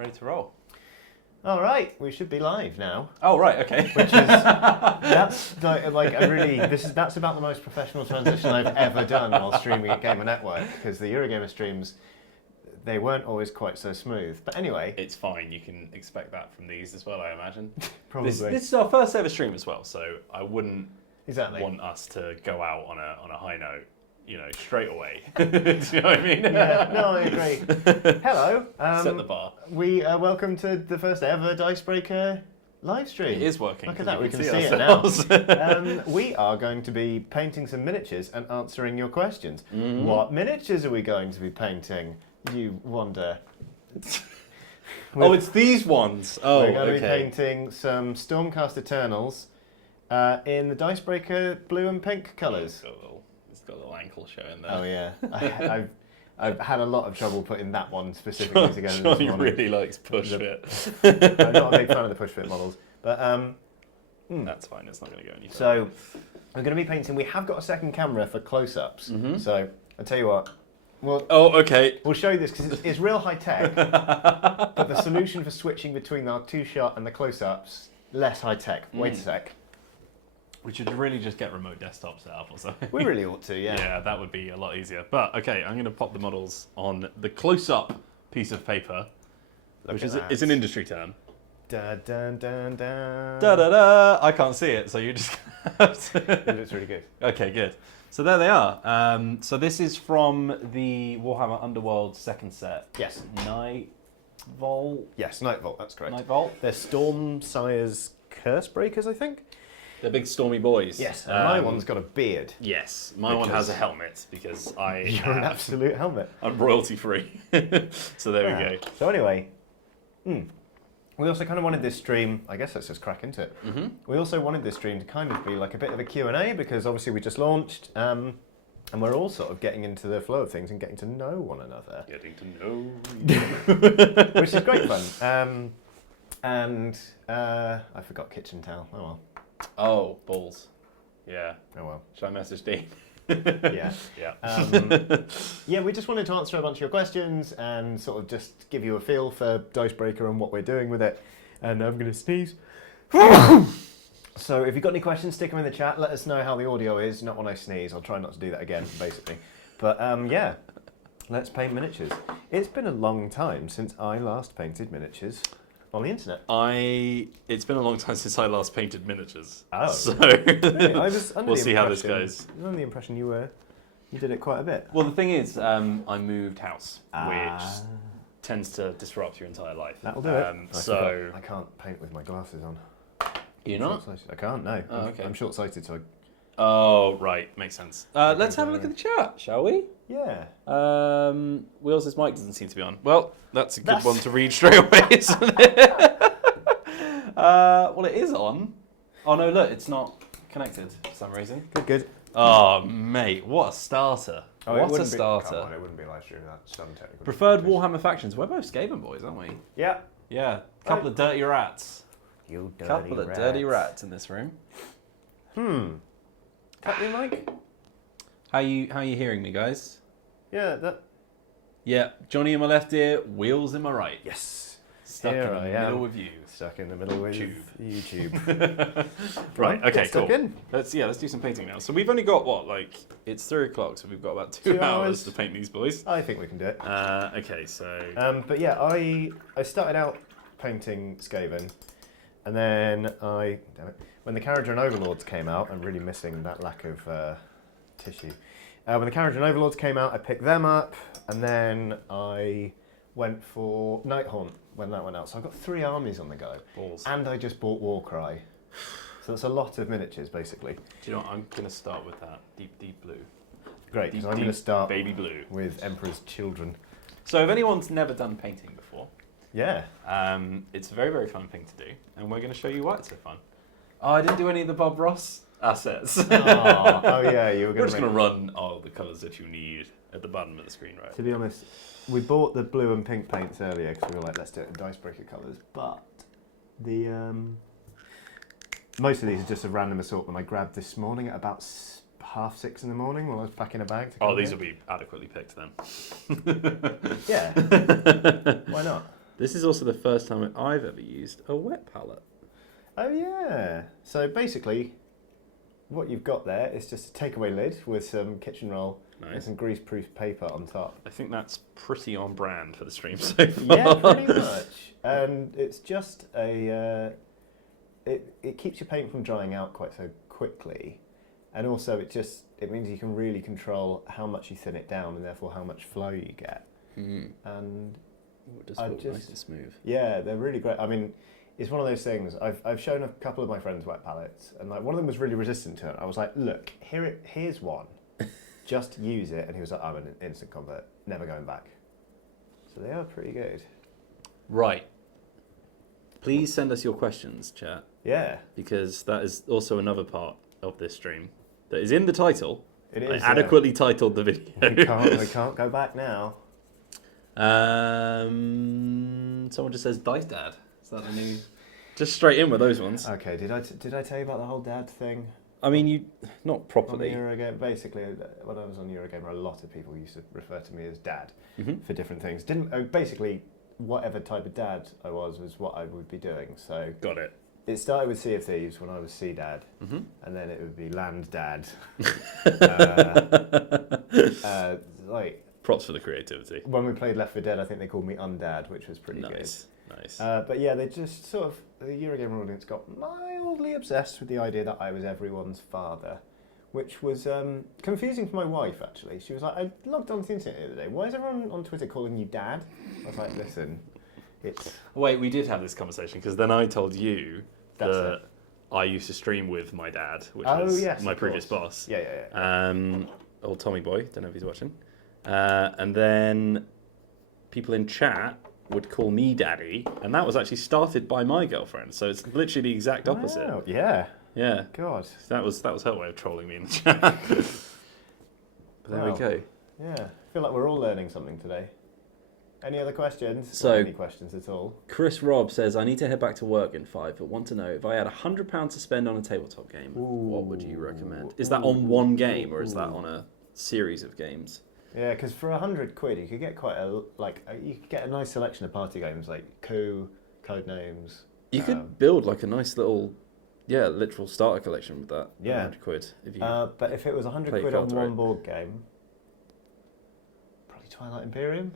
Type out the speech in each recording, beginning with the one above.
Ready to roll. All right, we should be live now. Oh right, okay. Which is that's about the most professional transition I've ever done while streaming at Gamer Network, because the Eurogamer streams, they weren't always quite so smooth. But anyway, It's fine. You can expect that from these as well, I imagine. probably This is our first ever stream as well, so I wouldn't exactly. want us to go out on a high note, straight away. Do you know what I mean? Yeah, no, I agree. Hello. Set the bar. We welcome to the first ever Dicebreaker live stream. It is working. Look at that, we can see ourselves. it now. We are going to be painting some miniatures and answering your questions. Mm-hmm. What miniatures are we going to be painting, you wonder? Oh, it's these ones. Oh, We're going to be okay. painting some Stormcast Eternals in the Dicebreaker blue and pink colours. It's got a little ankle showing there. Oh yeah, I've had a lot of trouble putting that one specifically together. Johnny this morning. really likes push fit. I'm not a big fan of the push fit models, but That's fine. It's not going to go any further. so we're going to be painting. We have got a second camera for close-ups. Mm-hmm. So I'll tell you what. Oh, okay. We'll show you this because it's real high tech, but the solution for switching between our two-shot and the close-ups less high tech. Wait a sec. We should really just get remote desktop set up or something. We really ought to, yeah. Yeah, that would be a lot easier. But okay, I'm going to pop the models on the close-up piece of paper, which is it's an industry term. Da dun dun dun. Da da da! I can't see it, so you just have to. It looks really good. Okay, good. So there they are. So this is from the Warhammer Underworld second set. Yes. Nightvolt. Yes, Nightvolt. That's correct. Nightvolt. They're Stormsire's Curse Breakers, I think. They're big stormy boys. Yes. And my one's got a beard. Yes, my one has a helmet because You're an absolute helmet. I'm royalty free. So there we go. So anyway, we also kind of wanted this stream, I guess let's just crack into it. Mm-hmm. We also wanted this stream to kind of be like a bit of a Q&A because obviously we just launched and we're all sort of getting into the flow of things and getting to know one another. Getting to know. Which is great fun. And I forgot kitchen towel. Oh well. Oh, balls. Yeah. Oh well. Should I message Dean? Yeah. Yeah. Yeah, we just wanted to answer a bunch of your questions and sort of just give you a feel for Dicebreaker and what we're doing with it. And I'm going to sneeze. So if you've got any questions, stick them in the chat. Let us know how the audio is. Not when I sneeze. I'll try not to do that again, basically. But yeah, let's paint miniatures. It's been a long time since I last painted miniatures on the internet. It's been a long time since I last painted miniatures. Oh. So Really? I was under we'll the see how this impression- goes. I was under the impression you did it quite a bit. Well, the thing is, I moved house, Ah. which tends to disrupt your entire life. That'll do it. So I can't paint with my glasses on. you're not? I can't, no. Oh, okay. I'm short-sighted, so Oh, right, makes sense. Let's have a look at the chat, shall we? yeah. Wheels' mic doesn't seem to be on. Well, that's a good That's- one to read straight away, isn't it? Well, it is on. Oh no, look, it's not connected for some reason. Good. Oh, mate, what a starter! Oh, it what a wouldn't starter! Come on, it wouldn't be live stream without some technical Preferred difficulties. Warhammer factions. We're both Skaven boys, aren't we? Yeah. Yeah, couple of dirty rats. You dirty Couple of dirty rats in this room. Cut your mic? How you hearing me, guys? Yeah, that... Yeah, Johnny in my left ear, Wheels in my right. Yes. Stuck Here in the I middle am. with you. Stuck in the middle with Tube. YouTube. Right, okay, Stuck cool. in. Let's do some painting now. So we've only got it's 3:00, so we've got about 2 2 hours hours. to paint these boys. I think we can do it. Okay, so But yeah, I started out painting Skaven, and then when the Carriage and Overlords came out, I'm really missing that lack of tissue. When the Carriage and Overlords came out, I picked them up, and then I went for Nighthaunt when that went out. So I've got 3 armies on the go. balls. And I just bought Warcry. So that's a lot of miniatures, basically. Do you know what? I'm gonna start with that deep blue. Great, because Deep, I'm going to deep start baby blue. with Emperor's Children. So if anyone's never done painting before, Yeah. it's a very, very fun thing to do, and we're going to show you why it's so fun. Oh, I didn't do any of the Bob Ross assets. Oh yeah, you were We're going just to going to run all the colours that you need at the bottom of the screen, right? To be honest, we bought the blue and pink paints earlier because we were like, let's do it in Dicebreaker colours. But the most of these are just a random assortment I grabbed this morning at about 6:30 in the morning while I was packing a bag. Oh, these will be adequately picked then. Yeah. Why not? This is also the first time I've ever used a wet palette. Oh yeah. So basically, what you've got there is just a takeaway lid with some kitchen roll and some grease-proof paper on top. I think that's pretty on brand for the stream so far. Yeah, pretty much. And it's just a... It keeps your paint from drying out quite so quickly. And also it means you can really control how much you thin it down and therefore how much flow you get. Mm. And it does feel nice and smooth. Yeah, they're really great. I mean, it's one of those things. I've shown a couple of my friends wet palettes, and like one of them was really resistant to it. I was like, look, here's one. Just use it. And he was like, I'm an instant convert, never going back. So they are pretty good. Right. Please send us your questions, chat. Yeah. Because that is also another part of this stream that is in the title. It is. I adequately titled the video. We can't go back now. Someone just says Dice Dad. Is that the new? Just straight in with those ones. Okay. Did I tell you about the whole dad thing? I mean, you not properly. On Eurogamer, basically, when I was on Eurogamer, a lot of people used to refer to me as Dad for different things. Basically, whatever type of dad I was what I would be doing. So got it. It started with Sea of Thieves when I was Sea Dad, and then it would be Land Dad. Like props for the creativity. When we played Left 4 Dead, I think they called me Undad, which was pretty good. Nice. But yeah, they just sort of the Eurogamer audience got mildly obsessed with the idea that I was everyone's father, which was confusing for my wife actually. She was like, I logged onto the internet the other day. Why is everyone on Twitter calling you Dad? I was like, listen, it's... Wait, we did have this conversation because then I told you that I used to stream with my dad, which was my previous boss. Yeah. Old Tommy Boy, don't know if he's watching. And then people in chat would call me daddy, and that was actually started by my girlfriend. So it's literally the exact opposite. Wow, yeah. Yeah. God. That was her way of trolling me in the chat. But there we go. Yeah. I feel like we're all learning something today. Any other questions? So, any questions at all? Chris Robb says, I need to head back to work in 5, but want to know, if I had £100 to spend on a tabletop game, what would you recommend? Is that on one game, or is that on a series of games? Yeah, because for £100, you could get you could get a nice selection of party games like Codenames. You could build like a nice little, literal starter collection with that. Yeah, £100 if you. But if it was £100 on one board game, probably Twilight Imperium.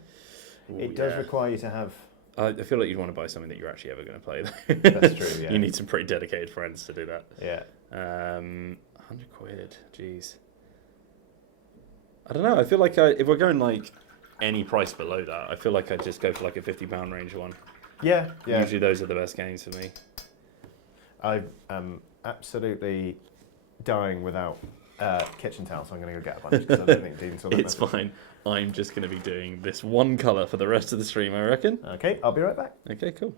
Ooh, it does require you to have. I feel like you'd want to buy something that you're actually ever going to play. That's true. Yeah. You need some pretty dedicated friends to do that. Yeah. £100. Jeez. I don't know. I feel like if we're going like any price below that, I feel like I'd just go for like a £50 range one. Yeah. Usually those are the best games for me. I am absolutely dying without kitchen towels, so I'm going to go get a bunch because I don't think Dean's on that. It's fine. I'm just going to be doing this one colour for the rest of the stream, I reckon. Okay, I'll be right back. Okay, cool.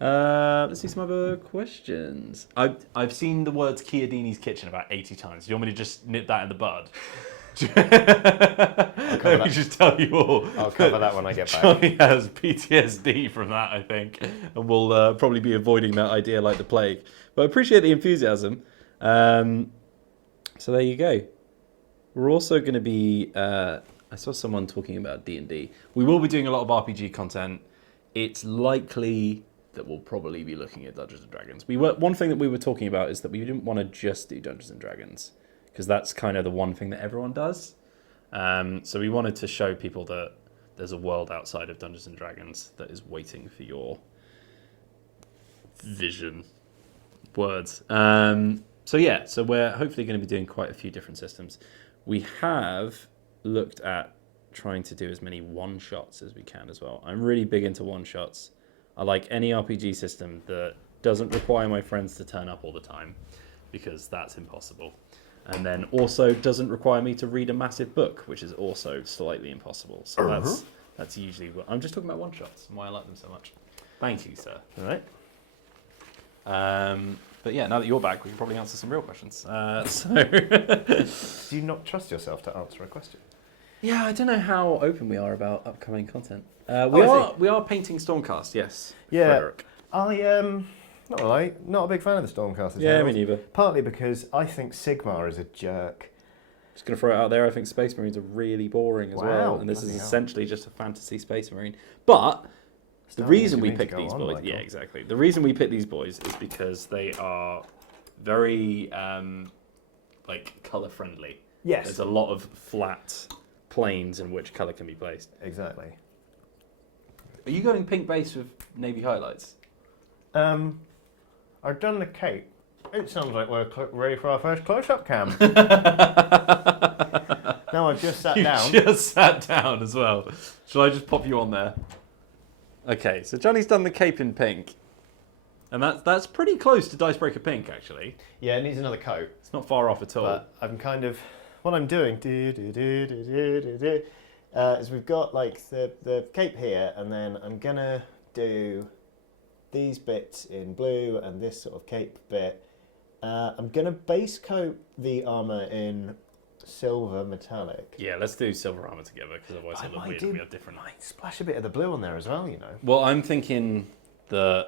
Let's see some other questions. I've seen the words Chiodini's Kitchen about 80 times. Do you want me to just nip that in the bud? Let me just tell you all. I'll cover that when I get back. Johnny has PTSD from that, I think, and will probably be avoiding that idea like the plague. But I appreciate the enthusiasm. So there you go. We're also going to be... I saw someone talking about D&D. We will be doing a lot of RPG content. It's likely that we'll probably be looking at Dungeons and Dragons. One thing that we were talking about is that we didn't want to just do Dungeons and Dragons, because that's kind of the one thing that everyone does. So we wanted to show people that there's a world outside of Dungeons and Dragons that is waiting for your vision. Words. So we're hopefully going to be doing quite a few different systems. We have looked at trying to do as many one-shots as we can as well. I'm really big into one-shots. I like any RPG system that doesn't require my friends to turn up all the time, because that's impossible. And then also doesn't require me to read a massive book, which is also slightly impossible. So that's usually what I'm just talking about one-shots and why I like them so much. Thank you, sir. All right. But yeah, now that you're back, we can probably answer some real questions. Do you not trust yourself to answer a question? Yeah, I don't know how open we are about upcoming content. We are painting Stormcast, yes. Yeah. Frederick. Not a big fan of the Stormcast Eternals. Yeah, me neither. Partly because I think Sigmar is a jerk. Just going to throw it out there, I think Space Marines are really boring as well. And this is bloody essentially just a fantasy Space Marine. But The reason we Didn't mean pick to go these on, boys, Michael. yeah, exactly. The reason we pick these boys is because they are very like color friendly. Yes. There's a lot of flat planes in which color can be placed. Exactly. Are you going pink base with navy highlights? I've done the cape. It sounds like we're ready for our first close-up cam. Now I've just sat down. You just sat down as well. Shall I just pop you on there? Okay, so Johnny's done the cape in pink. And that's pretty close to Dicebreaker Pink, actually. Yeah, it needs another coat. It's not far off at all. But I'm kind of... What I'm doing is we've got like the cape here, and then I'm going to do these bits in blue and this sort of cape bit. I'm going to base coat the armour in silver metallic. Yeah, let's do silver armor together, because otherwise it'll look weird if we have different. Splash a bit of the blue on there as well, you know. Well, I'm thinking the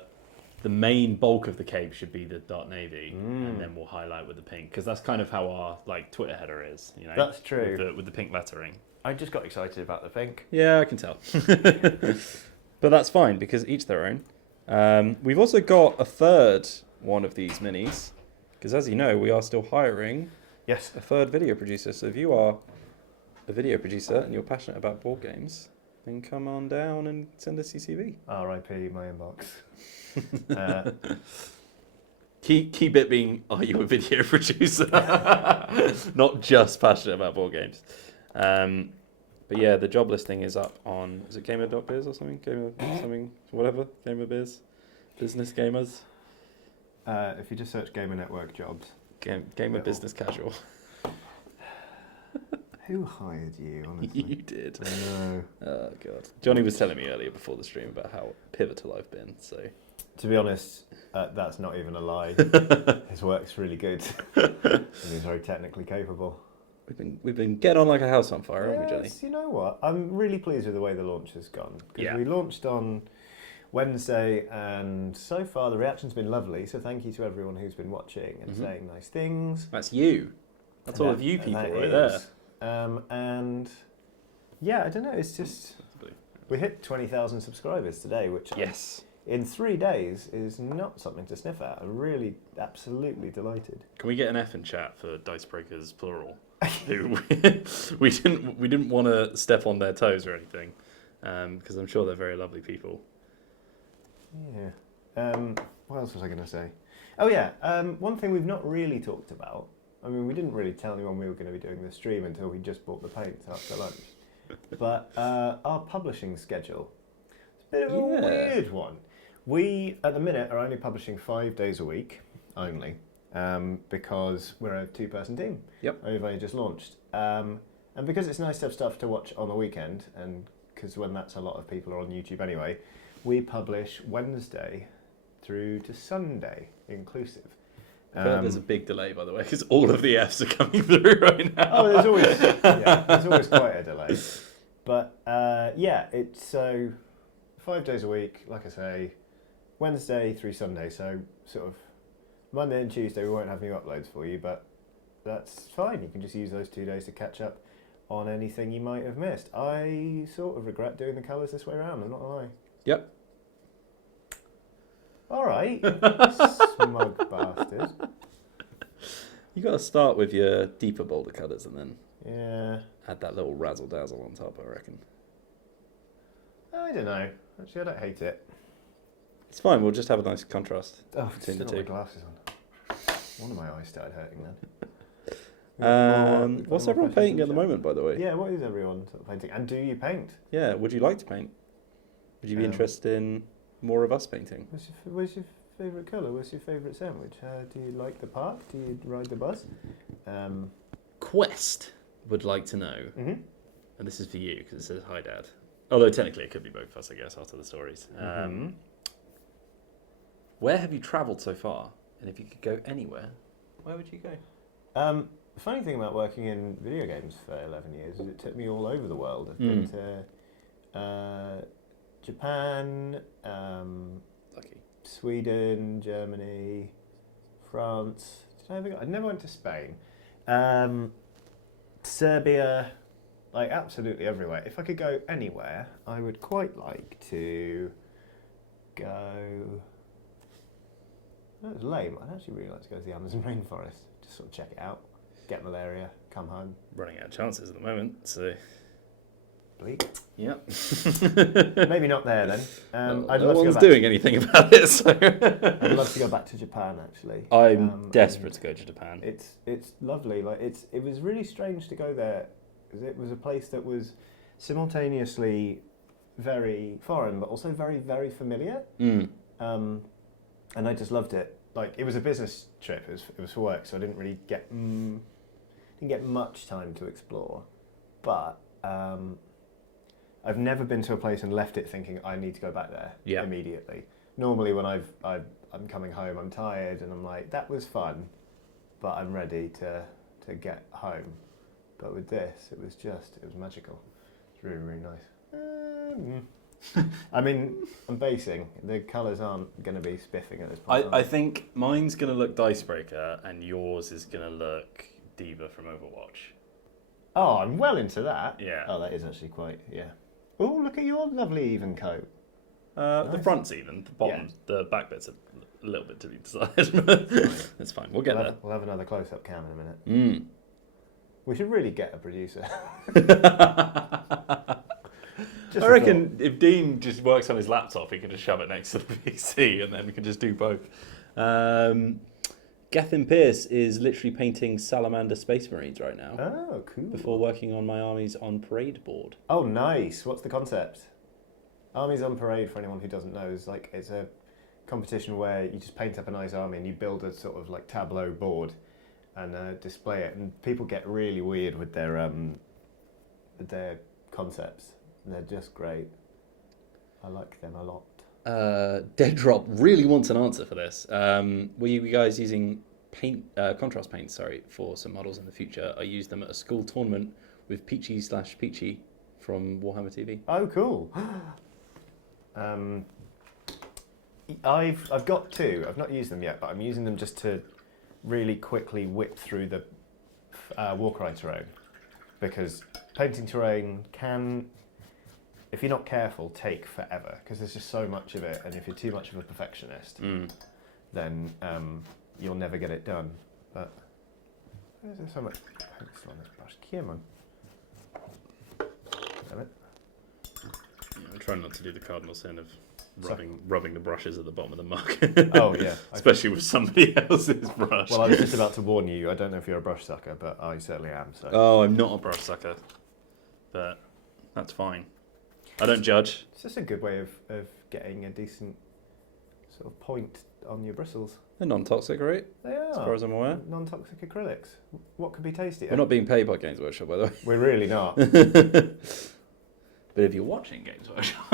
main bulk of the cape should be the dark navy, and then we'll highlight with the pink, because that's kind of how our like Twitter header is, you know. That's true. With the pink lettering. I just got excited about the pink. Yeah, I can tell. But that's fine, because each their own. We've also got a third one of these minis, because as you know, we are still hiring Yes. a third video producer. So if you are a video producer and you're passionate about board games, then come on down and send us your CV. R.I.P. my inbox. Keep it being, are you a video producer? Not just passionate about board games. But yeah, the job listing is up on, is it Gamer.biz or something? Whatever. Gamer Biz. Business Gamers. If you just search Gamer Network jobs. Gamer Business Casual. Who hired you, honestly? You did. No. Oh, God. Johnny was telling me earlier before the stream about how pivotal I've been, so... To be honest, that's not even a lie. His work's really good. And he's very technically capable. We've been getting on like a house on fire, haven't we, Johnny? Yes, you know what? I'm really pleased with the way the launch has gone. Because Yeah. we launched on Wednesday, and so far the reaction's been lovely. So thank you to everyone who's been watching and saying nice things. That's you. That's all of you people right there. And yeah, I don't know. It's just we hit 20,000 subscribers today, which Yes. in 3 days is not something to sniff at. I'm really absolutely delighted. Can we get an F in chat for Dicebreakers plural? Who we didn't want to step on their toes or anything, because I'm sure they're very lovely people. Yeah. What else was I going to say? Oh yeah. One thing we've not really talked about. I mean, we didn't really tell anyone we were going to be doing the stream until we just bought the paints after lunch. But our publishing schedule. It's a bit of a weird one. We, at the minute, are only publishing 5 days a week, only, because we're a 2-person team. Yep. We've only just launched. And because it's nice to have stuff to watch on the weekend, and because when that's a lot of people are on YouTube anyway, we publish Wednesday through to Sunday, inclusive. I feel like there's a big delay, by the way, because all of the Fs are coming through right now. Oh, there's always quite a delay. But yeah, it's so 5 days a week, like I say, Wednesday through Sunday. So sort of Monday and Tuesday we won't have new uploads for you, but that's fine. You can just use those 2 days to catch up on anything you might have missed. I sort of regret doing the colours this way around, I'm not gonna lie. Yep. All right, smug bastard. You got to start with your deeper, bolder colours and then add that little razzle dazzle on top, I reckon. I don't know. Actually, I don't hate it. It's fine. We'll just have a nice contrast Oh, between the still two. got my glasses on. One of my eyes started hurting then. What's everyone painting at the moment, by the way? Yeah, what is everyone sort of painting? And do you paint? Yeah. Would you like to paint? Would you be interested in more of us painting? What's your favourite colour? What's your favourite sandwich? Do you like the park? Do you ride the bus? Quest would like to know, Mm-hmm. and this is for you because it says hi, Dad. Although technically it could be both of us, I guess, after the stories. Where have you travelled so far? And if you could go anywhere, where would you go? The funny thing about working in video games for 11 years is it took me all over the world. I've been to Japan, Lucky. Sweden, Germany, France. I never went to Spain. Serbia, like absolutely everywhere. If I could go anywhere, I would quite like to go. That was lame. I'd actually really like to go to the Amazon rainforest. Just sort of check it out, get malaria, come home. Running out of chances at the moment, so. Bleak. Yep. Maybe not there then. I'd no love to one's go back doing anything about it, so. I'd love to go back to Japan actually. I'm desperate to go to Japan. It's lovely. Like it was really strange to go there because it was a place that was simultaneously very foreign but also very, very familiar. And I just loved it. Like it was a business trip. It was for work, so I didn't really get much time to explore. But I've never been to a place and left it thinking I need to go back there immediately. Normally when I'm coming home, I'm tired and I'm like, that was fun, but I'm ready to get home. But with this, it was magical. It's really, really nice. I mean, I'm basing. The colours aren't going to be spiffing at this point. I think mine's going to look Dicebreaker and yours is going to look Diva from Overwatch. Oh, I'm well into that. Yeah. Oh, that is actually quite, yeah. Oh, look at your lovely even coat. Nice. The front's even, the bottom, the back bit's a little bit to be desired. It's fine, we'll get there. We'll have another close-up cam in a minute. We should really get a producer. I reckon if Dean just works on his laptop, he can just shove it next to the PC and then we can just do both. Gethin Pierce is literally painting Salamander Space Marines right now. Oh, cool. Before working on my Armies on Parade board. Oh, nice. What's the concept? Armies on Parade, for anyone who doesn't know, is like it's a competition where you just paint up a nice army and you build a sort of like tableau board and display it. And people get really weird with their concepts. And they're just great. I like them a lot. Dead Drop really wants an answer for this. Were you guys using contrast paint, for some models in the future? I used them at a school tournament with Peachy from Warhammer TV. Oh, cool. I've got two. I've not used them yet, but I'm using them just to really quickly whip through the Warcry terrain, because painting terrain can, if you're not careful, take forever because there's just so much of it, and if you're too much of a perfectionist, then you'll never get it done. But why is there so much pencil on this brush? Come on. Damn it. Yeah, I'm trying not to do the cardinal sin of rubbing the brushes at the bottom of the mug. Oh, yeah. Especially with somebody else's brush. Well, I was just about to warn you. I don't know if you're a brush sucker, but I certainly am. So. Oh, I'm not a brush sucker. But that's fine. I don't judge. It's just a good way of getting a decent sort of point on your bristles. They're non-toxic, right? They are. As far as I'm aware. Non-toxic acrylics. What could be tastier? We're not being paid by Games Workshop, by the way. We're really not. But if you're watching Games Workshop,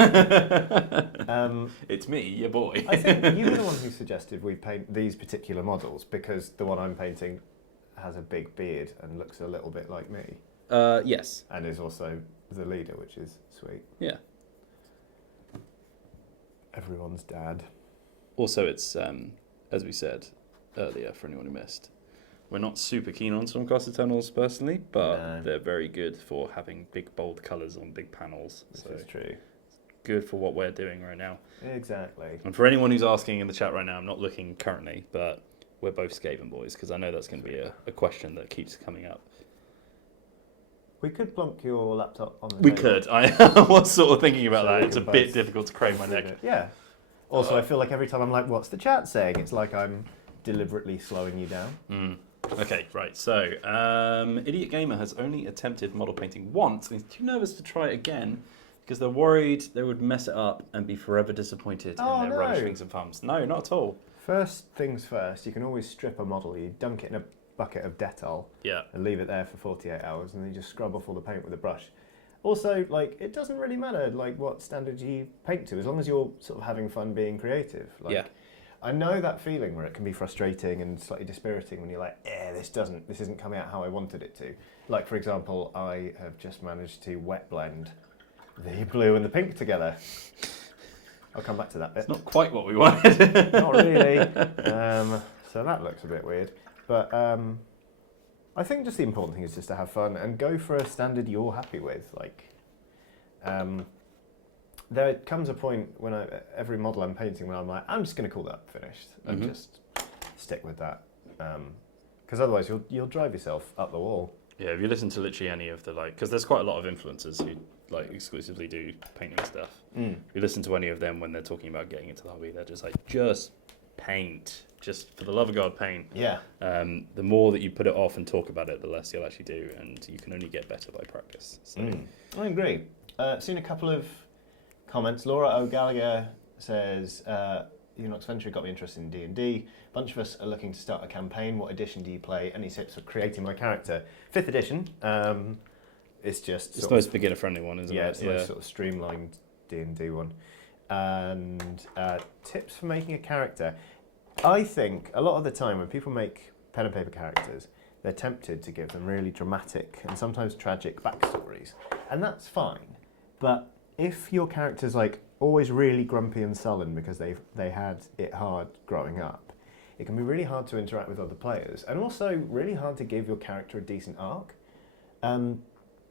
it's me, your boy. I think you were the one who suggested we paint these particular models because the one I'm painting has a big beard and looks a little bit like me. Yes. And is also the leader, which is sweet. Yeah. Everyone's dad. Also, it's, as we said earlier, for anyone who missed, we're not super keen on Stormcast Eternals personally, but they're very good for having big, bold colours on big panels. This so is true. Good for what we're doing right now. Exactly. And for anyone who's asking in the chat right now, I'm not looking currently, but we're both Skaven boys, because I know that's going to be a question that keeps coming up. We could plonk your laptop on the We table. could. I was sort of thinking about that. It's a bit difficult to crane my neck. Yeah. Also, I feel like every time I'm like, what's the chat saying? It's like I'm deliberately slowing you down. Okay, right. So, Idiot Gamer has only attempted model painting once, and he's too nervous to try it again because they're worried they would mess it up and be forever disappointed in their rubbish wings and thumbs. No, not at all. First things first, you can always strip a model. You dunk it in a bucket of Dettol and leave it there for 48 hours, and then you just scrub off all the paint with a brush. Also, like, it doesn't really matter like what standard you paint to, as long as you're sort of having fun being creative. Like, I know that feeling where it can be frustrating and slightly dispiriting when you're like, this isn't coming out how I wanted it to. Like, for example, I have just managed to wet blend the blue and the pink together. I'll come back to that bit. It's not quite what we wanted. Not really. So that looks a bit weird. But I think just the important thing is just to have fun and go for a standard you're happy with. Like, there comes a point when every model I'm painting when I'm like, I'm just going to call that finished and just stick with that. Because otherwise you'll drive yourself up the wall. Yeah, if you listen to literally any of the because there's quite a lot of influencers who exclusively do painting stuff. If you listen to any of them when they're talking about getting into the hobby, they're just like, just paint, just for the love of God, paint. Yeah. The more that you put it off and talk about it, the less you'll actually do, and you can only get better by practice. So. I agree. Seen a couple of comments. Laura O'Gallagher says, Unox Venture got me interested in D&D. A bunch of us are looking to start a campaign. What edition do you play? Any tips for creating my character? 5th edition. It's just... It's the most beginner-friendly one, isn't it? Yeah, it's the most sort of streamlined D&D one. And tips for making a character. I think a lot of the time when people make pen and paper characters, they're tempted to give them really dramatic and sometimes tragic backstories. And that's fine. But if your character's like always really grumpy and sullen because they had it hard growing up, it can be really hard to interact with other players, and also really hard to give your character a decent arc.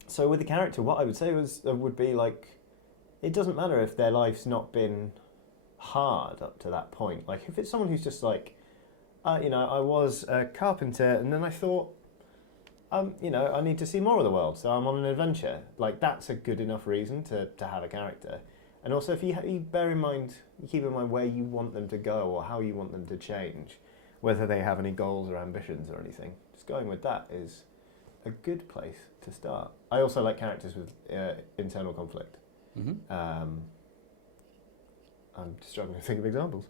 So with the character, what I would say would be like, it doesn't matter if their life's not been hard up to that point. Like if it's someone who's just like, I was a carpenter and then I thought, I need to see more of the world, so I'm on an adventure. Like that's a good enough reason to have a character. And also if you keep in mind where you want them to go or how you want them to change, whether they have any goals or ambitions or anything, just going with that is a good place to start. I also like characters with internal conflict. I'm struggling to think of examples.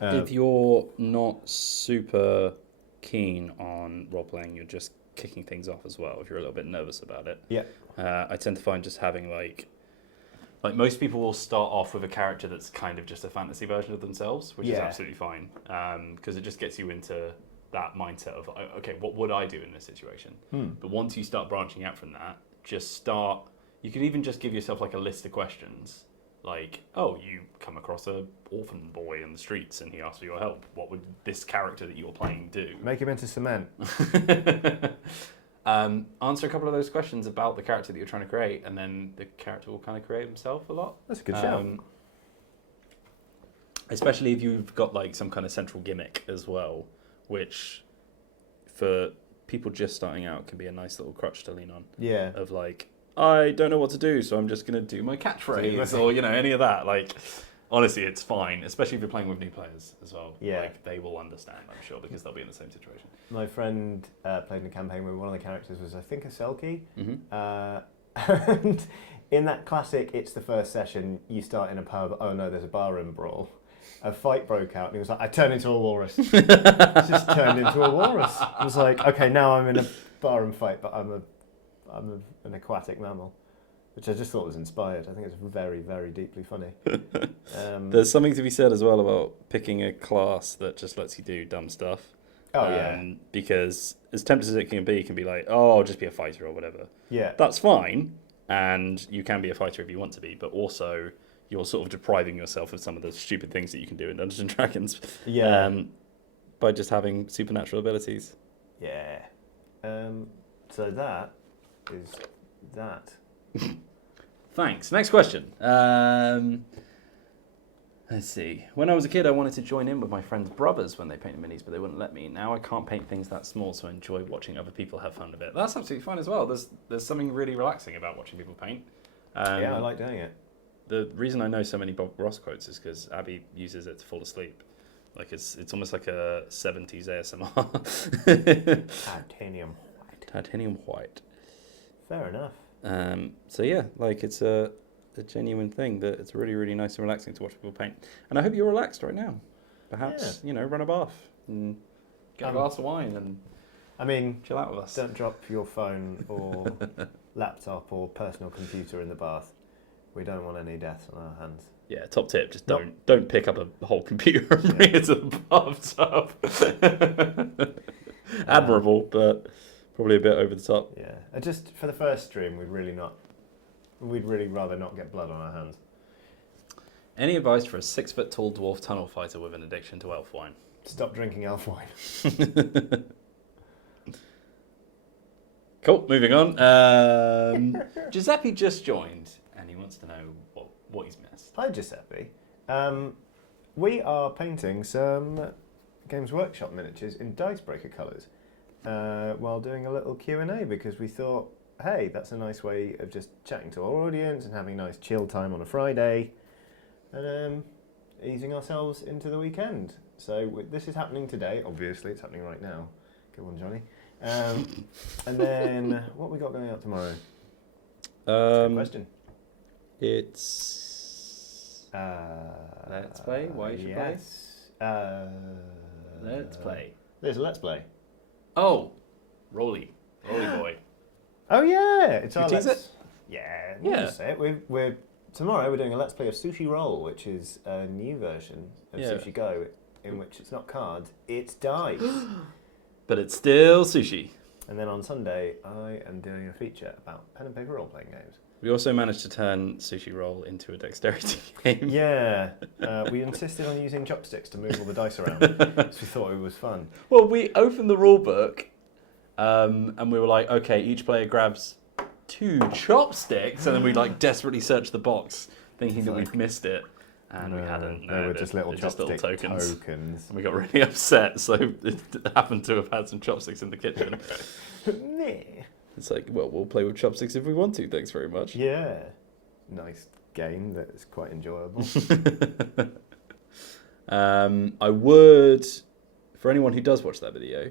If you're not super keen on role-playing, you're just kicking things off as well, if you're a little bit nervous about it. Yeah. I tend to find just having like most people will start off with a character that's kind of just a fantasy version of themselves, which is absolutely fine, because it just gets you into that mindset of, okay, what would I do in this situation? But once you start branching out from that, you can even just give yourself like a list of questions. Like, oh, you come across a orphan boy in the streets and he asks for your help. What would this character that you're playing do? Make him into cement. Answer a couple of those questions about the character that you're trying to create, and then the character will kind of create himself a lot. That's a good shout. Especially if you've got like some kind of central gimmick as well, which for people just starting out can be a nice little crutch to lean on. Yeah. Of like, I don't know what to do, so I'm just going to do my catchphrase or, any of that. Like, honestly, it's fine, especially if you're playing with new players as well. Yeah. Like, they will understand, I'm sure, because they'll be in the same situation. My friend played in a campaign where one of the characters was, I think, a Selkie. And in that classic, it's the first session, you start in a pub, oh no, there's a barroom brawl. A fight broke out, and he was like, I turned into a walrus. Just turned into a walrus. I was like, okay, now I'm in a barroom fight, but I'm an aquatic mammal, which I just thought was inspired. I think it's very, very deeply funny. There's something to be said as well about picking a class that just lets you do dumb stuff. Oh, yeah. Because as tempted as it can be like, oh, I'll just be a fighter or whatever. Yeah. That's fine, and you can be a fighter if you want to be, but also you're sort of depriving yourself of some of the stupid things that you can do in Dungeons & Dragons. Yeah. By just having supernatural abilities. Yeah. So that is that. Thanks. Next question. Let's see. When I was a kid, I wanted to join in with my friends' brothers when they painted minis, but they wouldn't let me. Now I can't paint things that small, so I enjoy watching other people have fun with it. That's absolutely fine as well. There's something really relaxing about watching people paint. Yeah, I like doing it. The reason I know so many Bob Ross quotes is because Abby uses it to fall asleep. Like it's almost like a 70s ASMR. Titanium white. Fair enough. So yeah, like it's a genuine thing that it's really, really nice and relaxing to watch people paint. And I hope you're relaxed right now. Perhaps, run a bath and get a glass of wine and chill out with us. Don't drop your phone or laptop or personal computer in the bath. We don't want any deaths on our hands. Yeah, top tip, just don't pick up a whole computer and bring it to the bathtub. Admirable, but probably a bit over the top. Yeah, just for the first stream, we'd really rather not get blood on our hands. Any advice for a 6-foot-tall dwarf tunnel fighter with an addiction to elf wine? Stop drinking elf wine. Cool, moving on. Giuseppe just joined, and he wants to know what he's missed. Hi, Giuseppe. We are painting some Games Workshop miniatures in Dicebreaker colours while doing a little Q&A because we thought, hey, that's a nice way of just chatting to our audience and having a nice chill time on a Friday and easing ourselves into the weekend. So this is happening today. Obviously, it's happening right now. Good one, Johnny. And then what we got going out tomorrow? Good question. It's Let's Play. Why you should play? Let's Play. There's a Let's Play. Oh, Rolly Boy. Oh yeah, it's Should our we tease Let's. it? Yeah, Yeah. Just say it. We're tomorrow. We're doing a Let's Play of Sushi Roll, which is a new version of Yeah. Sushi Go, in which it's not cards, it's dice. But it's still sushi. And then on Sunday, I am doing a feature about pen and paper role-playing games. We also managed to turn Sushi Roll into a dexterity game. Yeah, we insisted on using chopsticks to move all the dice around because we thought it was fun. Well, we opened the rule book and we were like, okay, each player grabs 2 chopsticks, and then we like desperately searched the box thinking that we'd missed it. And we hadn't. They were just little they're chopstick tokens. tokens. And we got really upset, so it happened to have had some chopsticks in the kitchen. It's like, well, we'll play with chopsticks if we want to, thanks very much. Yeah. Nice game that's quite enjoyable. I would, for anyone who does watch that video,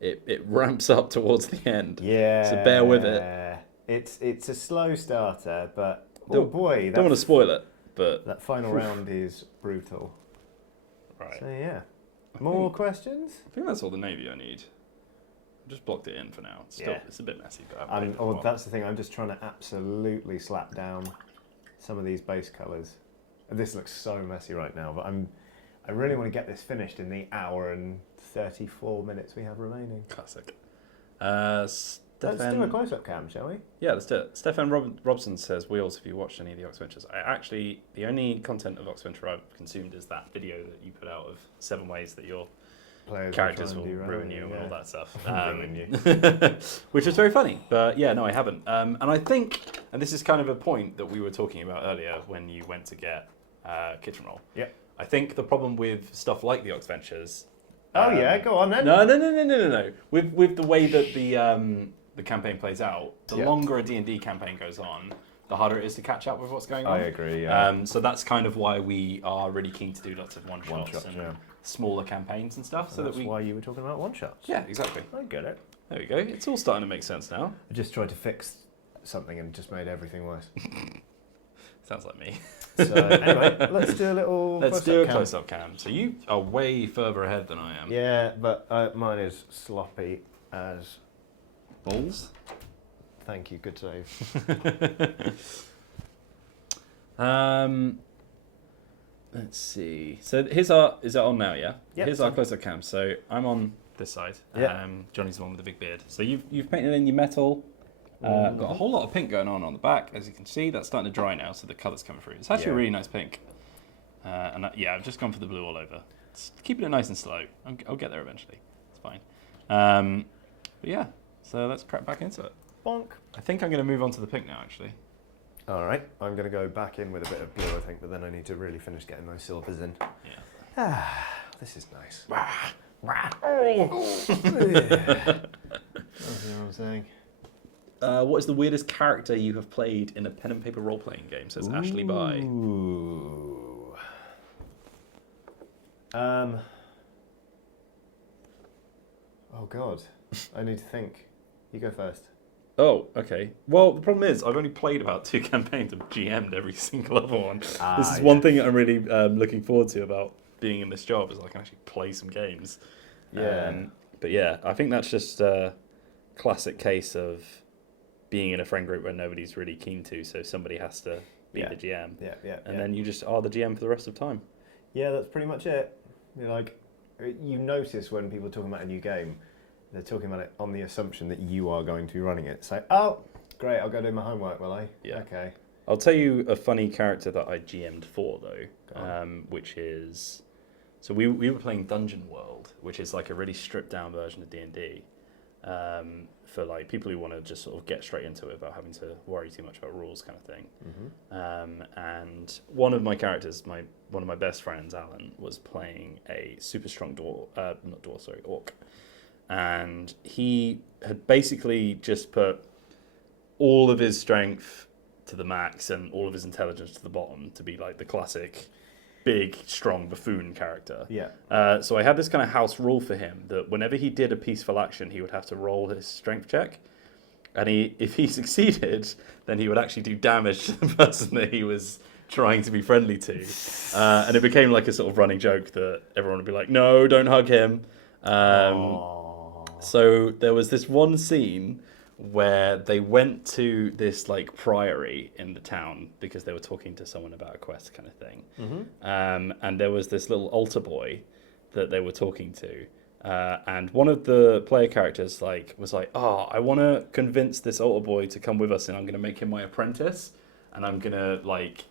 it ramps up towards the end. Yeah. So bear with it. It's a slow starter, but Don't want to spoil it, but that final round is brutal. right. So yeah. More questions? I think that's all the navy I need. I just blocked it in for now. It's a bit messy, but that's the thing. I'm just trying to absolutely slap down some of these base colours. This looks so messy right now, but I really want to get this finished in the hour and 34 minutes we have remaining. Classic. Let's do a close-up cam, shall we? Yeah, let's do it. Stefan Robson says, Wheels, have you watched any of the Oxventures? The only content of Oxventure I've consumed is that video that you put out of 7 ways that your characters will ruin you and all that stuff. Ruin you. Which was very funny. But yeah, no, I haven't. And I think, and this is kind of a point that we were talking about earlier when you went to get Kitchen Roll. Yeah. I think the problem with stuff like the Oxventures... Oh yeah, go on then. No. With the way that the campaign plays out, the longer a D&D campaign goes on, the harder it is to catch up with what's going on. I agree, yeah. So that's kind of why we are really keen to do lots of one-shots and smaller campaigns and stuff. That's why you were talking about one-shots. Yeah, exactly. I get it. There we go. It's all starting to make sense now. I just tried to fix something and just made everything worse. Sounds like me. So anyway, let's do a little close-up cam. So you are way further ahead than I am. Yeah, but mine is sloppy as balls. Thank you, good save. Let's see. So is that on now? Yeah. Yep, Here's our close-up cam. So I'm on this side. Yeah. Johnny's the one with the big beard. So you've painted in your metal. Got a whole lot of pink going on the back, as you can see. That's starting to dry now, so the colour's coming through. It's actually a really nice pink. I've just gone for the blue all over. Just keeping it nice and slow. I'll get there eventually. It's fine. But yeah, so let's crack back into it. Bonk. I think I'm going to move on to the pink now, actually. All right, I'm going to go back in with a bit of blue, I think, but then I need to really finish getting those silvers in. Yeah. This is nice. That's what I'm saying. What is the weirdest character you have played in a pen and paper role-playing game? Says Ashley By. Ooh. Oh God, I need to think. You go first. Oh, okay. Well, the problem is I've only played about 2 campaigns and GM'd every single other one. This is one thing that I'm really looking forward to about being in this job is I can actually play some games. Yeah. But yeah, I think that's just a classic case of being in a friend group where nobody's really keen to, so somebody has to be the GM. And then you just are the GM for the rest of the time. Yeah, that's pretty much it. You notice when people are talking about a new game, they're talking about it on the assumption that you are going to be running it. So, oh, great, I'll go do my homework, will I? Yeah. Okay. I'll tell you a funny character that I GM'd for, though, which is... So we were playing Dungeon World, which is like a really stripped-down version of D&D. for like people who want to just sort of get straight into it without having to worry too much about rules, kind of thing. And one of my characters, one of my best friends, Alan, was playing a super strong orc, and he had basically just put all of his strength to the max and all of his intelligence to the bottom to be like the classic big, strong buffoon character. Yeah. So I had this kind of house rule for him that whenever he did a peaceful action, he would have to roll his strength check. And if he succeeded, then he would actually do damage to the person that he was trying to be friendly to. And it became like a sort of running joke that everyone would be like, no, don't hug him. So there was this one scene where they went to this like priory in the town because they were talking to someone about a quest kind of thing. And there was this little altar boy that they were talking to. And one of the player characters was like, oh, I want to convince this altar boy to come with us and I'm going to make him my apprentice. And I'm going to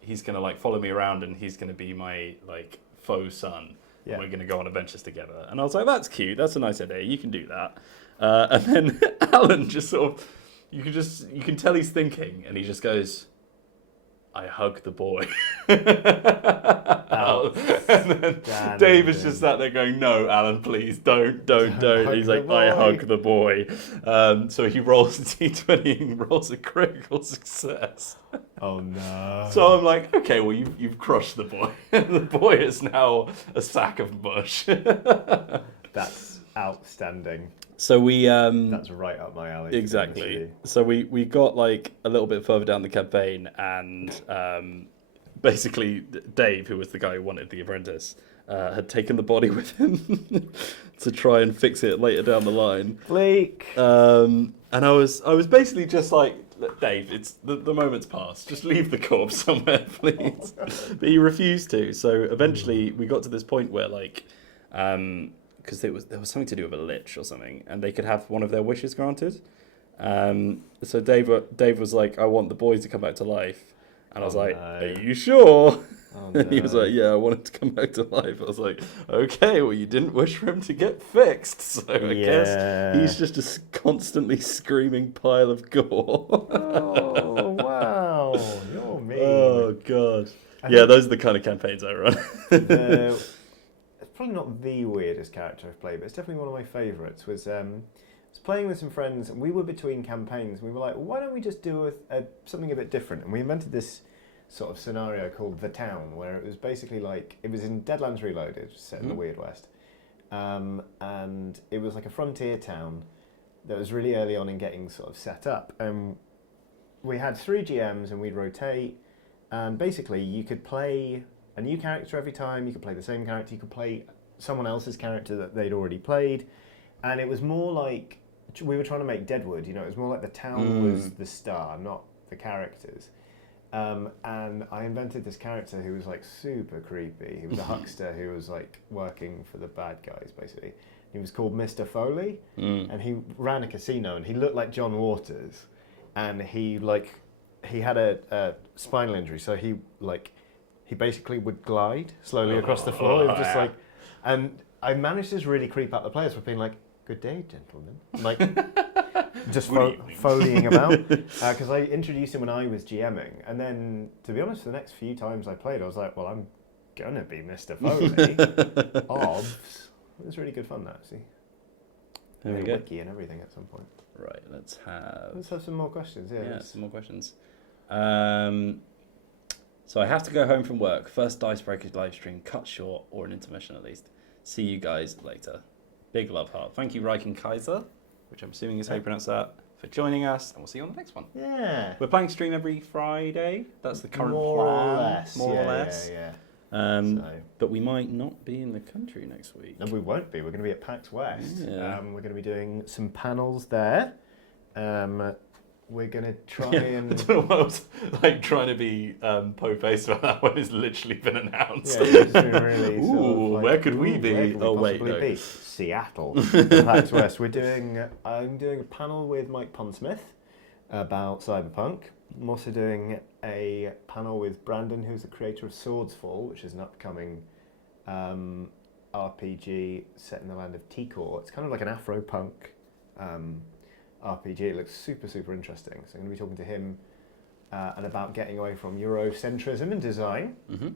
he's going to follow me around and he's going to be my faux son. Yeah. And we're going to go on adventures together. And I was like, that's cute. That's a nice idea. You can do that. And then Alan just sort of, you can tell he's thinking, and he just goes, I hug the boy. And then Dave is just sat there going, no, Alan, please, don't. He's like, I hug the boy. So he rolls a D20 and rolls a critical success. Oh, no. So I'm like, okay, well, you've crushed the boy. The boy is now a sack of mush. That's outstanding. So we that's right up my alley. Exactly. So we got a little bit further down the campaign, and basically Dave, who was the guy who wanted the apprentice, had taken the body with him to try and fix it later down the line. Bleak. And I was basically just like, Dave, it's the moment's passed. Just leave the corpse somewhere, please. But he refused to. So eventually we got to this point where because there was something to do with a lich or something, and they could have one of their wishes granted. So Dave was like, I want the boy to come back to life. And I was like, are you sure? Oh, and he was like, yeah, I want him to come back to life. I was like, okay, well, you didn't wish for him to get fixed. So I guess he's just a constantly screaming pile of gore. Oh, wow. You're mean. Oh, God. Those are the kind of campaigns I run. It's probably not the weirdest character I've played, but it's definitely one of my favourites. I was playing with some friends, and we were between campaigns, and we were like, well, why don't we just do something a bit different? And we invented this sort of scenario called The Town, where it was basically it was in Deadlands Reloaded, set in the Weird West. And it was like a frontier town that was really early on in getting sort of set up. And we had 3 GMs, and we'd rotate, and basically you could play a new character every time, you could play the same character, you could play someone else's character that they'd already played, and it was more like, we were trying to make Deadwood, it was more like the town was the star, not the characters. And I invented this character who was super creepy. He was a huckster who was working for the bad guys, basically. He was called Mr. Foley, and he ran a casino, and he looked like John Waters, and he had a spinal injury, so he basically would glide slowly across the floor. It was just and I managed to really creep out the players for being like, good day, gentlemen. Just foleying about. Because I introduced him when I was GMing. And then, to be honest, the next few times I played, I was like, well, I'm going to be Mr. Foley. Obs. It was really good fun, actually. There we go. Wiki and everything at some point. Right, let's have some more questions. Yeah, some more questions. So I have to go home from work. First Dicebreaker live stream, cut short, or an intermission at least. See you guys later. Big love heart. Thank you, Reichen Kaiser, which I'm assuming is how you pronounce that, for joining us, and we'll see you on the next one. Yeah. We're playing stream every Friday. That's the current plan. More or less. Yeah. But we might not be in the country next week. No, we won't be. We're going to be at PAX West. Yeah. We're going to be doing some panels there. We're going to try and... I don't know what I was trying to be po-faced about that one. It's literally been announced. Yeah, it's been really where could we be? Be? Seattle. PAX West. I'm doing a panel with Mike Pondsmith about Cyberpunk. I'm also doing a panel with Brandon, who's the creator of Swordsfall, which is an upcoming RPG set in the land of Tikor. It's kind of like an Afro-punk RPG. It looks super, super interesting. So I'm going to be talking to him and about getting away from Eurocentrism in design. Mm-hmm.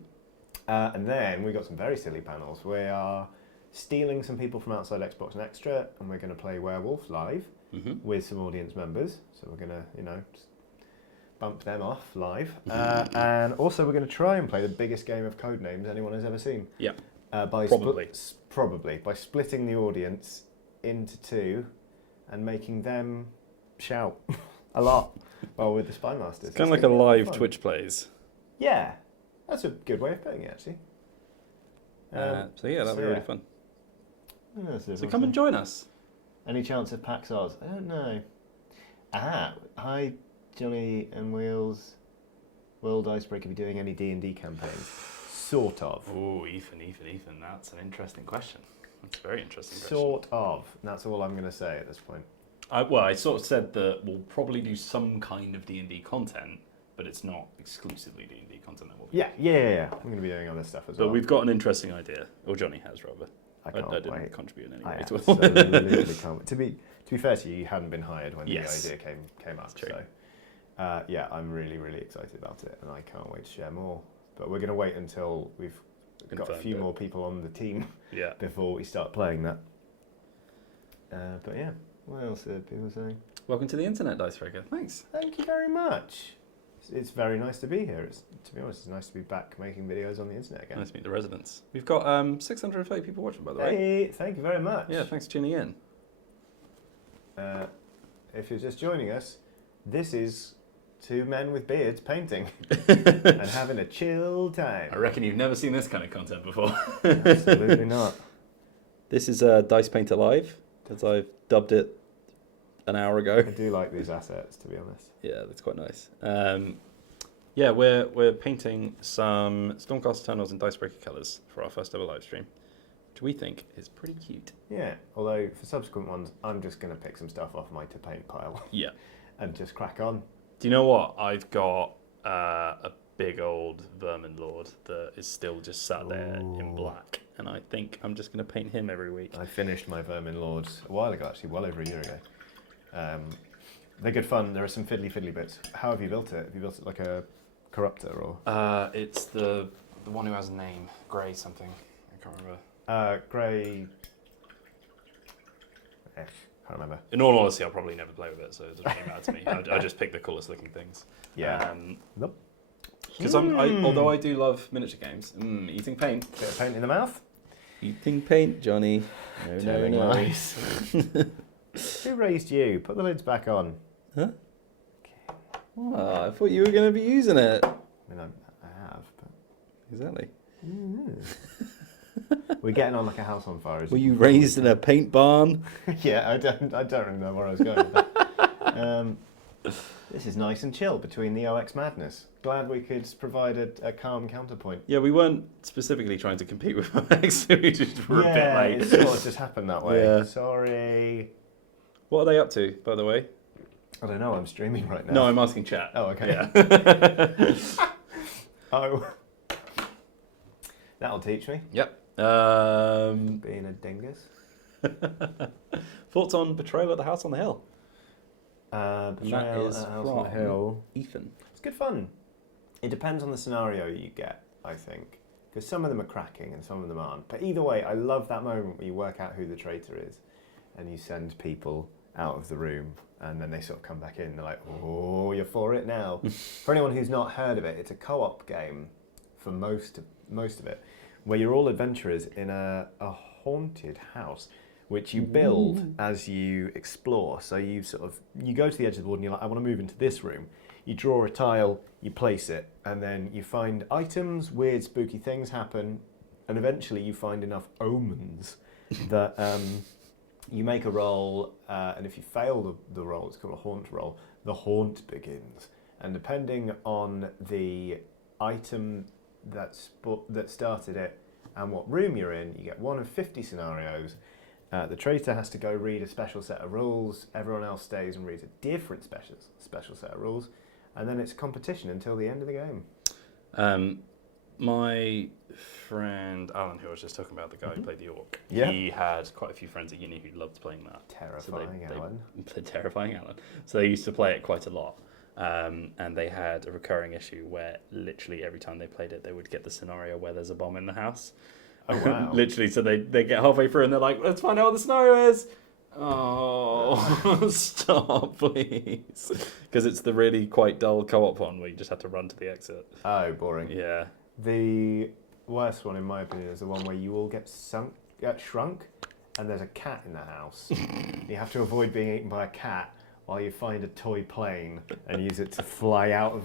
And then we got some very silly panels. We are stealing some people from outside Xbox and Extra, and we're going to play Werewolf live with some audience members. So we're going to, just bump them off live. And also we're going to try and play the biggest game of Codenames anyone has ever seen. Yeah. Probably by splitting the audience into two and making them shout a lot while with the Spy Masters. It's kind of like a live Twitch plays. Yeah, that's a good way of putting it, actually. So yeah, that'll be really fun. So come and join us. Any chance of PAX Oz? I don't know. Hi, Johnny and Wheels. Will Dicebreaker be doing any D&D campaigns? Sort of. Oh, Ethan, that's an interesting question. That's a very interesting question. Sort of. That's all I'm going to say at this point. I sort of said that we'll probably do some kind of D&D content, but it's not exclusively D&D content that we'll be Yeah. I'm going to be doing other stuff as well. But we've got an interesting idea, or Johnny has, rather. I didn't wait. Contribute in any way to it. Absolutely can't wait. To be fair to you, you hadn't been hired when the idea came up. True. So, I'm really, really excited about it, and I can't wait to share more. But we're going to wait until we've got a few more people on the team before we start playing that. But yeah, what else are people saying? Welcome to the internet, Dicebreaker. Thanks. Thank you very much. It's very nice to be here. To be honest, it's nice to be back making videos on the internet again. Nice to meet the residents. We've got 630 people watching, by the way. Hey, thank you very much. Yeah, thanks for tuning in. If you're just joining us, this is two men with beards painting and having a chill time. I reckon you've never seen this kind of content before. Absolutely not. This is Dicepainter Live, as I've dubbed it an hour ago. I do like these assets, to be honest. Yeah, that's quite nice. We're painting some Stormcast Eternals and Dicebreaker colours for our first ever live stream, which we think is pretty cute. Yeah, although for subsequent ones, I'm just going to pick some stuff off my to paint pile. Yeah. And just crack on. Do you know what? I've got a big old Vermin Lord that is still just sat there in black, and I think I'm just going to paint him every week. I finished my Vermin Lords a while ago, actually, well over a year ago. They're good fun. There are some fiddly bits. How have you built it? Have you built it like a corruptor or? It's the one who has a name, Grey something. I can't remember. Grey. Can't remember. In all honesty, I'll probably never play with it, so it doesn't really matter to me. I just pick the coolest looking things. Yeah. Nope. Because although I do love miniature games, eating paint. Bit of paint in the mouth. Eating paint, Johnny. No. Nice. Who raised you? Put the lids back on. Huh? Okay. Oh, I thought you were going to be using it. I mean, I have. But... Exactly. We're getting on like a house on fire. Were you raised in a paint barn? Yeah, I don't really know where I was going with that. This is nice and chill between the OX madness. Glad we could provide a calm counterpoint. Yeah, we weren't specifically trying to compete with OX, we just were a bit late. It sort of just happened that way. Yeah. Sorry. What are they up to, by the way? I don't know, I'm streaming right now. No, I'm asking chat. Oh, okay. Yeah. Oh. That'll teach me. Yep. Being a dingus. Thoughts on Betrayal at the House on the Hill? Betrayal at the House on the Hill. Ethan. It's good fun. It depends on the scenario you get, I think. Because some of them are cracking and some of them aren't. But either way, I love that moment where you work out who the traitor is and you send people out of the room and then they sort of come back in and they're like, oh, you're for it now. For anyone who's not heard of it, it's a co-op game for most of it, where you're all adventurers in a haunted house, which you build as you explore. So you go to the edge of the board and you're like, I want to move into this room. You draw a tile, you place it, and then you find items, weird, spooky things happen, and eventually you find enough omens that you make a roll, and if you fail the roll, it's called a haunt roll, the haunt begins. And depending on the item that started it and what room you're in, you get one of 50 scenarios. The traitor has to go read a special set of rules, everyone else stays and reads a different special set of rules, and then it's competition until the end of the game. My friend Alan, who I was just talking about, the guy who played the orc, Yeah. he had quite a few friends at uni who loved playing that. Terrifying, Alan. Terrifying Alan. So they used to play it quite a lot. And they had a recurring issue where literally every time they played it, they would get the scenario where there's a bomb in the house. Oh, wow. Literally, so they get halfway through and they're like, let's find out what the scenario is. Oh, stop, please. Because it's the really quite dull co-op one where you just have to run to the exit. Oh, boring. Yeah. The worst one, in my opinion, is the one where you all get shrunk, and there's a cat in the house. You have to avoid being eaten by a cat while you find a toy plane and use it to fly out of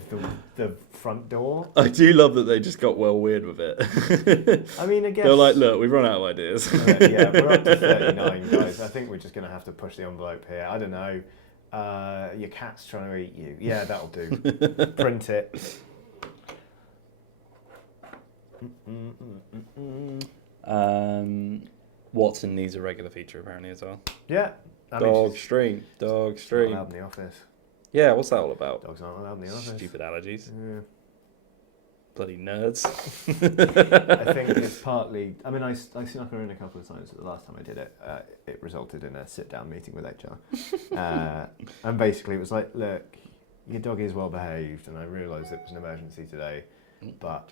the front door. I do love that they just got well weird with it. I mean, I guess... They're like, look, we've run out of ideas. Yeah, we're up to 39, guys. I think we're just going to have to push the envelope here. I don't know. Your cat's trying to eat you. Yeah, that'll do. Print it. Watson needs a regular feature apparently as well. Yeah. Dog stream. Not allowed in the office. Yeah, what's that all about? Dogs aren't allowed in the office. Stupid allergies. Yeah. Bloody nerds. I think it's partly... I mean, I snuck her in a couple of times, but the last time I did it, it resulted in a sit-down meeting with HR. And basically it was like, look, your dog is well behaved, and I realised it was an emergency today, but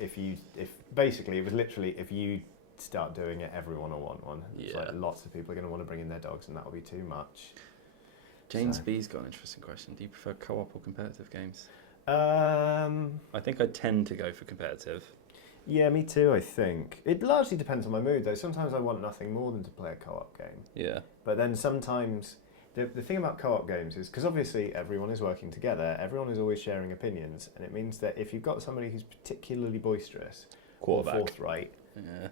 if basically it was literally, if you start doing it, everyone will want one. It's like lots of people are going to want to bring in their dogs, and that will be too much. James B's got an interesting question. Do you prefer co-op or competitive games? I think I tend to go for competitive. Yeah, me too, I think. It largely depends on my mood, though. Sometimes I want nothing more than to play a co-op game. Yeah. But then sometimes... The thing about co-op games is, because obviously everyone is working together, everyone is always sharing opinions, and it means that if you've got somebody who's particularly boisterous or forthright... Yeah.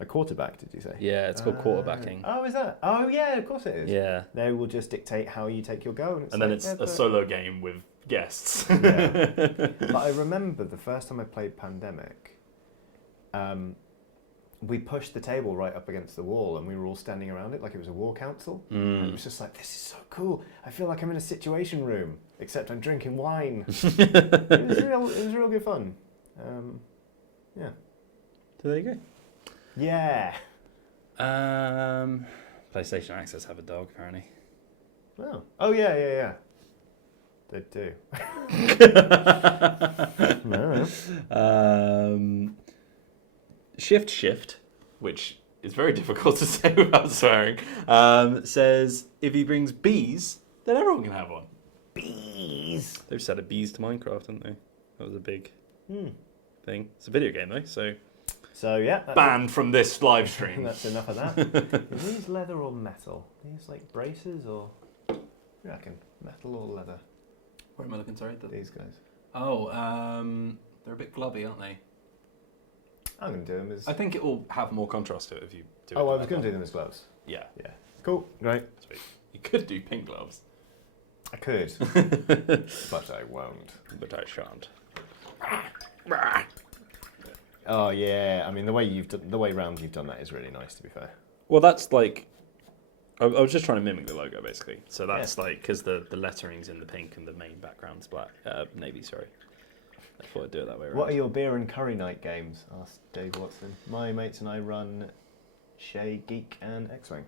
A quarterback, did you say? Yeah, it's called quarterbacking. Oh, is that? Oh, yeah, of course it is. Yeah. They will just dictate how you take your go. And then it's a solo game with guests. Yeah. But I remember the first time I played Pandemic, we pushed the table right up against the wall and we were all standing around it like it was a war council. And it was just like, this is so cool. I feel like I'm in a situation room, except I'm drinking wine. It was real good fun. Yeah. So there you go. Yeah. PlayStation Access have a dog, apparently. Oh yeah. They do. No. Shift, which is very difficult to say without swearing, says if he brings bees, then everyone can have one. Bees. They've just added bees to Minecraft, haven't they? That was a big thing. It's a video game though, so yeah. Banned from this live stream. That's enough of that. Are these leather or metal? Are these like braces or... You reckon? Metal or leather? Where am I looking, sorry? These guys. Oh, they're a bit glubby, aren't they? I'm going to do them as... I think it will have more contrast to it if you do it. Oh, I was going to do them as gloves. Yeah. Cool. Great. Sweet. You could do pink gloves. I could. But I won't. But I shan't. Oh yeah, I mean the way round you've done that is really nice, to be fair. Well, that's like, I was just trying to mimic the logo basically. So that's like, because the lettering's in the pink and the main background's black, navy. Sorry, I thought I'd do it that way around. What are your beer and curry night games? Asked Dave Watson. My mates and I run Shay, Geek, and X-Wing.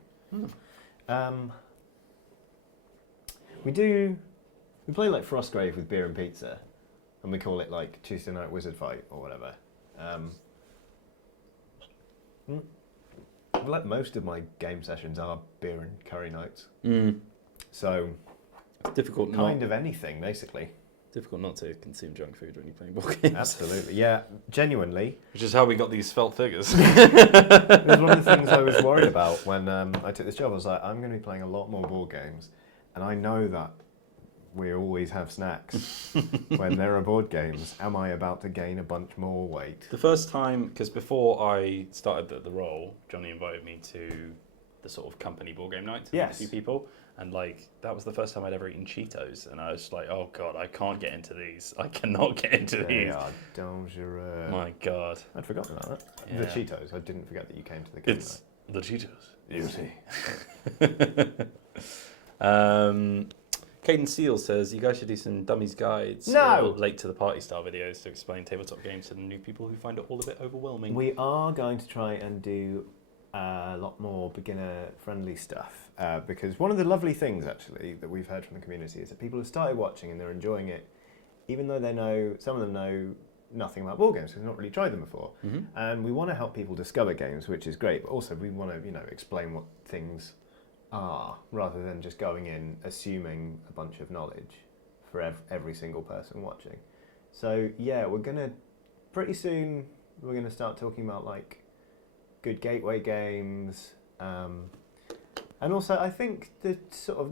We play like Frostgrave with beer and pizza, and we call it like Tuesday Night Wizard Fight or whatever. Like most of my game sessions are beer and curry nights. So it's difficult. Kind of anything, basically. Difficult not to consume junk food when you're playing board games. Absolutely, yeah, genuinely. Which is how we got these felt figures. It was one of the things I was worried about when I took this job. I was like, I'm going to be playing a lot more board games, and I know that we always have snacks when there are board games. Am I about to gain a bunch more weight? The first time, because before I started the role, Johnny invited me to the sort of company board game night to meet a few people. And like, that was the first time I'd ever eaten Cheetos. And I was like, oh God, I can't get into these. I cannot get into these. They are dangerous. My God. I'd forgotten about that. Yeah. The Cheetos. I didn't forget that you came to the game It's the Cheetos. You see. Caden Seal says you guys should do some dummies guides No! or late to the party style videos to explain tabletop games to the new people who find it all a bit overwhelming. We are going to try and do a lot more beginner-friendly stuff because one of the lovely things, actually, that we've heard from the community is that people have started watching and they're enjoying it, even though some of them know nothing about board games because they've not really tried them before. Mm-hmm. And we want to help people discover games, which is great, but also we want to, explain what things are rather than just going in assuming a bunch of knowledge for every single person watching. So yeah, pretty soon we're going to start talking about like good gateway games, and also I think the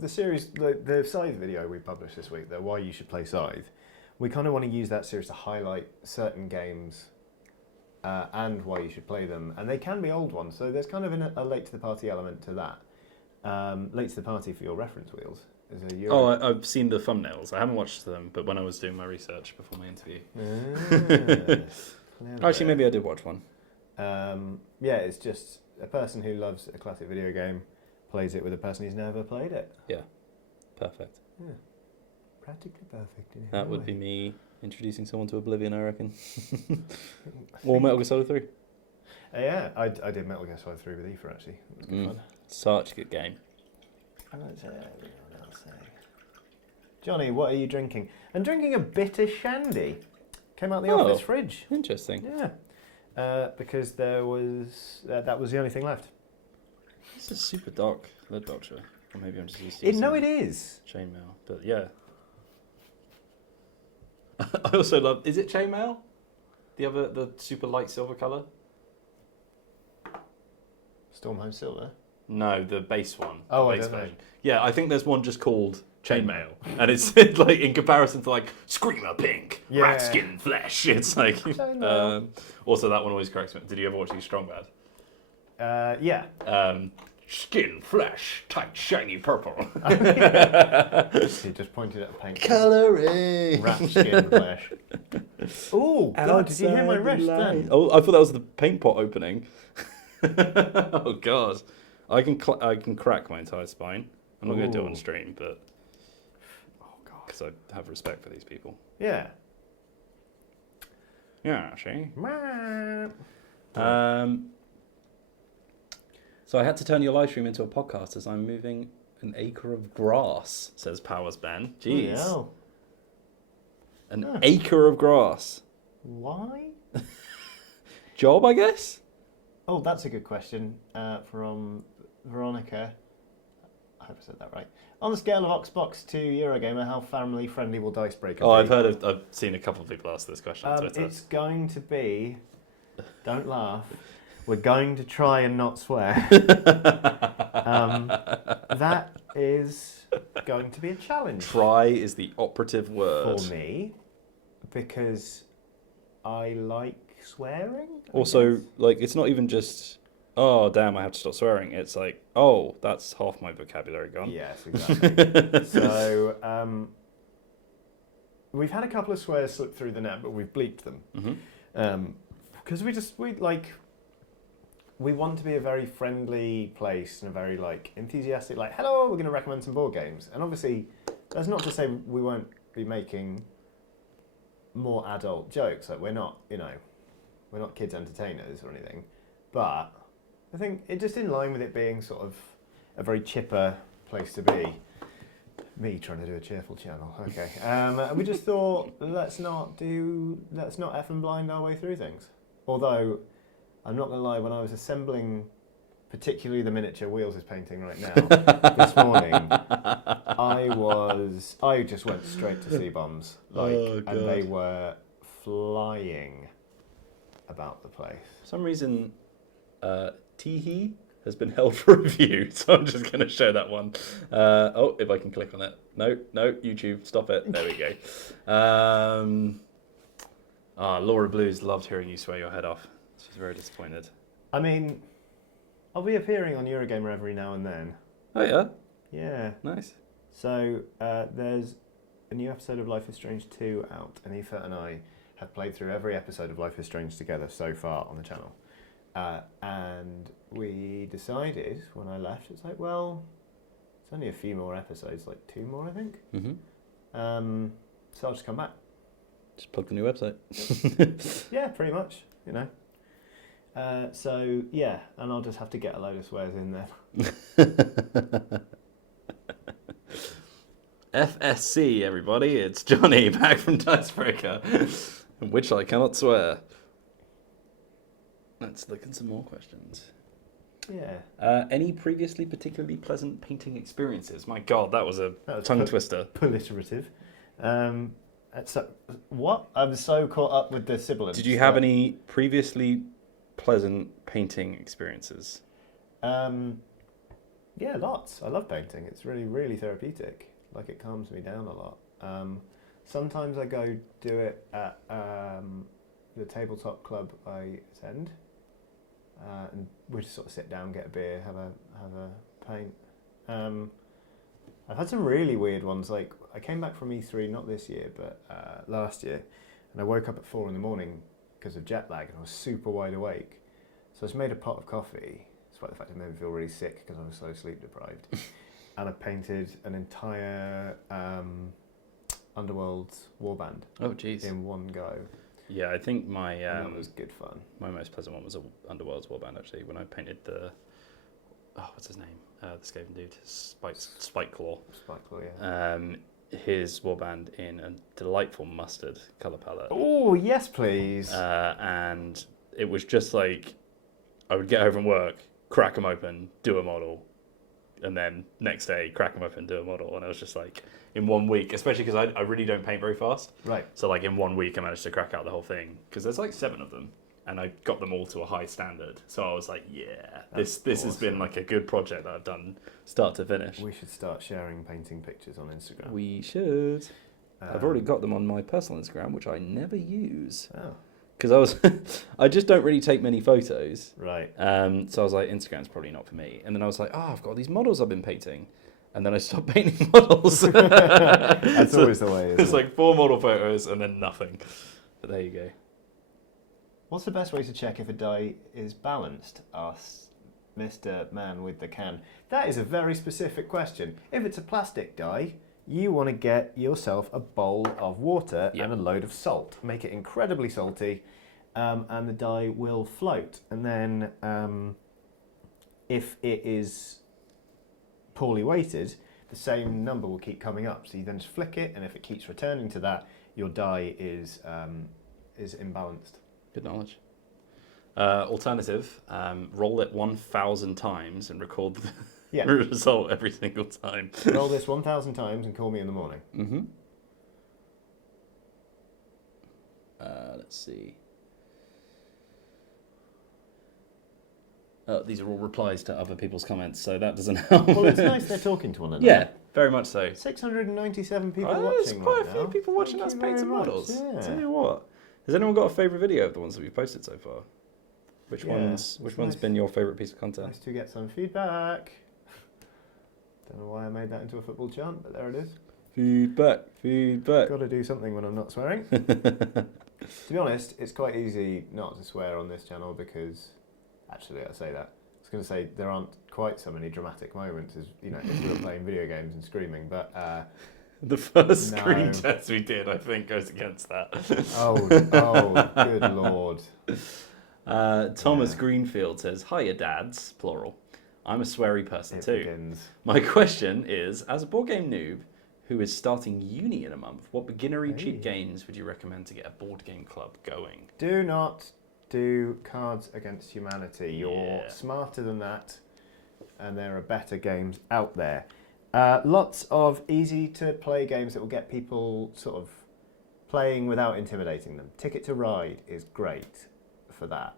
series, the Scythe video we published this week, the Why You Should Play Scythe, we kind of want to use that series to highlight certain games and why you should play them, and they can be old ones, so there's kind of a late to the party element to that. Late to the party for your reference wheels. I've seen the thumbnails. I haven't watched them, but when I was doing my research before my interview. Actually, maybe I did watch one. Yeah, it's just a person who loves a classic video game plays it with a person who's never played it. Yeah, perfect. Yeah, practically perfect. That would be me introducing someone to Oblivion, I reckon. Or Metal Gear Solid 3. Yeah, I did Metal Gear Solid 3 with Aoife, actually. It was good fun. Such a good game. Johnny, what are you drinking? I'm drinking a bitter shandy. Came out the office fridge. Interesting. Yeah, because that was the only thing left. This is super dark lead belcher. Or maybe I'm just used to No, it is. chainmail. But yeah. I also love... Is it chainmail? The super light silver colour? Stormhome Silver? No, the base one. Oh, the I base don't know. version. Yeah, I think there's one just called Chainmail, and it's like in comparison to like Screamer Pink, Rat Skin Flesh. It's like also that one always corrects me. Did you ever watch these Strong Bad? Yeah. Skin, flesh, tight, shiny purple. He just pointed at a paint. Colouring. Rat skin flesh. Oh, God, did you hear my rest then? Oh, I thought that was the paint pot opening. Oh, God. I can crack my entire spine. I'm not going to do it on stream, but because I have respect for these people. Yeah. Yeah, see. So I had to turn your live stream into a podcast as I'm moving an acre of grass, says Powers Ben. Jeez. Oh, An acre of grass. why? Job, I guess? Oh, that's a good question from Veronica. I hope I said that right. On the scale of Oxbox to Eurogamer, how family friendly will Dicebreaker be? I've seen a couple of people ask this question on Twitter. It's going to be, don't laugh, we're going to try and not swear. That is going to be a challenge. Try is the operative word. For me, because I like swearing. Also, like, it's not even just, oh, damn, I have to stop swearing. It's like, oh, that's half my vocabulary gone. Yes, exactly. So, we've had a couple of swears slip through the net, but we've bleeped them. Because we want to be a very friendly place and a very enthusiastic, hello, we're going to recommend some board games. And obviously, that's not to say we won't be making more adult jokes. Like, we're not kids entertainers or anything. But I think it just in line with it being sort of a very chipper place to be. Me trying to do a cheerful channel. Okay. We just thought, let's not F and blind our way through things. Although, I'm not going to lie, when I was assembling, particularly the miniature Wheels is painting right now, this morning, I just went straight to C-bombs. And they were flying about the place. For some reason, Teehee has been held for review, so I'm just going to show that one. If I can click on it. No, YouTube, stop it. There we go. Laura Blues loved hearing you swear your head off. She's very disappointed. I mean, I'll be appearing on Eurogamer every now and then. Oh, yeah? Yeah. Nice. So, there's a new episode of Life is Strange 2 out, and Aoife and I have played through every episode of Life is Strange together so far on the channel. And we decided when I left, it's like, well, It's only a few more episodes, like 2 more, I think. Mm-hmm. So I'll just come back. Just plug the new website. Yeah, pretty much, you know. So, yeah, and I'll just have to get a load of swears in there. FSC, everybody. It's Johnny back from Dicebreaker, in which I cannot swear. Let's look at some more questions. Yeah. Any previously particularly pleasant painting experiences? My God, that was a tongue twister. Alliterative. So, what? I'm so caught up with the sibilance. Did you have any previously pleasant painting experiences? Yeah, lots. I love painting. It's really, really therapeutic. Like, it calms me down a lot. Sometimes I go do it at the tabletop club I attend, and we just sort of sit down, get a beer, have a paint. I've had some really weird ones. Like, I came back from E3 not this year, but last year, and I woke up at 4 in the morning because of jet lag, and I was super wide awake. So I just made a pot of coffee, despite the fact it made me feel really sick because I was so sleep deprived. And I painted an entire Underworld warband. Oh, jeez. In one go. Yeah, I think my that was good fun. My most pleasant one was a Underworld's warband, actually, when I painted the what's his name? The Skaven dude, Spike Claw. Spike Claw, yeah. His warband in a delightful mustard colour palette. Oh, yes, please. And it was just like, I would get home from work, crack them open, do a model, and then next day, crack them open, do a model. And it was just like, in 1 week, especially because I really don't paint very fast. Right. So like in 1 week, I managed to crack out the whole thing. Because there's like 7 of them. And I got them all to a high standard. So I was like, yeah, this awesome. has been like a good project that I've done start to finish. We should start sharing painting pictures on Instagram. We should. I've already got them on my personal Instagram, which I never use. Oh. Because I just don't really take many photos. Right. So I was like, Instagram's probably not for me. And then I was like, I've got these models I've been painting. And then I stopped painting models. That's always the way, isn't It's like 4 model photos and then nothing. But there you go. What's the best way to check if a die is balanced? Asks Mr. Man with the can. That is a very specific question. If it's a plastic die, you want to get yourself a bowl of water and a load of salt. Make it incredibly salty, and the die will float. And then if it is poorly weighted, the same number will keep coming up. So you then just flick it, and if it keeps returning to that, your die is imbalanced. Good knowledge. Alternative, roll it 1,000 times and record the result every single time. Roll this 1,000 times and call me in the morning. Mm-hmm. Let's see. These are all replies to other people's comments, so that doesn't help. Well, it's nice they're talking to one another. Yeah, very much so. 697 people watching There's quite right a few now. people watching Thank us you paint very some much, models. yeah. Tell you what. Has anyone got a favourite video of the ones that we've posted so far? Which one's nice. been your favourite piece of content? Nice to get some feedback. Don't know why I made that into a football chant, but there it is. Feedback. Got to do something when I'm not swearing. To be honest, it's quite easy not to swear on this channel because, actually, I say that. I was going to say there aren't quite so many dramatic moments as if we were playing video games and screaming, but the first screen test we did, I think, goes against that. Oh, good lord. Thomas Greenfield says, "Hiya, dads," plural. I'm a sweary person too. Begins. My question is, as a board game noob who is starting uni in a month, what beginnery cheap games would you recommend to get a board game club going? Do not do Cards Against Humanity. You're smarter than that, and there are better games out there. Lots of easy to play games that will get people sort of playing without intimidating them. Ticket to Ride is great for that.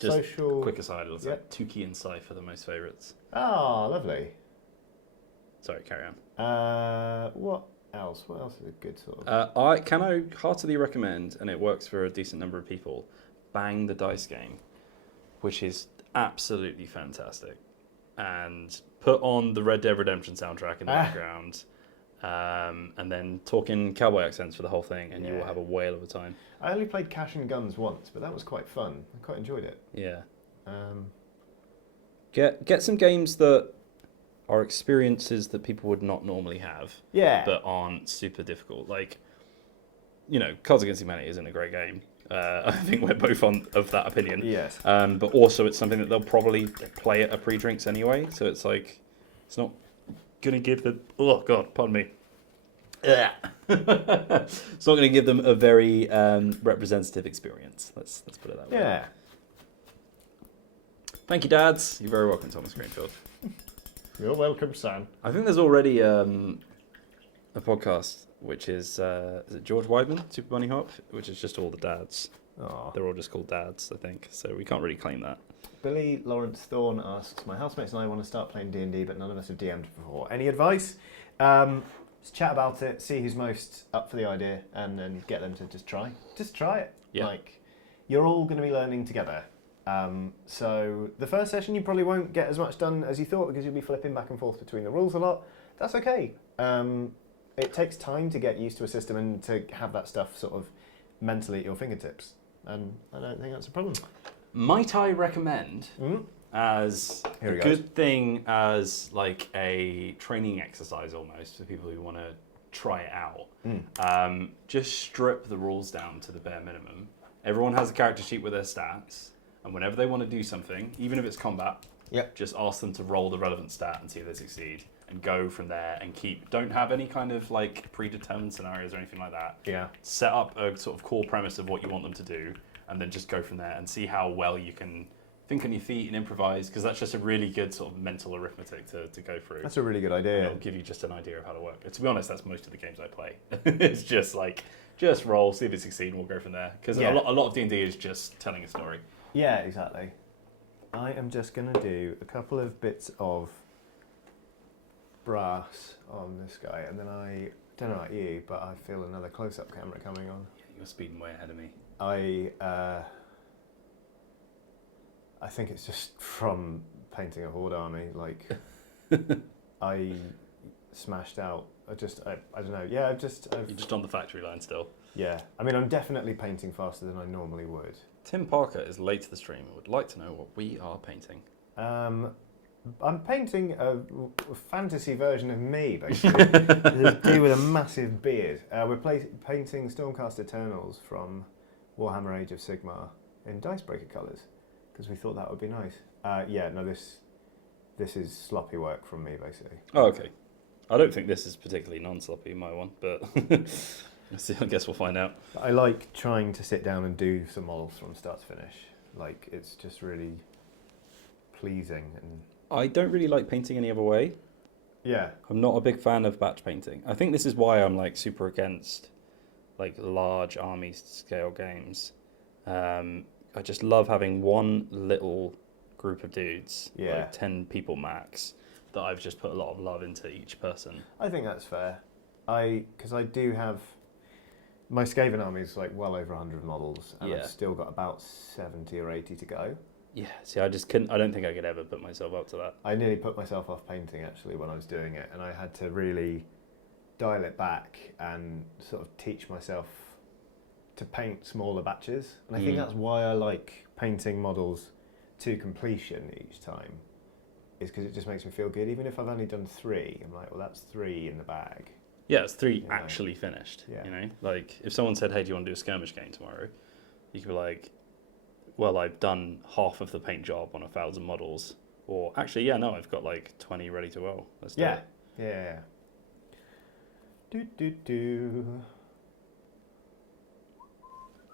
Just social. Quick aside, it looks like Tukey and Scythe are the most favourites. Oh, lovely. Sorry, carry on. What else? What else is a good sort of? I heartily recommend, and it works for a decent number of people, Bang the Dice game, which is absolutely fantastic. And put on the Red Dead Redemption soundtrack in the background, and then talk in cowboy accents for the whole thing, and you will have a whale of a time. I only played Cash and Guns once, but that was quite fun. I quite enjoyed it. Yeah. Get some games that are experiences that people would not normally have, Yeah. but aren't super difficult. Like, Cards Against Humanity isn't a great game. I think we're both of that opinion. Yes. But also, it's something that they'll probably play at a pre-drinks anyway. So it's like, it's not gonna give them. Oh God, pardon me. It's not gonna give them a very representative experience. Let's put it that way. Yeah. Thank you, dads. You're very welcome, Thomas Greenfield. You're welcome, son. I think there's already a podcast which is it George Weidman, Super Bunny Hop, which is just all the dads. Aw. They're all just called dads, I think. So we can't really claim that. Billy Lawrence Thorne asks, my housemates and I want to start playing D&D, but none of us have DM'd before. Any advice? Just chat about it, see who's most up for the idea, and then get them to just try. Just try it. Yeah. Like, you're all going to be learning together. So the first session you probably won't get as much done as you thought because you'll be flipping back and forth between the rules a lot. That's okay. It takes time to get used to a system and to have that stuff sort of mentally at your fingertips. And I don't think that's a problem. Might I recommend as Here a he good thing as like a training exercise almost for people who want to try it out? Just strip the rules down to the bare minimum. Everyone has a character sheet with their stats, and whenever they want to do something, even if it's combat, just ask them to roll the relevant stat and see if they succeed, and go from there and don't have any kind of like predetermined scenarios or anything like that. Yeah. Set up a sort of core premise of what you want them to do, and then just go from there and see how well you can think on your feet and improvise, because that's just a really good sort of mental arithmetic to go through. That's a really good And idea. it'll give you just an idea of how to work. And to be honest, that's most of the games I play. It's just like, just roll, see if it succeeds, and we'll go from there. Because a lot of D&D is just telling a story. Yeah, exactly. I am just going to do a couple of bits of brass on this guy, and then I don't know about you, but I feel another close-up camera coming on. Yeah, you're speeding way ahead of me. I think it's just from painting a horde army. Like, I smashed out. I don't know. Yeah, You're just on the factory line still. Yeah, I mean, I'm definitely painting faster than I normally would. Tim Parker is late to the stream and would like to know what we are painting. I'm painting a fantasy version of me, basically. To do with a massive beard. We're painting Stormcast Eternals from Warhammer Age of Sigmar in Dicebreaker colours, because we thought that would be nice. This is sloppy work from me, basically. Oh, okay. I don't think this is particularly non-sloppy, my one, but I guess we'll find out. I like trying to sit down and do some models from start to finish. Like, it's just really pleasing. And I don't really like painting any other way. yeah. I'm not a big fan of batch painting. I think this is why I'm like super against like large army scale games. I just love having one little group of dudes, like 10 people max, that I've just put a lot of love into each person. I think that's fair. Because I do have... My Skaven army is like well over 100 models, and I've still got about 70 or 80 to go. Yeah, see, I just couldn't... I don't think I could ever put myself up to that. I nearly put myself off painting, actually, when I was doing it, and I had to really dial it back and sort of teach myself to paint smaller batches. And I think that's why I like painting models to completion each time, is because it just makes me feel good. Even if I've only done 3, I'm like, well, that's 3 in the bag. Yeah, it's 3 actually finished, Yeah. you know? Like, if someone said, hey, do you want to do a skirmish game tomorrow? You could be like, well, I've done half of the paint job on 1,000 models. Or, actually, yeah, no, I've got like 20 ready to roll. Let's do it. Yeah. Do.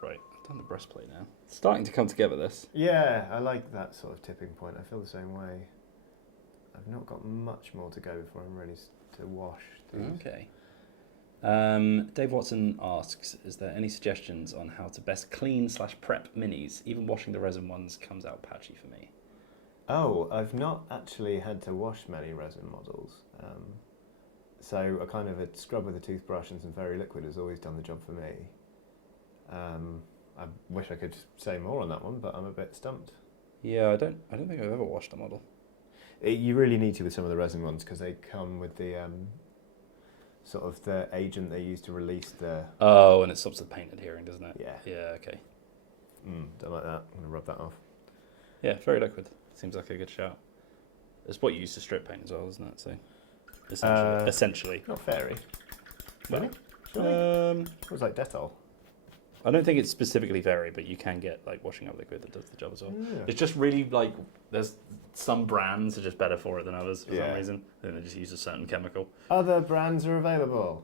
Right, I've done the breastplate now. It's starting to come together, this. Yeah, I like that sort of tipping point. I feel the same way. I've not got much more to go before I'm ready to wash these. Okay. Dave Watson asks, is there any suggestions on how to best clean/prep minis? Even washing the resin ones comes out patchy for me. Oh, I've not actually had to wash many resin models. So a kind of a scrub with a toothbrush and some fairy liquid has always done the job for me. I wish I could say more on that one, but I'm a bit stumped. Yeah, I don't think I've ever washed a model. You really need to with some of the resin ones, because they come with the sort of the agent they use to release the... Oh, and it stops the paint adhering, doesn't it? Yeah. Yeah, okay. Don't like that. I'm going to rub that off. Yeah, fairy liquid. Seems like a good shout. It's what you use to strip paint as well, isn't it? So essentially. Not fairy. Well, Really? It was like Dettol. I don't think it's specifically fairy, but you can get like washing up liquid that does the job as well. Yeah. It's just really like there's some brands are just better for it than others for Yeah. some reason. I think they just use a certain chemical. Other brands are available.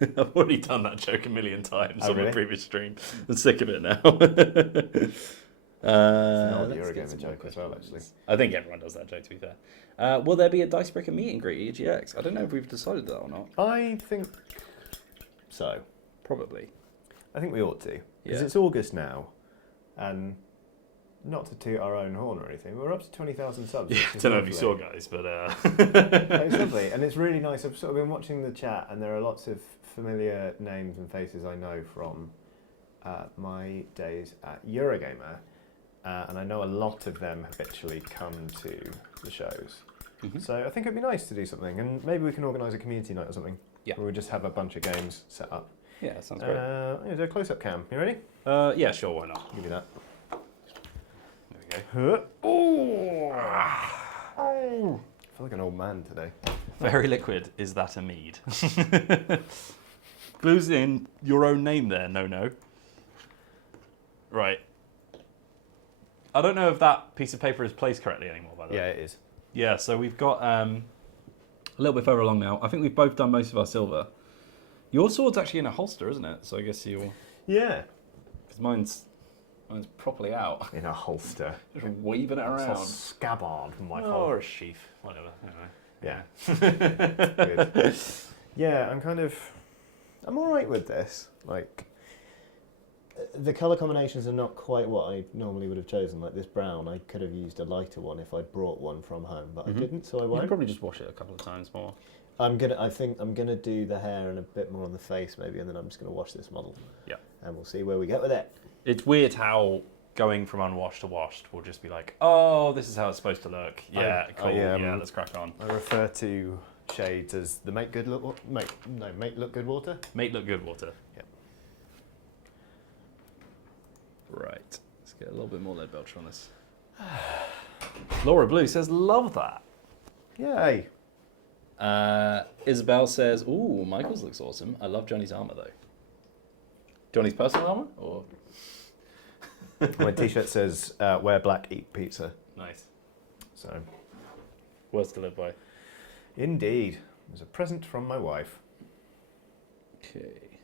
I've already done that joke a million times on really? my previous stream. I'm sick of it now. It's an old let's get Eurogamer some joke more as well, questions. actually. I think everyone does that joke, to be fair. Will there be a Dicebreaker meet and greet EGX? I don't know if we've decided that or not. I think so. Probably. I think we ought to. Because Yeah. it's August now. And not to toot our own horn or anything, we're up to 20,000 subs. Yeah, which I is don't know if you saw, lovely. guys, but... It's lovely. And it's really nice. I've sort of been watching the chat, and there are lots of familiar names and faces I know from my days at Eurogamer. And I know a lot of them habitually come to the shows. Mhm. So I think it'd be nice to do something, and maybe we can organise a community night or something. Yeah. Where we just have a bunch of games set up. Yeah, that sounds great. Yeah, do a close-up cam. You ready? Yeah, sure, why not? Give me that. There we go. Oh! I feel like an old man today. Very liquid. Is that a mead? Glues in your own name there, no. Right. I don't know if that piece of paper is placed correctly anymore, by the way. Yeah, it is. Yeah, so we've got a little bit further along now. I think we've both done most of our silver. Your sword's actually in a holster, isn't it? So I guess you'll... Yeah. Because mine's properly out. In a holster. Just waving it It's a around. scabbard, Michael. Or a sheath, whatever. Anyway. Yeah. Good. Yeah, I'm alright with this. Like, the colour combinations are not quite what I normally would have chosen. Like this brown, I could have used a lighter one if I'd brought one from home, but I didn't, so I You won't. can probably just wash it a couple of times more. I think I'm gonna do the hair and a bit more on the face maybe, and then I'm just gonna wash this model. Yeah. And we'll see where we get with it. It's weird how going from unwashed to washed will just be like, oh, this is how it's supposed to look. Yeah, cool. Yeah, let's crack on. I refer to shades as the make look good water. Make look good water. Yep. Right. Let's get a little bit more lead belcher on this. Laura Blue says, love that. Yay. Isabel says, ooh, Michael's looks awesome. I love Johnny's armor though. Johnny's personal armor? Or My t-shirt says wear black, eat pizza. nice. So Words to live by. indeed. It was a present from my wife. Okay.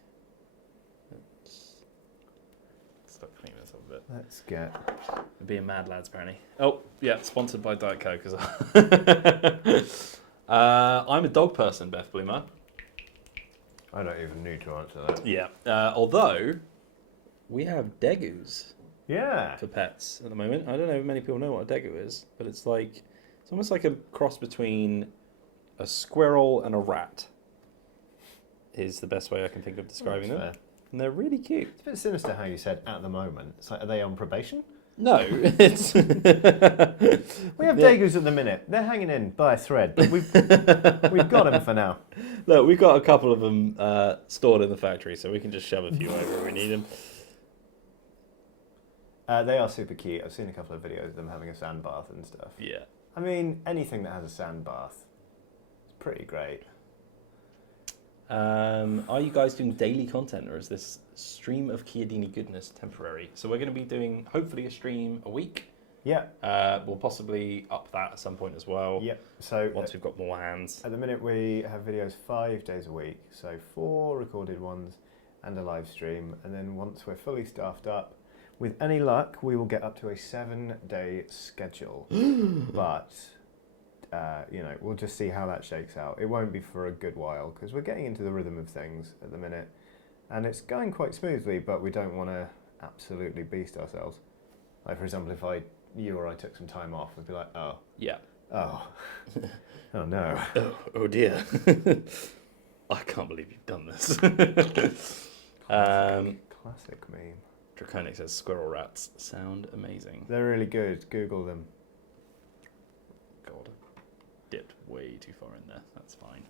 Let's stop cleaning this up a bit. Let's get Being mad lads, apparently. Oh, yeah, sponsored by Diet Coke. I'm a dog person, Beth Bloomer. I don't even need to answer that. Yeah. Although, we have degus Yeah. for pets at the moment. I don't know if many people know what a degu is, but it's almost like a cross between a squirrel and a rat. Is the best way I can think of describing them. Fair. And they're really cute. It's a bit sinister how you said at the moment. It's like, are they on probation? No, it's... We have degus at the minute. They're hanging in by a thread, but we've got them for now. Look, we've got a couple of them stored in the factory, so we can just shove a few over if we need them. They are super cute. I've seen a couple of videos of them having a sand bath and stuff. Yeah. I mean, anything that has a sand bath is pretty great. Are you guys doing daily content, or is this stream of Chiodini goodness temporary? So we're going to be doing, hopefully, a stream a week. Yeah. We'll possibly up that at some point as well. Yep. So Once we've got more hands. at the minute we have videos 5 days a week. So 4 recorded ones and a live stream. And then once we're fully staffed up, with any luck, we will get up to a 7-day schedule. But we'll just see how that shakes out. It won't be for a good while because we're getting into the rhythm of things at the minute, and it's going quite smoothly. But we don't want to absolutely beast ourselves. Like for example, if you or I took some time off, we'd be like, oh no, Oh dear. I can't believe you've done this. classic meme. Draconic says squirrel rats sound amazing. They're really good. Google them. God, dipped way too far in there. That's fine.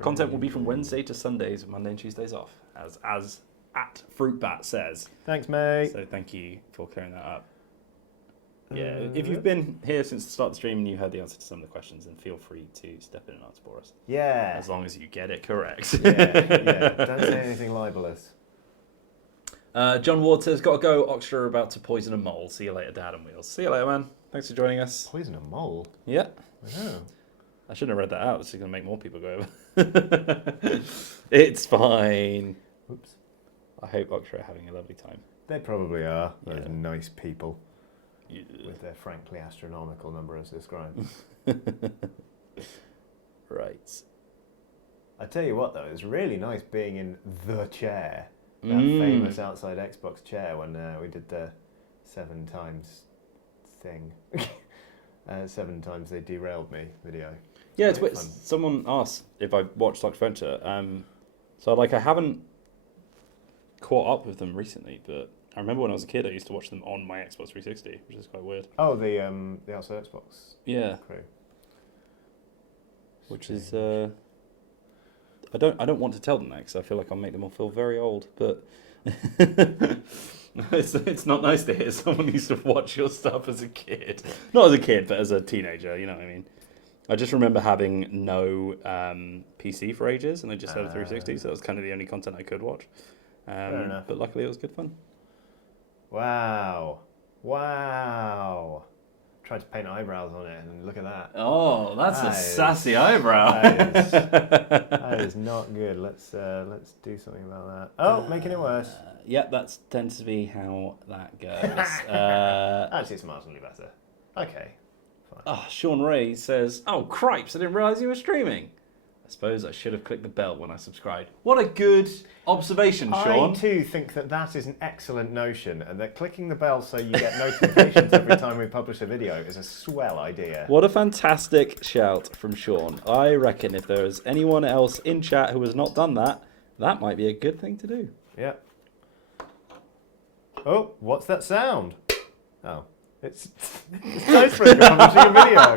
Content will be from Wednesday to Sundays, with Monday and Tuesdays off, as at Fruitbat says. Thanks, mate. So thank you for clearing that up. Yeah, if you've been here since the start of the stream and you heard the answer to some of the questions, then feel free to step in and answer for us. Yeah. As long as you get it correct. Yeah. Don't say anything libelous. John Ward says, "Gotta go. Oxtra are about to poison a mole. See you later, Dad and Wheels." See you later, man. Thanks for joining us. Poison a mole? Yeah. Oh. I shouldn't have read that out. This is going to make more people go over. It's fine. Oops. I hope Oxtra are having a lovely time. They probably are. Those Yeah. nice people. Yeah. With their frankly astronomical number as described. Right. I tell you what, though, it's really nice being in the chair. That famous outside Xbox chair when we did the 7 times thing. 7 times they derailed me video. Yeah, it's Fun. someone asked if I watched Dicepainter. So like I haven't caught up with them recently, but I remember when I was a kid I used to watch them on my Xbox 360, which is quite weird. Oh, the outside Xbox Yeah, crew. which is I don't want to tell them that because I feel like I'll make them all feel very old, but it's not nice to hear someone used to watch your stuff as a kid. Not as a kid, but as a teenager, you know what I mean? I just remember having no PC for ages, and I just had a 360, so that was kind of the only content I could watch. Fair enough. But luckily it was good fun. Wow. Tried to paint eyebrows on it, and look at that. Oh, that's That a is- sassy eyebrow. That is not good. Let's do something about that. Oh, making it worse. Yeah, that tends to be how that goes. Actually, it's marginally better. Okay. Sean Ray says, "Oh, cripes, I didn't realise you were streaming. I suppose I should have clicked the bell when I subscribed." What a good observation, Sean. I too think that is an excellent notion, and that clicking the bell so you get notifications every time we publish a video is a swell idea. What a fantastic shout from Sean. I reckon if there is anyone else in chat who has not done that, that might be a good thing to do. Yeah. Oh, what's that sound? Oh, it's Dicebreaker publishing a video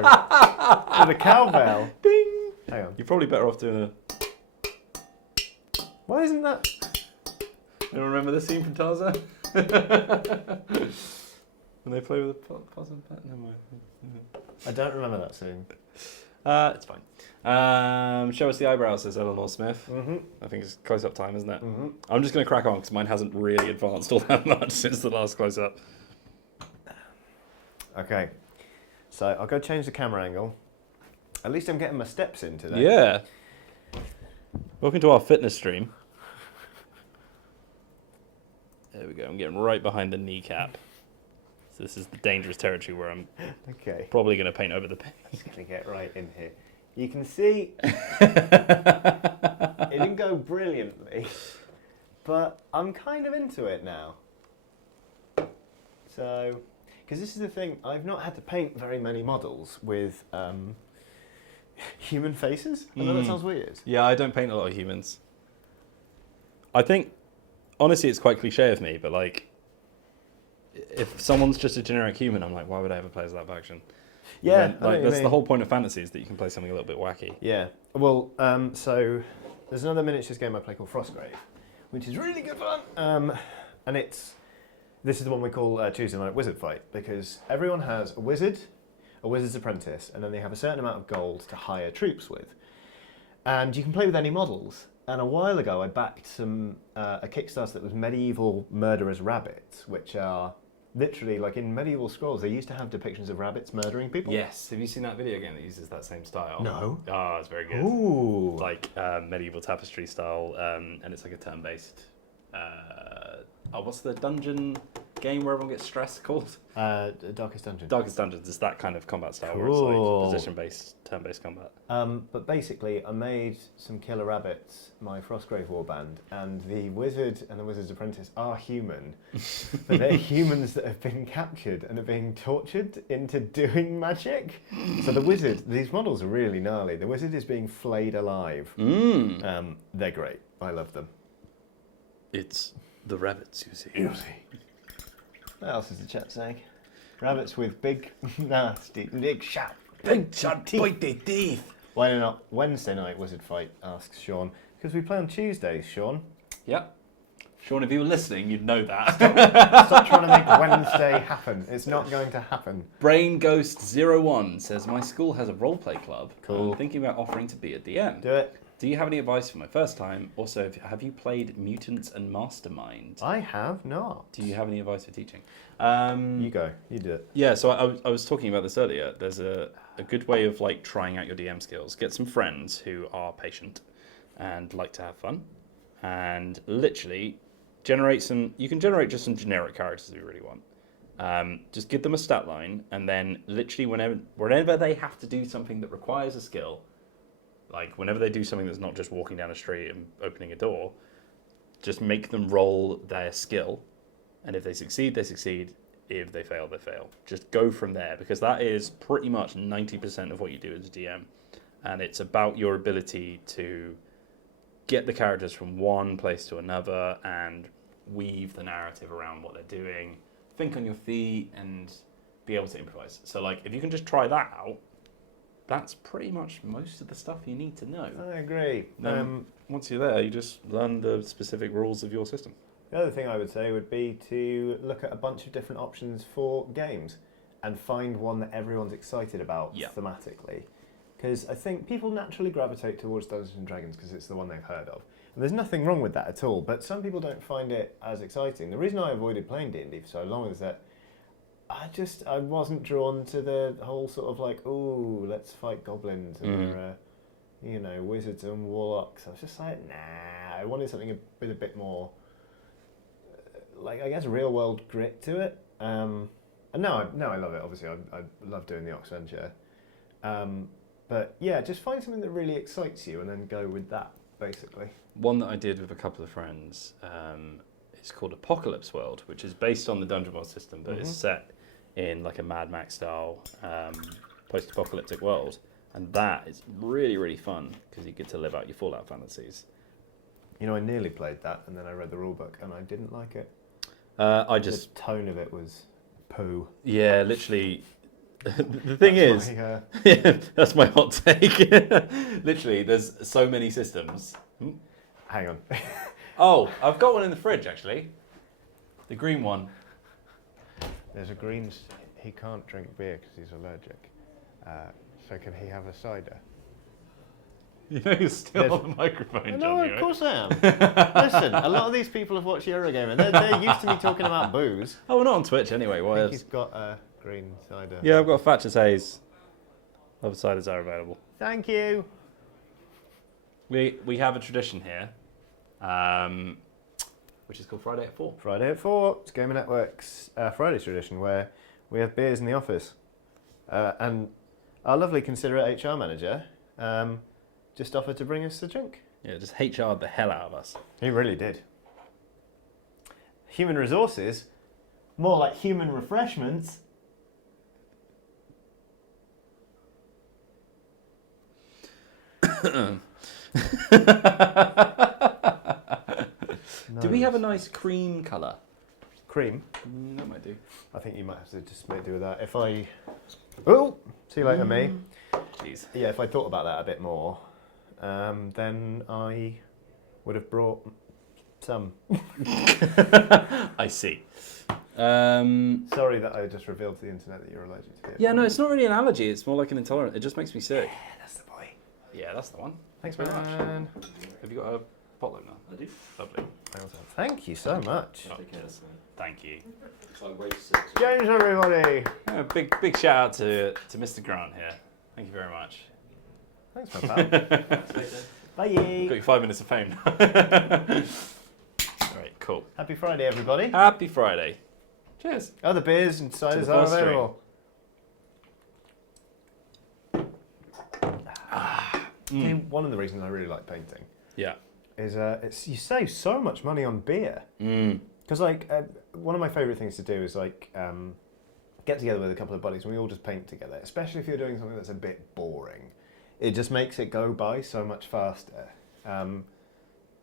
with a cowbell. Ding! Hang on. You're probably better off doing a... Why isn't that? You remember the scene from Tarzan? When they play with the possum pet? Never mind. I don't remember that scene. It's fine. Show us the eyebrows, says Eleanor Smith. Mm-hmm. I think it's close-up time, isn't it? Mm-hmm. I'm just going to crack on because mine hasn't really advanced all that much since the last close-up. Okay. So I'll go change the camera angle. At least I'm getting my steps in today. Yeah. Welcome to our fitness stream. There we go. I'm getting right behind the kneecap. So this is the dangerous territory where I'm Okay. probably going to paint over the paint. Just gonna get right in here. You can see it didn't go brilliantly, but I'm kind of into it now. So, because this is the thing, I've not had to paint very many models with human faces. I know that sounds weird. Yeah, I don't paint a lot of humans. I think, honestly, it's quite cliche of me, but like, if someone's just a generic human, I'm like, why would I ever play as that faction? Yeah, When, like that's the whole point of fantasy is that you can play something a little bit wacky. Yeah. Well, so there's another miniatures game I play called Frostgrave, which is really good fun. And this is the one we call Tuesday Night Wizard Fight, because everyone has a wizard, a wizard's apprentice, and then they have a certain amount of gold to hire troops with. And you can play with any models. And a while ago, I backed a Kickstarter that was medieval murderers rabbits, which are literally, like in medieval scrolls, they used to have depictions of rabbits murdering people. Yes. Have you seen that video game that uses that same style? No. Oh, it's very good. Ooh. Like medieval tapestry style, and it's like a turn-based. What's the dungeon game where everyone gets stressed called? Darkest Dungeon. Darkest Dungeons is that kind of combat style where Cool. it's like position-based, turn-based combat. But basically, I made some killer rabbits, my Frostgrave warband, and the wizard and the wizard's apprentice are human, but they're humans that have been captured and are being tortured into doing magic. So the wizard, these models are really gnarly. The wizard is being flayed alive. They're great. I love them. It's the rabbits, you see. What else is the chat saying? Rabbits with big, nasty, big sharp, sharp, pointy teeth. Why not Wednesday night wizard fight? Asks Sean. Because we play on Tuesdays, Sean. Yep. Sean, if you were listening, you'd know that. Stop trying to make Wednesday happen. It's not going to happen. Brain Ghost 01 says, my school has a roleplay club. Cool. I'm thinking about offering to be a DM. Do it. Do you have any advice for my first time? Also, have you played Mutants and Mastermind? I have not. Do you have any advice for teaching? You go. You do it. Yeah, so I was talking about this earlier. There's a good way of like trying out your DM skills. Get some friends who are patient and like to have fun, and literally you can generate just some generic characters if you really want. Just give them a stat line, and then literally whenever they have to do something that requires a skill, like whenever they do something that's not just walking down a street and opening a door, just make them roll their skill. And if they succeed, they succeed. If they fail, they fail. Just go from there, because that is pretty much 90% of what you do as a DM. And it's about your ability to get the characters from one place to another and weave the narrative around what they're doing, think on your feet, and be able to improvise. So like, if you can just try that out, that's pretty much most of the stuff you need to know. I agree. Once you're there, you just learn the specific rules of your system. The other thing I would say would be to look at a bunch of different options for games and find one that everyone's excited about thematically. Because I think people naturally gravitate towards Dungeons and Dragons because it's the one they've heard of. And there's nothing wrong with that at all, but some people don't find it as exciting. The reason I avoided playing D&D for so long is that I wasn't drawn to the whole sort of like, ooh, let's fight goblins or, wizards and warlocks. I was just like, nah, I wanted something a bit more, like, I guess, real world grit to it. And now I love it, obviously. I love doing the Oxventure. But yeah, just find something that really excites you and then go with that, basically. One that I did with a couple of friends is called Apocalypse World, which is based on the Dungeon World system, but is set in like a Mad Max style post-apocalyptic world. And that is really, really fun because you get to live out your Fallout fantasies. You know, I nearly played that and then I read the rulebook and I didn't like it. The tone of it was poo. Yeah, literally. The thing is, that's my hot take. Literally, there's so many systems. Hang on. Oh, I've got one in the fridge, actually. The green one. There's a green... He can't drink beer because he's allergic. So can he have a cider? You know you're still on the microphone, No, Johnny, of course I am. Listen, a lot of these people have watched Eurogamer. They're used to me talking about booze. Oh, we're not on Twitch anyway. I think he's got a green cider. Yeah, I've got a Thatcher's Haze. Other ciders are available. Thank you. We have a tradition here, which is called Friday at 4. Friday at 4. It's Gamer Network's Friday tradition where we have beers in the office. And our lovely considerate HR manager just offered to bring us a drink. Yeah, just HR'd the hell out of us. He really did. Human resources, more like human refreshments. Do we have a nice cream colour? Cream? That might do. I think you might have to just make do with that. If I... Oh! See you later, me. Jeez. Yeah, if I thought about that a bit more, then I would have brought some. I see. Sorry that I just revealed to the internet that you're allergic to it. Yeah, no, it's not really an allergy. It's more like an intolerance. It just makes me sick. Yeah, that's the boy. Yeah, that's the one. Thanks very much. man. Have you got a potluck now? I do. Lovely. Thank you so much. Oh, yes. Thank you. James, everybody. Big shout out to Mr. Grant here. Thank you very much. Thanks, my pal. Bye. Got you 5 minutes of fame. All right, cool. Happy Friday, everybody. Happy Friday. Cheers. Other beers and ciders are first available. One of the reasons I really like painting is you save so much money on beer. Because one of my favourite things to do is get together with a couple of buddies and we all just paint together, especially if you're doing something that's a bit boring. It just makes it go by so much faster.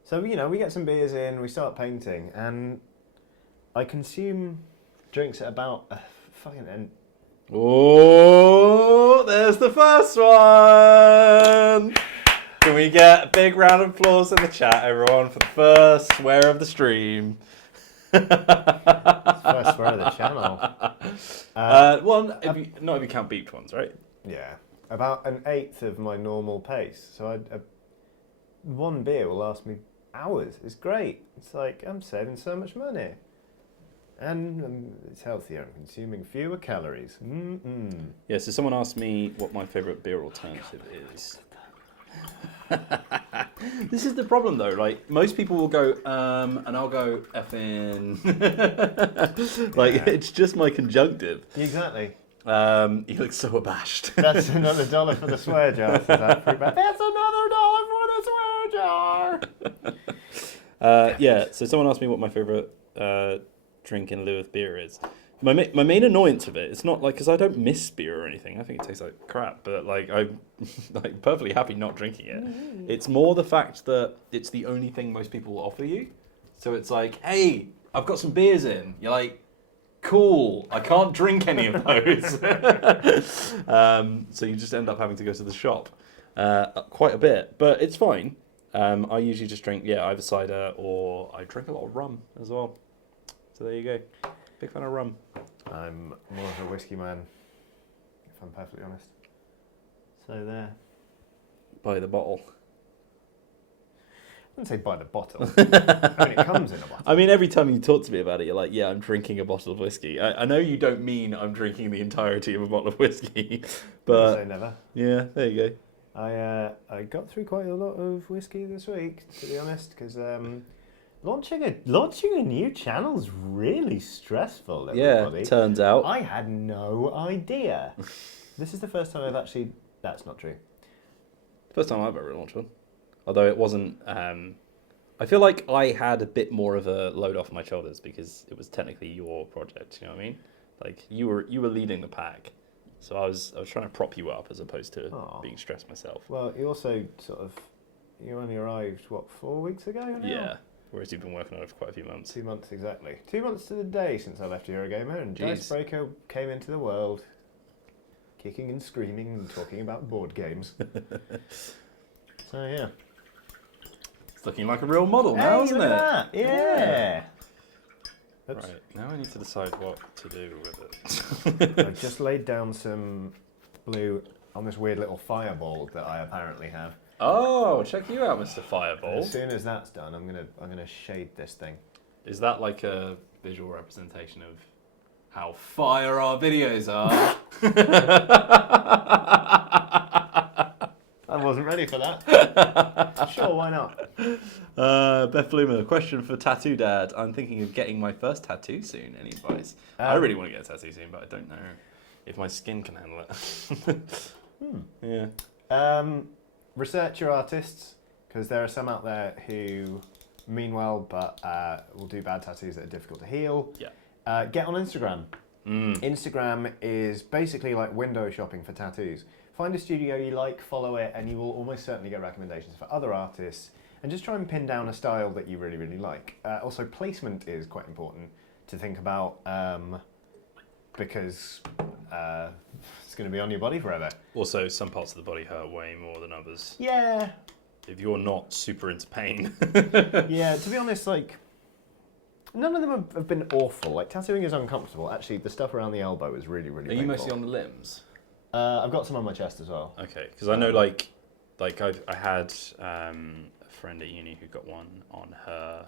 So, we get some beers in, we start painting, and I consume drinks at about a fucking end. Oh, there's the first one! Can we get a big round of applause in the chat, everyone, for the first swear of the stream. First swear of the channel. Not if you count beeped ones, right? Yeah, about an eighth of my normal pace. So one beer will last me hours. It's great. It's like I'm saving so much money, and it's healthier. I'm consuming fewer calories. Yeah. So someone asked me what my favourite beer alternative is. This is the problem though, like most people will go, and I'll go effing. It's just my conjunctive. Exactly. He looks so abashed. That's another $1 for the swear jar. Says that fruit bat. That's another $1 for the swear jar. Yeah, so someone asked me what my favourite drink in lieu of beer is. My main annoyance of it, it's not like, because I don't miss beer or anything. I think it tastes like crap, but like I'm like perfectly happy not drinking it. It's more the fact that it's the only thing most people will offer you. So it's like, hey, I've got some beers in. You're like, cool, I can't drink any of those. So you just end up having to go to the shop quite a bit, but it's fine. I usually just drink, either cider or I drink a lot of rum as well. So there you go. Big fan of rum. I'm more of a whiskey man, if I'm perfectly honest. So there. By the bottle. I wouldn't say by the bottle. I mean, it comes in a bottle. I mean, every time you talk to me about it, you're like, yeah, I'm drinking a bottle of whiskey. I know you don't mean I'm drinking the entirety of a bottle of whiskey, but... Never say never. Yeah, there you go. I got through quite a lot of whiskey this week, to be honest, because launching a new channel is really stressful, everybody. Yeah, turns out. I had no idea. This is the first time I've actually... That's not true. First time I've ever launched one. Although it wasn't... I feel like I had a bit more of a load off my shoulders because it was technically your project, you know what I mean? Like, you were leading the pack. So I was trying to prop you up as opposed to being stressed myself. Well, you also you only arrived, 4 weeks ago now? Yeah, whereas you've been working on it for quite a few months. 2 months, exactly. 2 months to the day since I left Eurogamer, and Dicebreaker came into the world, kicking and screaming and talking about board games. So, yeah. It's looking like a real model now, isn't it? That. Yeah. Right, now I need to decide what to do with it. I've just laid down some blue on this weird little fireball that I apparently have. Oh, check you out, Mr. Fireball. As soon as that's done, I'm gonna shade this thing. Is that like a visual representation of how fire our videos are? I wasn't ready for that. Sure, why not? Beth Bloomer, question for Tattoo Dad. I'm thinking of getting my first tattoo soon. Any advice? I really want to get a tattoo soon, but I don't know if my skin can handle it. Yeah. Research your artists, because there are some out there who mean well, but will do bad tattoos that are difficult to heal. Yeah. Get on Instagram. Instagram is basically like window shopping for tattoos. Find a studio you like, follow it, and you will almost certainly get recommendations for other artists. And just try and pin down a style that you really, really like. Also, placement is quite important to think about because it's going to be on your body forever. Also, some parts of the body hurt way more than others. Yeah. If you're not super into pain. Yeah, to be honest, like, none of them have been awful. Like, tattooing is uncomfortable. Actually, the stuff around the elbow is really, really painful. Are you mostly on the limbs? I've got some on my chest as well. Okay, because I know, like I had a friend at uni who got one on her,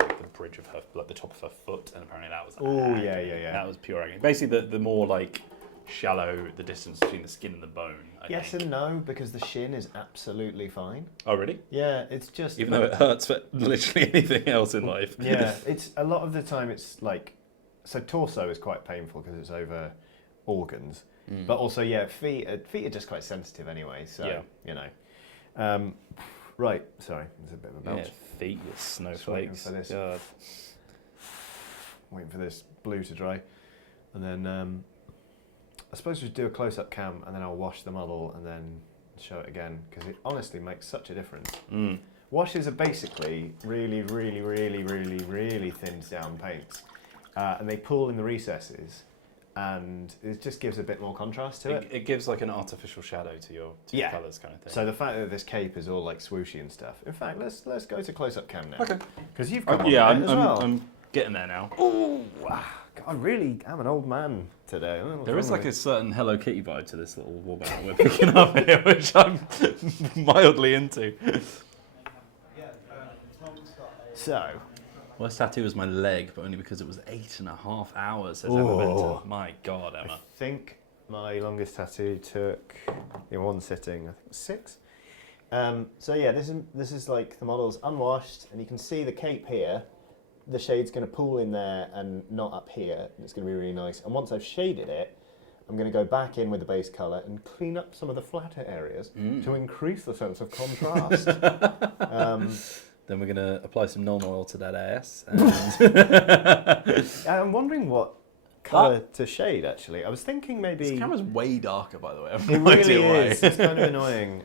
like the bridge of her, like the top of her foot, and apparently that was. Oh yeah. That was pure agony. Basically, the more like shallow the distance between the skin and the bone. Yes and no, because the shin is absolutely fine. Oh really? Yeah, it's just even though it hurts for literally anything else in life. Yeah, it's a lot of the time. It's like so torso is quite painful because it's over organs. But also, feet are just quite sensitive anyway, so, you know. Right, sorry, there's a bit of a belch. Yeah, feet, you snowflakes. Waiting for this blue to dry. And then, I suppose we should do a close-up cam, and then I'll wash the model, and then show it again, because it honestly makes such a difference. Washes are basically really, really, really, really, really thinned down paints. And they pull in the recesses. and it just gives a bit more contrast to it. It gives like an artificial shadow to your colours kind of thing. So the fact that this cape is all like swooshy and stuff. In fact, let's go to close-up cam now. Okay. Because you've come on I'm, as well. I'm getting there now. Oh, I really am an old man today. There is like a certain Hello Kitty vibe to this little warband we're picking up here, which I'm mildly into. So, Worst tattoo was my leg, but only because it was 8.5 hours, says Emma Venter. My God, Emma. I think my longest tattoo took, in one sitting, I think 6. So yeah, this is like the model's unwashed, and you can see the cape here. The shade's going to pool in there and not up here, and it's going to be really nice. And once I've shaded it, I'm going to go back in with the base colour and clean up some of the flatter areas to increase the sense of contrast. Then we're going to apply some null oil to that ass. And I'm wondering what colour to shade, actually. I was thinking maybe... This camera's way darker, by the way. It really is. It's kind of annoying.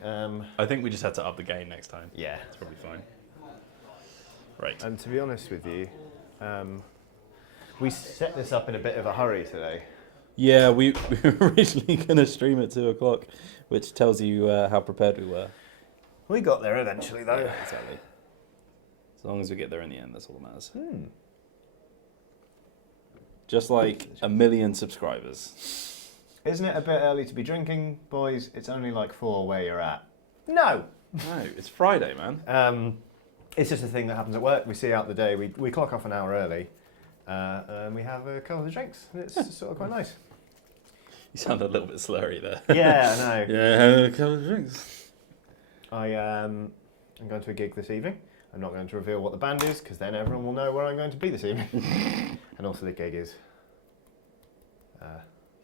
I think we just had to up the game next time. Yeah. It's probably fine. Right. And to be honest with you, we set this up in a bit of a hurry today. Yeah, we were originally going to stream at 2 o'clock, which tells you how prepared we were. We got there eventually, though. Yeah, exactly. As long as we get there in the end, that's all that matters. Just like 1 million subscribers. Isn't it a bit early to be drinking, boys? It's only like 4 where you're at. No! No, it's Friday, man. It's just a thing that happens at work. We see out the day. We clock off an hour early, and we have a couple of drinks. And it's sort of quite nice. You sound a little bit slurry there. Yeah, I know. Yeah, a couple of drinks. I'm going to a gig this evening. I'm not going to reveal what the band is, because then everyone will know where I'm going to be this evening. And also the gig is...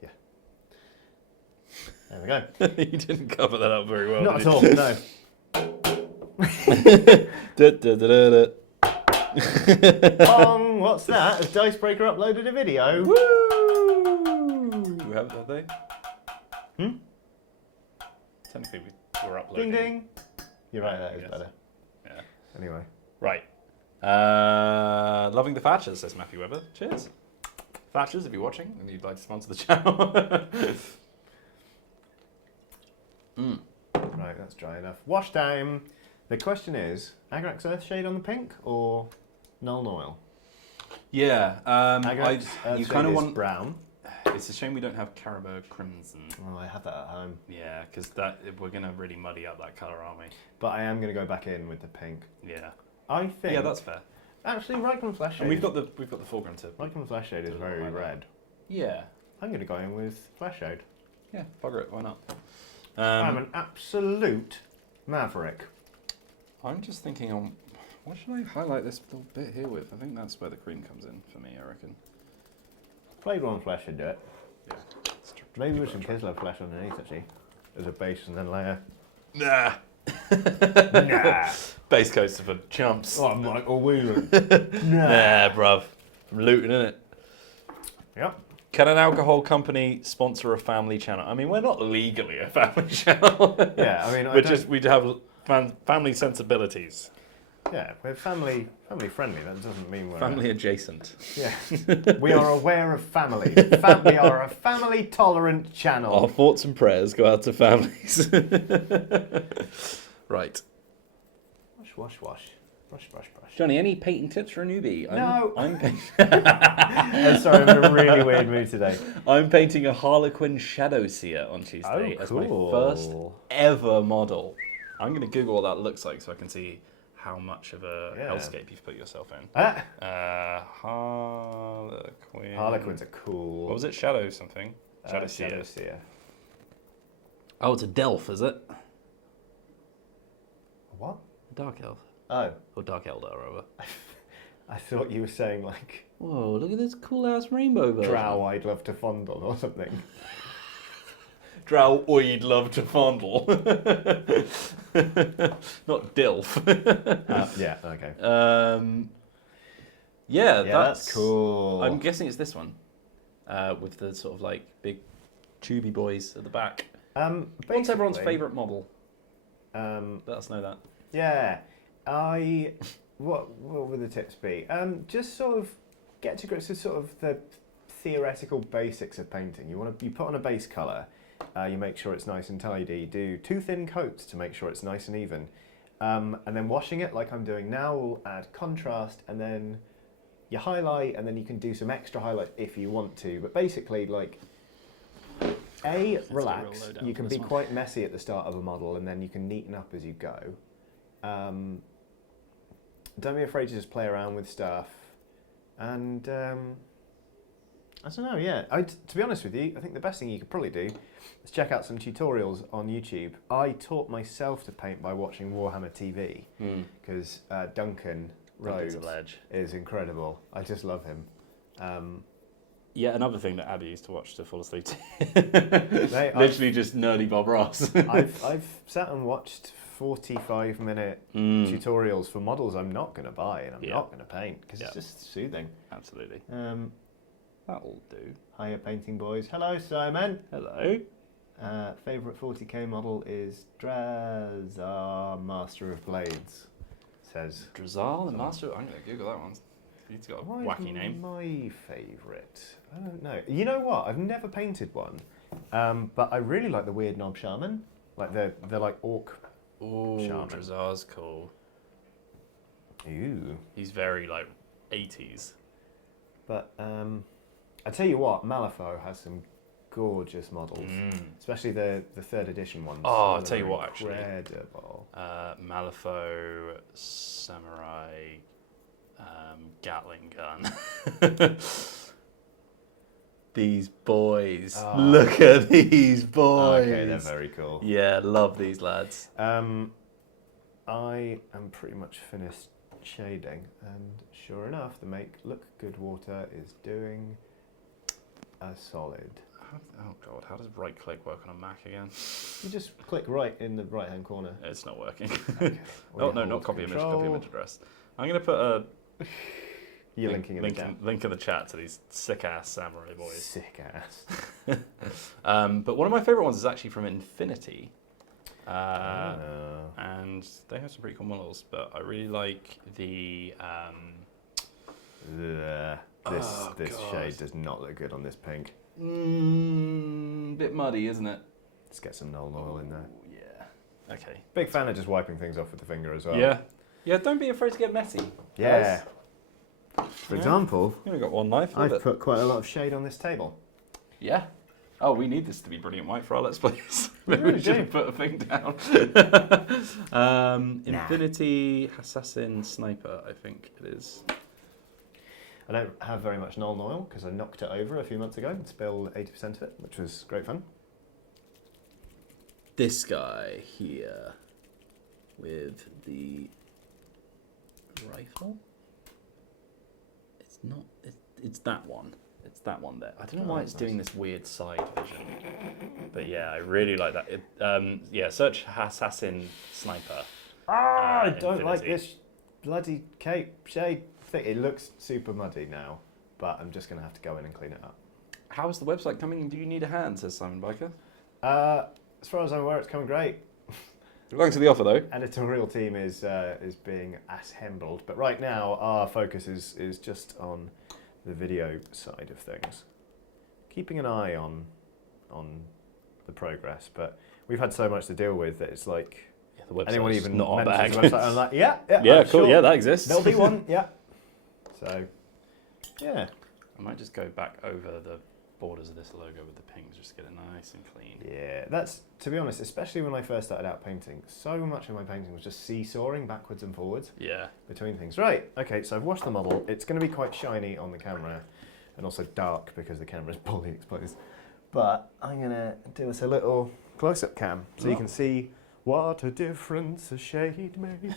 yeah. There we go. You didn't cover that up very well. Not at all, no. Bong! What's that? Has Dicebreaker uploaded a video? Woo! Have they? Technically, we're uploading. Ding ding! You're right, that is better. Yeah. Anyway. Right. Loving the Thatchers, says Matthew Webber. Cheers. Thatchers, if you're watching and you'd like to sponsor the channel. Right, that's dry enough. Wash time. The question is, Agrax Earthshade on the pink or Null Oil? Yeah. Agrax you Earthshade kind of is want. brown. It's a shame we don't have Caribou Crimson. Oh, I have that at home. Yeah, because we're going to really muddy up that colour, aren't we? But I am going to go back in with the pink. Yeah. I think. Yeah, that's fair. Actually, Reichman Flashshade. And we've got the foreground to. Reichman Flashshade is very red. Yeah. I'm going to go in with Flashshade. Yeah, bugger it, why not? I'm an absolute maverick. I'm just thinking on, what should I highlight this little bit here with? I think that's where the cream comes in for me, I reckon. Flayed one flesh should do it. Yeah. Maybe with some Kislev flesh underneath, actually. As a base and then layer. Nah. Nah. Base coats for chumps. Oh, I'm Michael Whelan. Nah, bruv. I'm looting, innit? Yep. Can an alcohol company sponsor a family channel? I mean, we're not legally a family channel. Yeah, I mean, we'd have family sensibilities. Yeah, we're family friendly. That doesn't mean we're Family adjacent. Yeah, we are aware of family. We are a family tolerant channel. Our thoughts and prayers go out to families. Right. Wash. Brush. Johnny, any painting tips for a newbie? No. I'm I'm sorry, I'm in a really weird mood today. I'm painting a Harlequin Shadow Seer on Tuesday as my first ever model. I'm going to Google what that looks like so I can see how much of a hellscape you've put yourself in. Harlequin. Harlequins are cool. What was it? Shadow something? Shadow Seer. Shadow Seer. Oh, it's a Delph, is it? What? A Dark Elf. Oh. Or Dark Eldar, rather. I thought you were saying like... Whoa, look at this cool-ass rainbow bird. Drow I'd love to fondle or something. Drow I'd love to fondle. Not Dilf. Yeah, okay. Yeah, that's cool. I'm guessing it's this one. With the sort of like big tubey boys at the back. What's everyone's favourite model? Let us know that. Yeah. What would the tips be? Just sort of get to grips with sort of the theoretical basics of painting. You put on a base colour, you make sure it's nice and tidy, do 2 thin coats to make sure it's nice and even, and then washing it like I'm doing now will add contrast, and then you highlight, and then you can do some extra highlights if you want to. But basically, like, relax. You can be quite messy at the start of a model, and then you can neaten up as you go. Don't be afraid to just play around with stuff. And I don't know, yeah. To be honest with you, I think the best thing you could probably do is check out some tutorials on YouTube. I taught myself to paint by watching Warhammer TV, because Duncan Rhodes is incredible. I just love him. Yeah, another thing that Abby used to watch to fall asleep to. Literally just nerdy Bob Ross. I've sat and watched 45-minute tutorials for models I'm not going to buy and I'm not going to paint, because it's just soothing. Absolutely. That'll do. Hiya, painting boys. Hello, Simon. Hello. Favourite 40k model is Drazar, Master of Blades, says. Drazar, the Master. I'm going to Google that one. He's got a wacky name. My favourite? I don't know. You know what? I've never painted one, but I really like the weird knob shaman. Like they're like orc. Ooh, shaman. Drazar's cool. Ooh. He's very like 80s. But I tell you what, Malifaux has some gorgeous models, especially the 3rd edition ones. Oh, I'll tell you what, actually. Incredible. Malifaux Samurai Gatling gun. These boys. Oh. Look at these boys. Okay, they're very cool. Yeah, love these lads. I am pretty much finished shading, and sure enough, the Make Look Good water is doing a solid. Oh god, how does right click work on a Mac again? You just click right in the right hand corner. It's not working. Okay. Oh no, not copy image, copy image address. I'm going to put a link in the chat to these sick ass samurai boys. Sick ass. But one of my favourite ones is actually from Infinity. And they have some pretty cool models, but I really like the this shade does not look good on this pink. Bit muddy, isn't it? Let's get some Null oil in there. Yeah. Okay. Big fan of just wiping things off with the finger as well. Yeah. Yeah, don't be afraid to get messy. Yeah. For example, you've only got one knife. I've put quite a lot of shade on this table. Yeah. Oh, we need this to be brilliant white for our Let's Plays. Maybe we should put a thing down. Infinity Assassin Sniper, I think it is. I don't have very much Null oil because I knocked it over a few months ago and spilled 80% of it, which was great fun. This guy here with the rifle. It's not. It's that one. It's that one there. I don't know why it's doing this weird side vision, but yeah, I really like that. Yeah, search Assassin Sniper. I don't like this bloody cape shade thing. It looks super muddy now, but I'm just going to have to go in and clean it up. How's the website coming? Do you need a hand? Says Simon Biker. As far as I'm aware, it's coming great. Thanks for the offer, though. Editorial team is being assembled, but right now our focus is just on the video side of things, keeping an eye on the progress. But we've had so much to deal with that it's like the website anyone even not our bag. mentions the website, I'm like, yeah, cool, sure. yeah, that exists. There'll be one, yeah. So, yeah. I might just go back over the borders of this logo with the pinks, just to get it nice and clean. Yeah, that's, to be honest, especially when I first started out painting, so much of my painting was just seesawing backwards and forwards between things. Right, okay, so I've washed the model. It's going to be quite shiny on the camera and also dark because the camera's fully exposed. But I'm going to do us a little close-up cam so you can see what a difference a shade makes.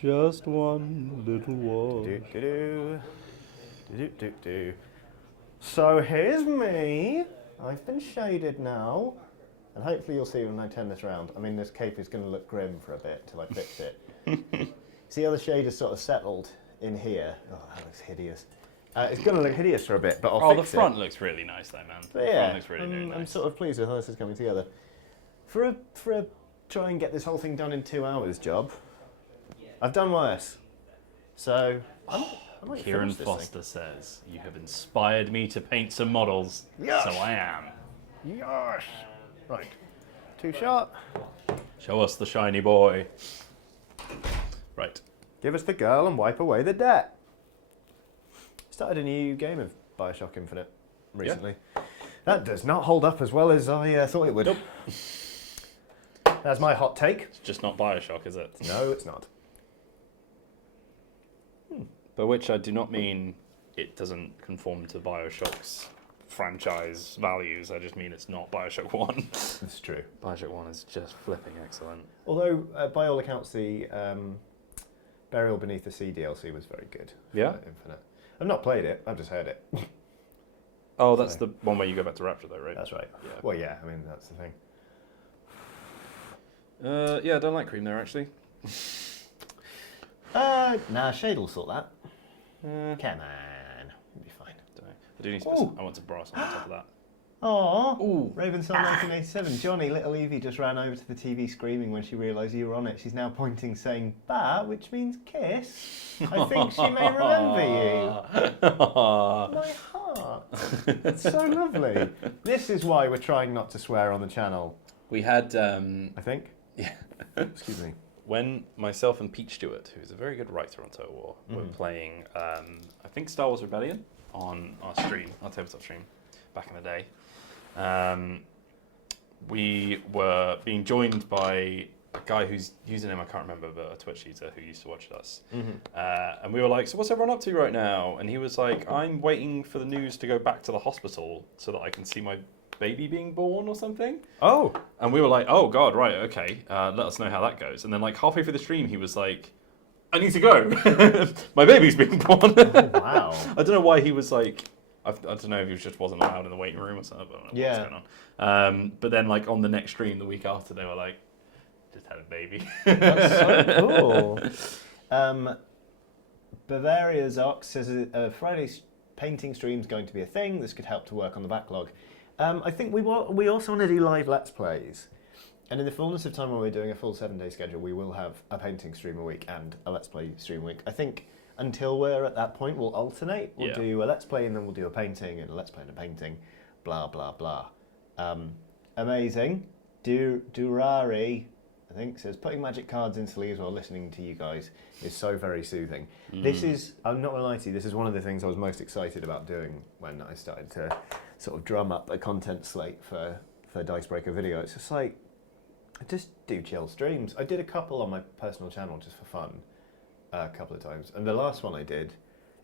Just one little word. So here's me. I've been shaded now, and hopefully you'll see when I turn this around. I mean, this cape is going to look grim for a bit till I fix it. See how the shade is sort of settled in here? Oh, that looks hideous. It's going to look hideous for a bit, but I'll fix it. The front looks really nice though, man. But yeah, front looks really nice. I'm sort of pleased with how this is coming together. For a try and get this whole thing done in 2 hours job, I've done worse. So I might Kieran finish this thing. Foster says, "You have inspired me to paint some models, Yes. so I am." Yes. Right. 2 shot. Show us the shiny boy. Right. Give us the girl and wipe away the debt. Started a new game of Bioshock Infinite recently. That does not hold up as well as I thought it would. Nope. That's my hot take. It's just not Bioshock, is it? No, it's not. By which I do not mean it doesn't conform to Bioshock's franchise values. I just mean it's not Bioshock 1. That's true. Bioshock 1 is just flipping excellent. Although, by all accounts, the Burial Beneath the Sea DLC was very good. for Yeah? Infinite. I've not played it. I've just heard it. Oh, that's So- the one where you go back to Rapture, though, right? That's right. Yeah. Well, yeah. I mean, that's the thing. Yeah, I don't like cream there, actually. Nah. Shade will sort that. Uh, Come on, it'll be fine. don't know. I do need Ooh. I want some brass on the top of that. Aww. Ooh. Ravensoul 1987. Johnny, little Evie just ran over to the TV screaming when she realised you were on it. She's now pointing, saying "ba," which means kiss. I think she may remember you. My heart. It's so lovely. This is why we're trying not to swear on the channel. We had, I think. yeah. Excuse me. When myself and Pete Stewart, who's a very good writer on Total War, were playing, I think, Star Wars Rebellion on our stream, our tabletop stream, back in the day, we were being joined by a guy whose username I can't remember, but a Twitch user who used to watch us. And we were like, "So what's everyone up to right now?" And he was like, "I'm waiting for the news to go back to the hospital so that I can see my baby being born or something." Oh. And we were like, "Oh God, right, okay. Let us know how that goes." And then like halfway through the stream, he was like, "I need to go. My baby's being born." Wow. I don't know why he was like. I don't know if he just wasn't allowed in the waiting room or something. I don't know what's going on. But then like on the next stream, the week after, they were like, "Just had a baby." That's so cool. Bavaria's Ox says Friday's painting stream's going to be a thing. This could help to work on the backlog. I think we also want to do live Let's Plays. And in the fullness of time when we're doing a full 7-day schedule, we will have a painting stream a week and a Let's Play stream a week. I think until we're at that point, we'll alternate. We'll do a Let's Play and then we'll do a painting and a Let's Play and a painting. Blah, blah, blah. Amazing. Durari, I think, says, putting magic cards in sleeves while listening to you guys is so very soothing. This is, I'm not going to lie to you, this is one of the things I was most excited about doing when I started to sort of drum up a content slate for Dicebreaker Video. It's just like, I just do chill streams. I did a couple on my personal channel just for fun a couple of times. And the last one I did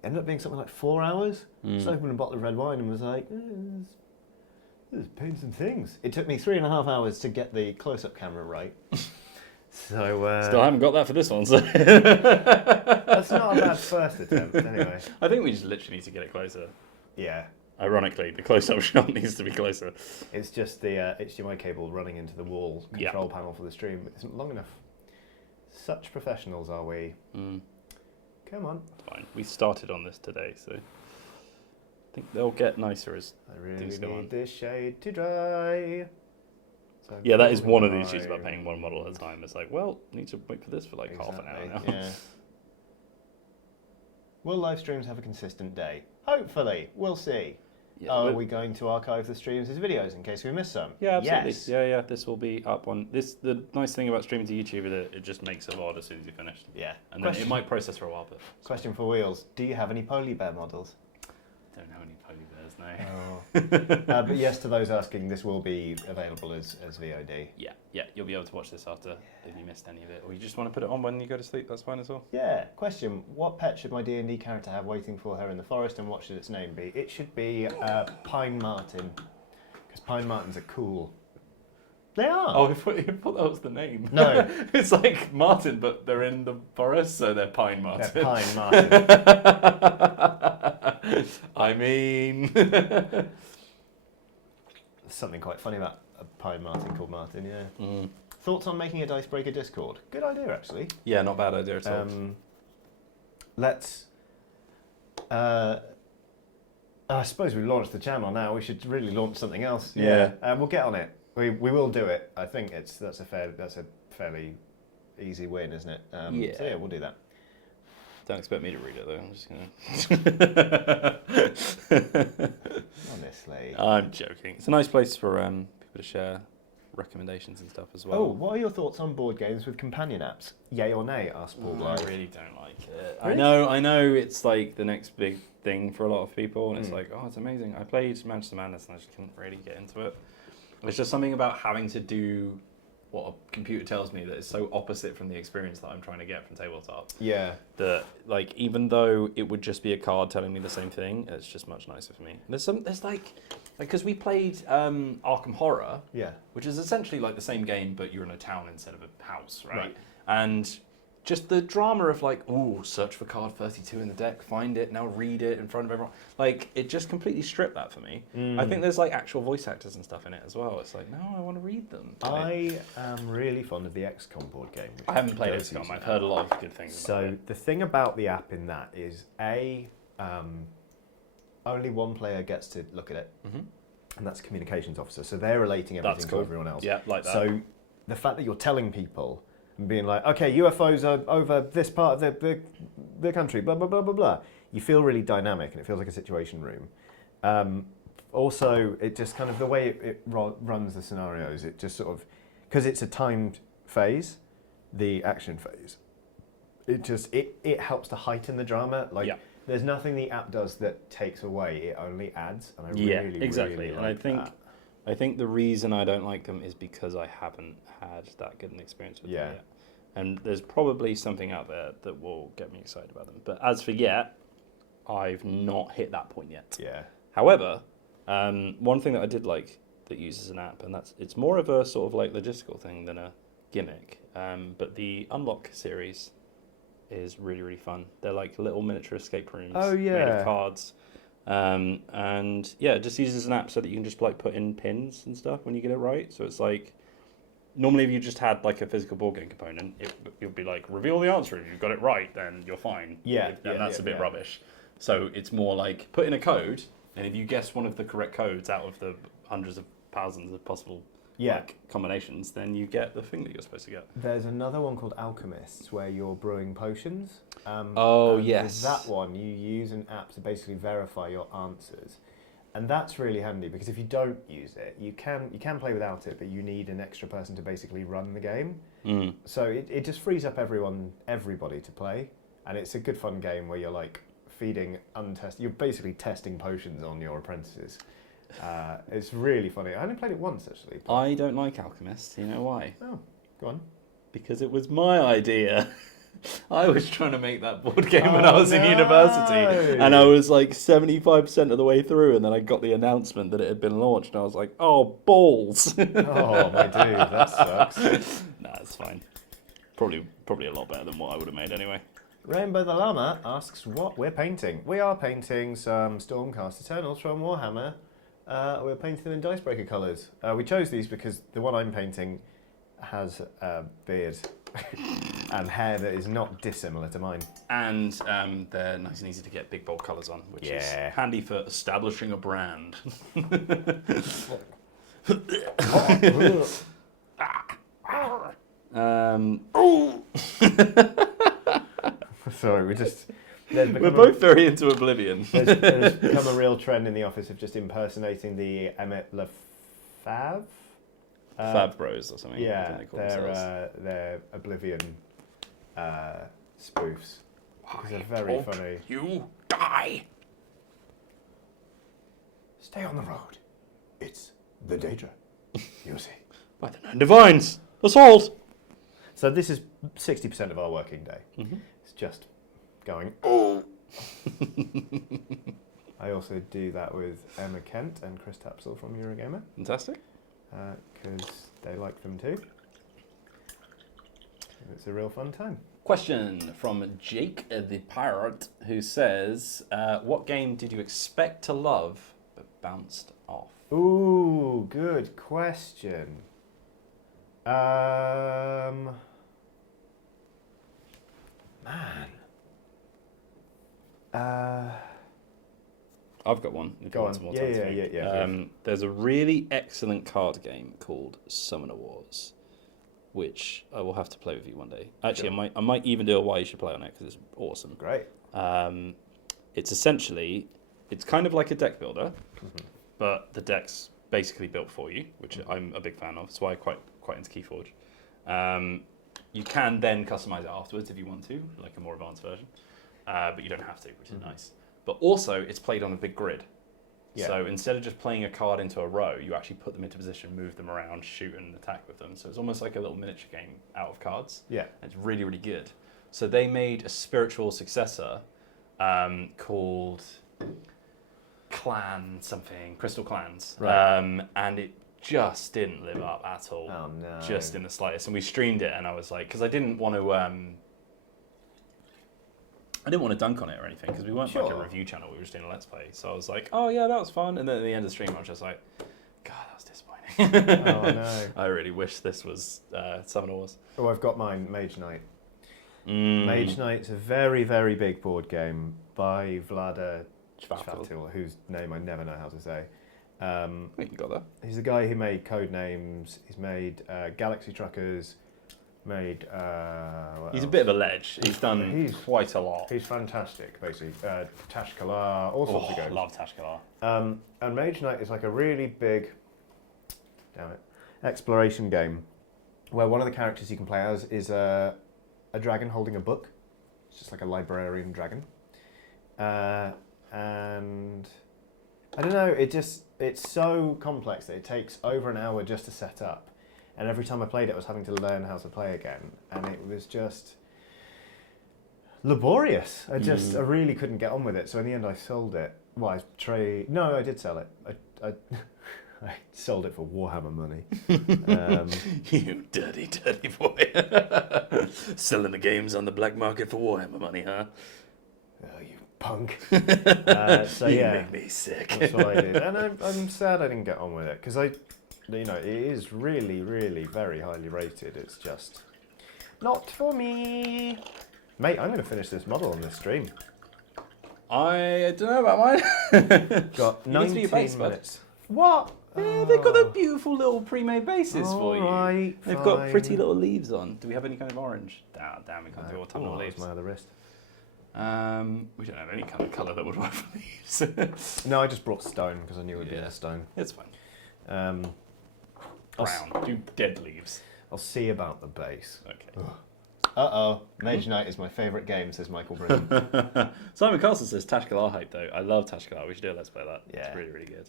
ended up being something like 4 hours. Just opened a bottle of red wine and was like, let's paint some things. It took me 3.5 hours to get the close-up camera right. So Still haven't got that for this one. So. that's not a bad first attempt, anyway. I think we just literally need to get it closer. Yeah. Ironically, the close-up shot needs to be closer. It's just the HDMI cable running into the wall control panel for the stream isn't long enough. Such professionals are we. Come on. Fine. We started on this today, so I think they'll get nicer as I really things go on. need this shade to dry. So Yeah, that is one of the dry. issues about painting one model at a time. It's like, well, need to wait for this for like half an hour now. Yeah. Will live streams have a consistent day? Hopefully. We'll see. Yeah, Are we going to archive the streams as videos in case we miss some? Yeah, absolutely. Yes. Yeah. This will be up on this. The nice thing about streaming to YouTube is that it just makes a VOD as soon as you're finished. Yeah. And then it might process for a while, but Question for Wheels. Do you have any polar bear models? I don't know any polar bears now. Oh. But yes, to those asking, this will be available as VOD. Yeah, you'll be able to watch this after if you missed any of it, or you just want to put it on when you go to sleep. That's fine as well. Yeah. Question: what pet should my D&D character have waiting for her in the forest, and what should its name be? It should be Pine Martin, because Pine Martins are cool. They are. Oh, I thought that was the name. No. It's like Martin, but they're in the forest, so they're Pine Martin. They're Pine Martin. I mean, There's something quite funny about a Pine Martin called Martin. Yeah. Thoughts on making a Dicebreaker Discord? Good idea, actually. yeah, not bad idea at all. Let's. I suppose we launched the channel now. We should really launch something else. Yeah. We'll get on it. We will do it. I think that's a fairly easy win, isn't it? Yeah. So yeah, we'll do that. Don't expect me to read it though. I'm just gonna. Honestly. I'm joking. It's a nice place for people to share recommendations and stuff as well. Oh, what are your thoughts on board games with companion apps? Yay or nay? Asked Paul I Blythe. really don't like it. Really? I know it's like the next big thing for a lot of people, and it's like, oh, it's amazing. I played Manchester Madness and I just couldn't really get into it. It's just something about having to do what a computer tells me that is so opposite from the experience that I'm trying to get from tabletop. Yeah. That like even though it would just be a card telling me the same thing, it's just much nicer for me. There's like because we played Arkham Horror, Yeah. which is essentially like the same game, but you're in a town instead of a house, right? Right. And just the drama of like, oh, search for card 32 in the deck, find it, now read it in front of everyone. Like, it just completely stripped that for me. I think there's like actual voice actors and stuff in it as well. It's like, no, I want to read them. I am really fond of the XCOM board game. I haven't played XCOM. I've heard a lot of good things about it. So the thing about the app in that is, only one player gets to look at it, and that's a communications officer. So they're relating everything to everyone else. Yeah, like that. So the fact that you're telling people and being like, okay, UFOs are over this part of the country, blah, blah, blah, blah, blah. You feel really dynamic and it feels like a situation room. Also, it just kind of, the way it runs the scenarios, it just sort of, because it's a timed phase, the action phase, it helps to heighten the drama. Like, there's nothing the app does that takes away, it only adds. And I really, exactly. really And like I think the reason I don't like them is because I haven't had that good an experience with them yet. And there's probably something out there that will get me excited about them. But as for yet, I've not hit that point yet. Yeah. However, one thing that I did like that uses an app, and it's more of a sort of like logistical thing than a gimmick. But the Unlock series is really, really fun. They're like little miniature escape rooms made of cards. And yeah, it just uses an app so that you can just like put in pins and stuff when you get it right. So it's like, normally if you just had like a physical board game component, you'll be like, reveal the answer. If you've got it right, then you're fine. And that's a bit rubbish. So it's more like, put in a code, and if you guess one of the correct codes out of the hundreds of thousands of possible combinations, then you get the thing that you're supposed to get. There's another one called Alchemists where you're brewing potions. Yes. With that one, you use an app to basically verify your answers. And that's really handy because if you don't use it, you can play without it, but you need an extra person to basically run the game. So it just frees up everybody to play. And it's a good fun game where you're like feeding untested, you're basically testing potions on your apprentices. It's really funny. I only played it once actually. I don't like Alchemist. You know why? Oh, go on. Because it was my idea. I was trying to make that board game when I was in university, and I was like 75% of the way through, and then I got the announcement that it had been launched, and I was like, oh, balls. Oh, my dude, that sucks. Nah, it's fine. Probably a lot better than what I would have made anyway. Rainbow the Llama asks what we're painting. We are painting some Stormcast Eternals from Warhammer. We're painting them in Dicebreaker colours. We chose these because the one I'm painting has a beard and hair that is not dissimilar to mine. And they're nice and easy to get big, bold colours on, which is handy for establishing a brand. Sorry, we're both very into Oblivion. There's become a real trend in the office of just impersonating the Emmett Lefebvre. Fab Bros or something. Yeah, I think they call they're Oblivion spoofs. They're very funny. You die. Stay on the road. It's the Daedra. You'll see. By the Nine Divines. Assault. So this is 60% of our working day. It's just going. I also do that with Emma Kent and Chris Tapsell from Eurogamer. Fantastic. Because they like them too. It's a real fun time. Question from Jake the Pirate, who says, what game did you expect to love but bounced off? Ooh, good question. Man. I've got one. Go on. Yeah. There's a really excellent card game called Summoner Wars, which I will have to play with you one day. Actually, Sure. I might even do a why you should play on it because it's awesome. Great. It's essentially, it's kind of like a deck builder, but the deck's basically built for you, which I'm a big fan of. That's why I'm quite into Keyforge. You can then customize it afterwards if you want to, like a more advanced version, but you don't have to, which is nice. But also, it's played on a big grid. Yeah. So instead of just playing a card into a row, you actually put them into position, move them around, shoot and attack with them. So it's almost like a little miniature game out of cards. Yeah. It's really, really good. So they made a spiritual successor called Clan something, Crystal Clans. Right. And it just didn't live up at all. Oh, no. Just in the slightest. And we streamed it and I was like, because I didn't want to dunk on it or anything because we weren't like a review channel. We were just doing a Let's Play. So I was like, oh yeah, that was fun. And then at the end of the stream, I was just like, God, that was disappointing. Oh, no. I really wish this was Summoner Wars. Oh, I've got mine, Mage Knight. Mage Knight's a very, very big board game by Vlada Chvatil, whose name I never know how to say. I think you got that. He's the guy who made Code Names. He's made Galaxy Truckers. He's a bit of a ledge. He's done quite a lot. He's fantastic, basically. Tashkalar, all sorts of games. I love Tashkalar. And Mage Knight is like a really big, exploration game where one of the characters you can play as is a dragon holding a book. It's just like a librarian dragon. And I don't know, it's so complex that it takes over an hour just to set up. And every time I played it, I was having to learn how to play again. And it was just laborious. I really couldn't get on with it. So in the end, I sold it. Well, I did sell it. I sold it for Warhammer money. You dirty, dirty boy. Selling the games on the black market for Warhammer money, huh? Oh, you punk. You make me sick. That's what I did. And I'm sad I didn't get on with it. Because it is really, really very highly rated. It's just not for me. Mate, I'm going to finish this model on this stream. I don't know about mine. Got 19 minutes. What? Yeah, they've got the beautiful little pre-made bases for you. Right, they've got pretty little leaves on. Do we have any kind of orange? Damn, we can't do autumnal leaves. My other wrist. We don't have any kind of colour that would work for leaves. No, I just brought stone because I knew it would be a stone. It's fine. Brown. Do dead leaves. I'll see about the base. Okay. Uh-oh. Mage Knight is my favourite game, says Michael Brennan. Simon Carlson says Tashkalar hype, though. I love Tashkalar. We should do a Let's Play that. Yeah. It's really, really good.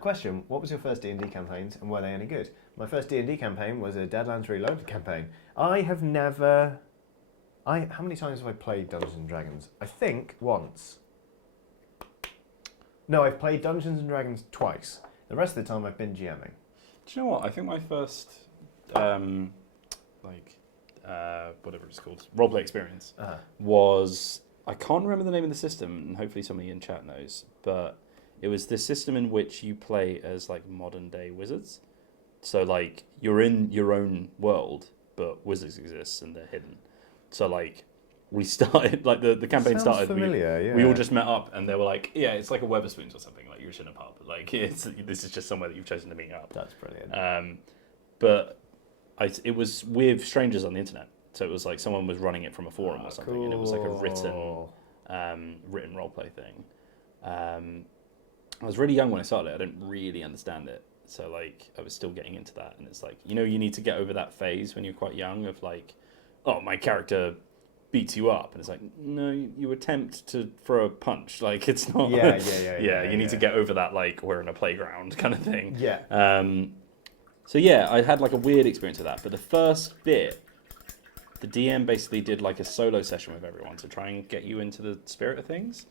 Question, what was your first D&D campaigns and were they any good? My first D&D campaign was a Deadlands Reloaded campaign. I have never... How many times have I played Dungeons & Dragons? I think once. No, I've played Dungeons & Dragons twice. The rest of the time I've been GMing. Do you know what? I think my first, whatever it's called, roleplay experience was, I can't remember the name of the system, and hopefully somebody in chat knows, but it was this system in which you play as like modern day wizards. So like you're in your own world, but wizards exist and they're hidden. So like we started, like the campaign started, we all just met up and they were like, yeah, it's like a Weatherspoons or something, like you're just in a pub. Like this is just somewhere that you've chosen to meet up. That's brilliant. But it was with strangers on the internet. So it was like someone was running it from a forum or something, and it was like a written roleplay thing. I was really young when I started it. I didn't really understand it. So like I was still getting into that, and it's like, you need to get over that phase when you're quite young of like, oh, my character beats you up, and it's like, no, you attempt to throw a punch. Like it's not. Yeah. You need to get over that, like we're in a playground kind of thing. Yeah. So yeah, I had like a weird experience with that. But the first bit, the DM basically did like a solo session with everyone to try and get you into the spirit of things,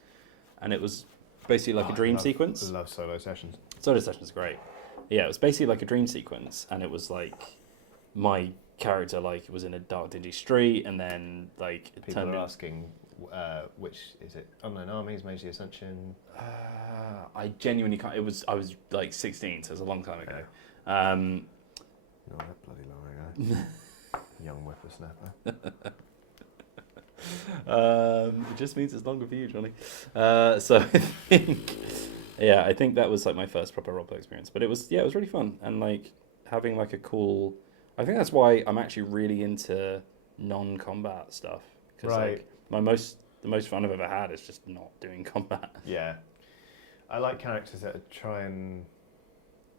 and it was basically like a dream sequence. I love solo sessions. Solo sessions are great. Yeah, it was basically like a dream sequence, and it was like my character like was in a dark, dingy street, and then like it people are asking, which is it? Unknown Armies, Mage the Ascension. I genuinely can't. I was like 16, so it was a long time ago. Not that bloody long ago. Young whippersnapper. It just means it's longer for you, Johnny. So I think that was like my first proper roleplay experience. But it was really fun, and like having like a cool I think that's why I'm actually really into non-combat stuff. Because Right. like the most fun I've ever had is just not doing combat. Yeah. I like characters that try and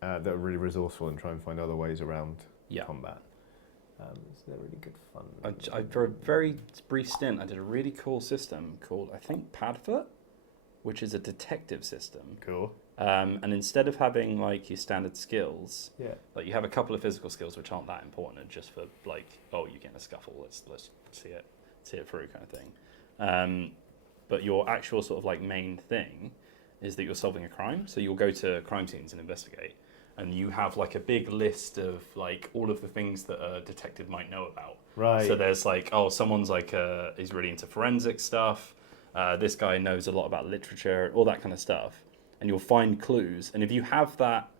that are really resourceful and try and find other ways around combat. So they're really good fun. For a very brief stint, I did a really cool system called, I think, Padfoot, which is a detective system. Cool. And instead of having like your standard skills, Yeah. like you have a couple of physical skills which aren't that important, and just for like, oh, you get in a scuffle, let's see it through kind of thing. But your actual sort of like main thing is that you're solving a crime. So you'll go to crime scenes and investigate, and you have like a big list of like all of the things that a detective might know about. Right. So there's like, oh, someone's like is really into forensic stuff. This guy knows a lot about literature, all that kind of stuff. And you'll find clues. And if you have that,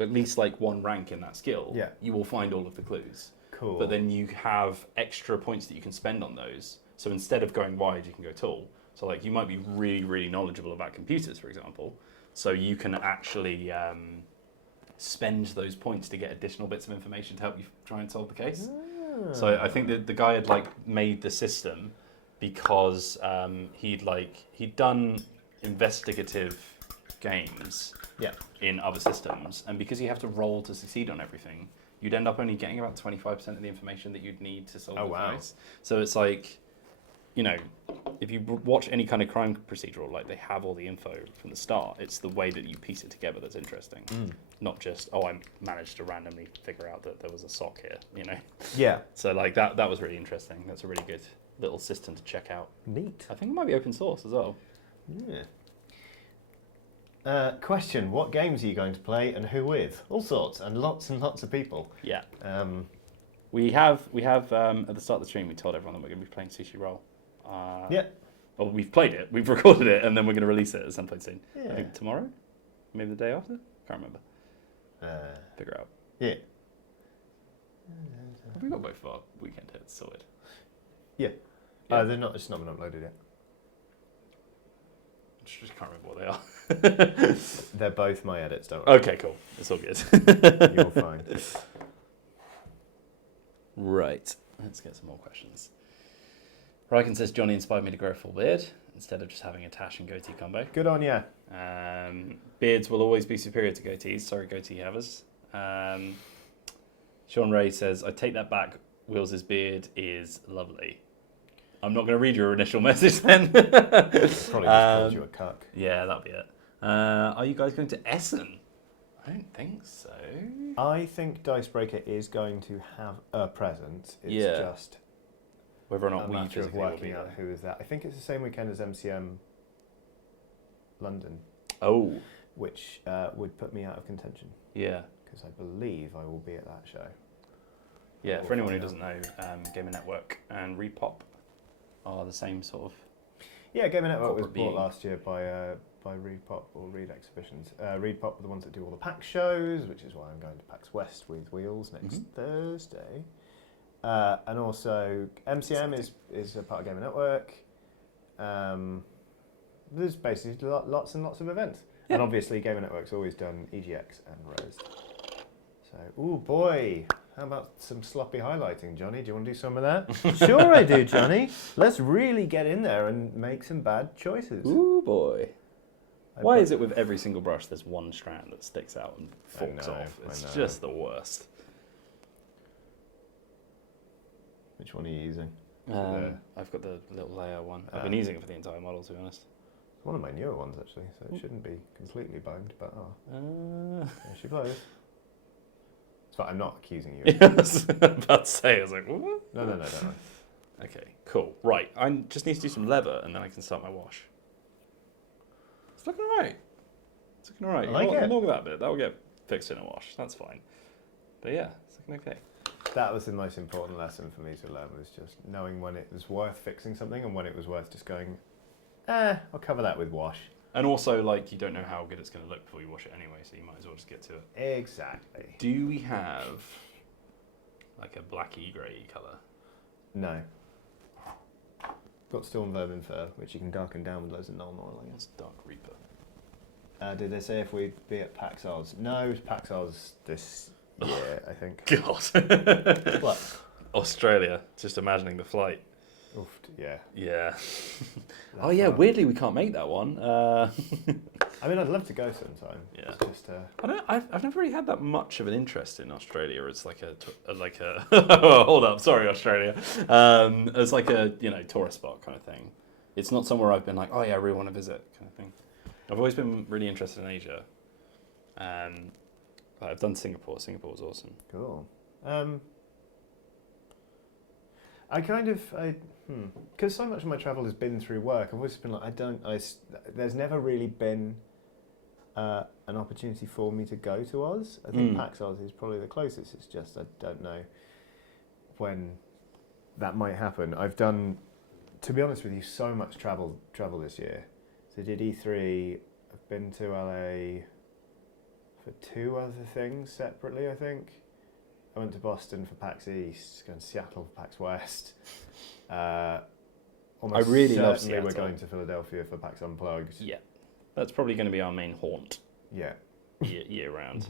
at least like one rank in that skill, you will find all of the clues. Cool. But then you have extra points that you can spend on those. So instead of going wide, you can go tall. So like you might be really, really knowledgeable about computers, for example. So you can actually spend those points to get additional bits of information to help you try and solve the case. So I think that the guy had like made the system because he'd done investigative games in other systems, and because you have to roll to succeed on everything, you'd end up only getting about 25% of the information that you'd need to solve the case. So it's like, you know, if you watch any kind of crime procedural, like they have all the info from the start. It's the way that you piece it together that's interesting, not just I managed to randomly figure out that there was a sock here, you know. Yeah. So like that was really interesting. That's a really good little system to check out. Neat. I think it might be open source as well. Yeah. Question: what games are you going to play, and who with? All sorts, and lots of people. Yeah. We have at the start of the stream we told everyone that we're going to be playing Sushi Roll. Well, we've played it, we've recorded it, and then we're going to release it at some point soon. Yeah. I think tomorrow, maybe the day after. Can't remember. Figure out. Yeah. Have we got both of our weekend hits sorted? Yeah. Yeah. They're not. It's not been uploaded yet. Just can't remember what they are. They're both my edits, don't worry. Okay, cool. It's all good. You're fine. Right. Let's get some more questions. Riken says, Johnny inspired me to grow a full beard instead of just having a tash and goatee combo. Good on ya. Beards will always be superior to goatees. Sorry, goatee havers. Sean Ray says, I take that back. Will's beard is lovely. I'm not going to read your initial message then. Probably just called you a cuck. Yeah, that'll be it. Are you guys going to Essen? I don't think so. I think Dicebreaker is going to have a presence. It's just whether or not a we matter of physically will be working out there. who is that. I think it's the same weekend as MCM London. Oh. Which would put me out of contention. Yeah. Because I believe I will be at that show. Yeah, for anyone who doesn't know, Gamer Network and Repop are the same sort of... Yeah, Gamer Network was corporate bought being. last year by Repop or Reed Exhibitions. Repop are the ones that do all the PAX shows, which is why I'm going to PAX West with Wheels next Thursday. And also MCM is a part of Gamer Network. There's basically lots and lots of events. Yeah. And obviously Gamer Network's always done EGX and Res. So, ooh boy, how about some sloppy highlighting, Johnny? Do you want to do some of that? Sure I do, Johnny. Let's really get in there and make some bad choices. Ooh boy. Why is it with every single brush there's one strand that sticks out and forks off? It's just the worst. Which one are you using? I've got the little layer one. I've been using it for the entire model, to be honest. It's one of my newer ones, actually, so it shouldn't be completely boned, but there she blows. It's fine, I'm not accusing you. I was about to say, I was like, what? No, don't worry. Okay, cool. Right, I just need to do some leather and then I can start my wash. It's looking alright. It's looking alright. I like it. Ignore that bit. That'll get fixed in a wash. That's fine. But yeah, it's looking okay. That was the most important lesson for me to learn, was just knowing when it was worth fixing something and when it was worth just going, I'll cover that with wash. And also, like, you don't know how good it's going to look before you wash it anyway, so you might as well just get to it. Exactly. Do we have, like, a blacky grey colour? No. Got Storm Vermin Fur, which you can darken down with loads of null oiling. That's Dark Reaper. Did they say if we'd be at PAX Oz? No, PAX Oz this Yeah, I think. God. What? Australia. Just imagining the flight. Oof, yeah. Yeah. That Oh yeah. far. Weirdly, we can't make that one. I mean, I'd love to go sometime. Yeah. It's just, I've never really had that much of an interest in Australia. It's like a hold up, sorry Australia. It's like a tourist spot kind of thing. It's not somewhere I've been like, oh yeah, I really want to visit kind of thing. I've always been really interested in Asia. I've done Singapore. Singapore was awesome. cool. Because so much of my travel has been through work, I've always been like, there's never really been an opportunity for me to go to Oz. I think PAX Oz is probably the closest. It's just I don't know when that might happen. I've done, to be honest with you, so much travel this year. So I did E3. I've been to LA for 2 other things separately, I think. I went to Boston for PAX East, going to Seattle for PAX West. Almost I really love certainly we're Seattle. going to Philadelphia for PAX Unplugged. Yeah, that's probably going to be our main haunt Yeah. year round.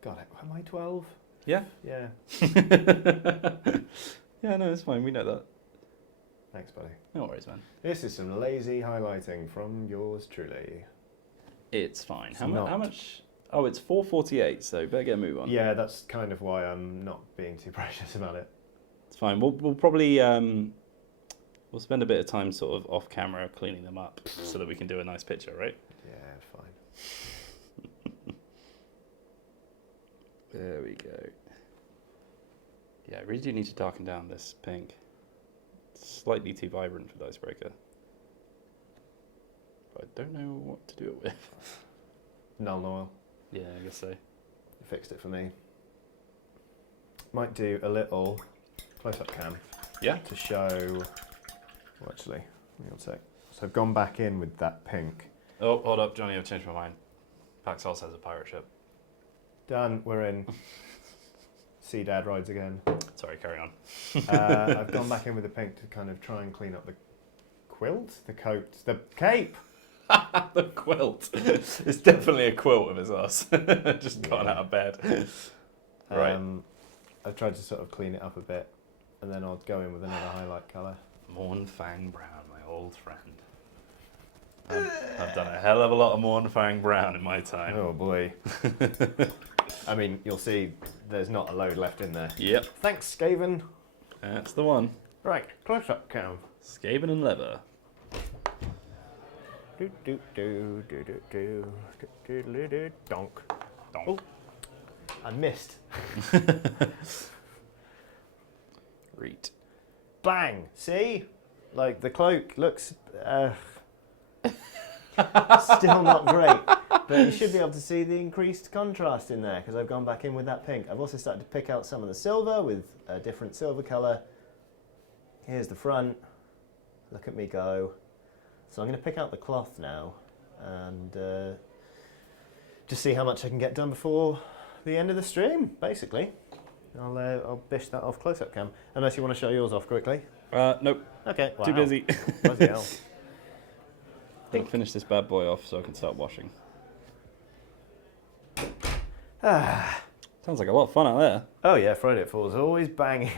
God, am I 12? Yeah. Yeah. Yeah, no, it's fine. We know that. Thanks, buddy. No worries, man. This is some lazy highlighting from yours truly. It's fine. It's How not. much? Oh, it's 4:48, so better get a move on. Yeah, that's kind of why I'm not being too precious about it. It's fine. We'll probably we'll spend a bit of time sort of off camera cleaning them up so that we can do a nice picture, right? Yeah, fine. There we go. Yeah, I really do need to darken down this pink. It's slightly too vibrant for Dicebreaker. But I don't know what to do it with. Null oil. Yeah, I guess so. You fixed it for me. Might do a little close-up cam. Yeah. To show. Well, actually, hang on a sec. So I've gone back in with that pink. Oh, hold up, Johnny, I've changed my mind. PAX also has a pirate ship. Done. We're in. Sea Dad rides again. Sorry, carry on. I've gone back in with the pink to kind of try and clean up the quilt, the coat, the cape. The quilt. It's definitely a quilt of his ass. Just gotten out of bed. Right. I've tried to sort of clean it up a bit, and then I'll go in with another highlight colour. Mornfang Brown, my old friend. I've done a hell of a lot of Mornfang Brown in my time. Oh boy. I mean, you'll see there's not a load left in there. Yep, Thanks, Skaven. that's the one. Right, close up cam. Skaven and leather. Do do do do do do do do do donk. Donk. Oh, I missed. Reet. Bang! See? Like the cloak looks still not great, but you should be able to see the increased contrast in there because I've gone back in with that pink. I've also started to pick out some of the silver with a different silver colour. Here's the front. Look at me go. So I'm going to pick out the cloth now and just see how much I can get done before the end of the stream, basically. I'll bish that off close-up cam, unless you want to show yours off quickly. Nope. Okay. Too wow. busy. Bloody hell. I'll finish this bad boy off so I can start washing. Sounds like a lot of fun out there. Oh yeah, Friday at 4 is always banging.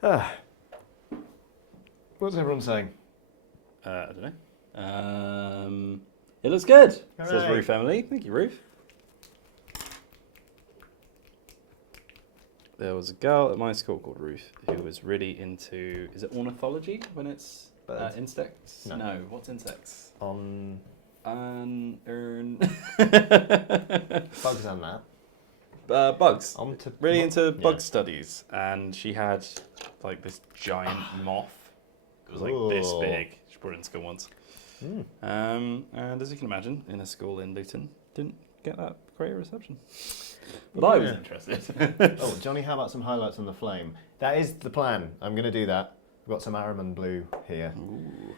What's everyone saying? I don't know. It looks good, says Hooray. Ruth Emily. Thank you, Ruth. There was a girl at my school called Ruth who was really into, is it ornithology when it's Birds? insects? No. What's insects? On Bugs. bugs and that. Bugs. On to Really into yeah. bug studies. And she had like this giant moth. It was like this Ooh. big. She brought it in school once. Mm. And as you can imagine, in a school in Luton, didn't get that great a reception. But I was Yeah. interested. Oh, Johnny, how about some highlights on the flame? That is the plan. I'm going to do that. I've got some Araman blue here. Ooh.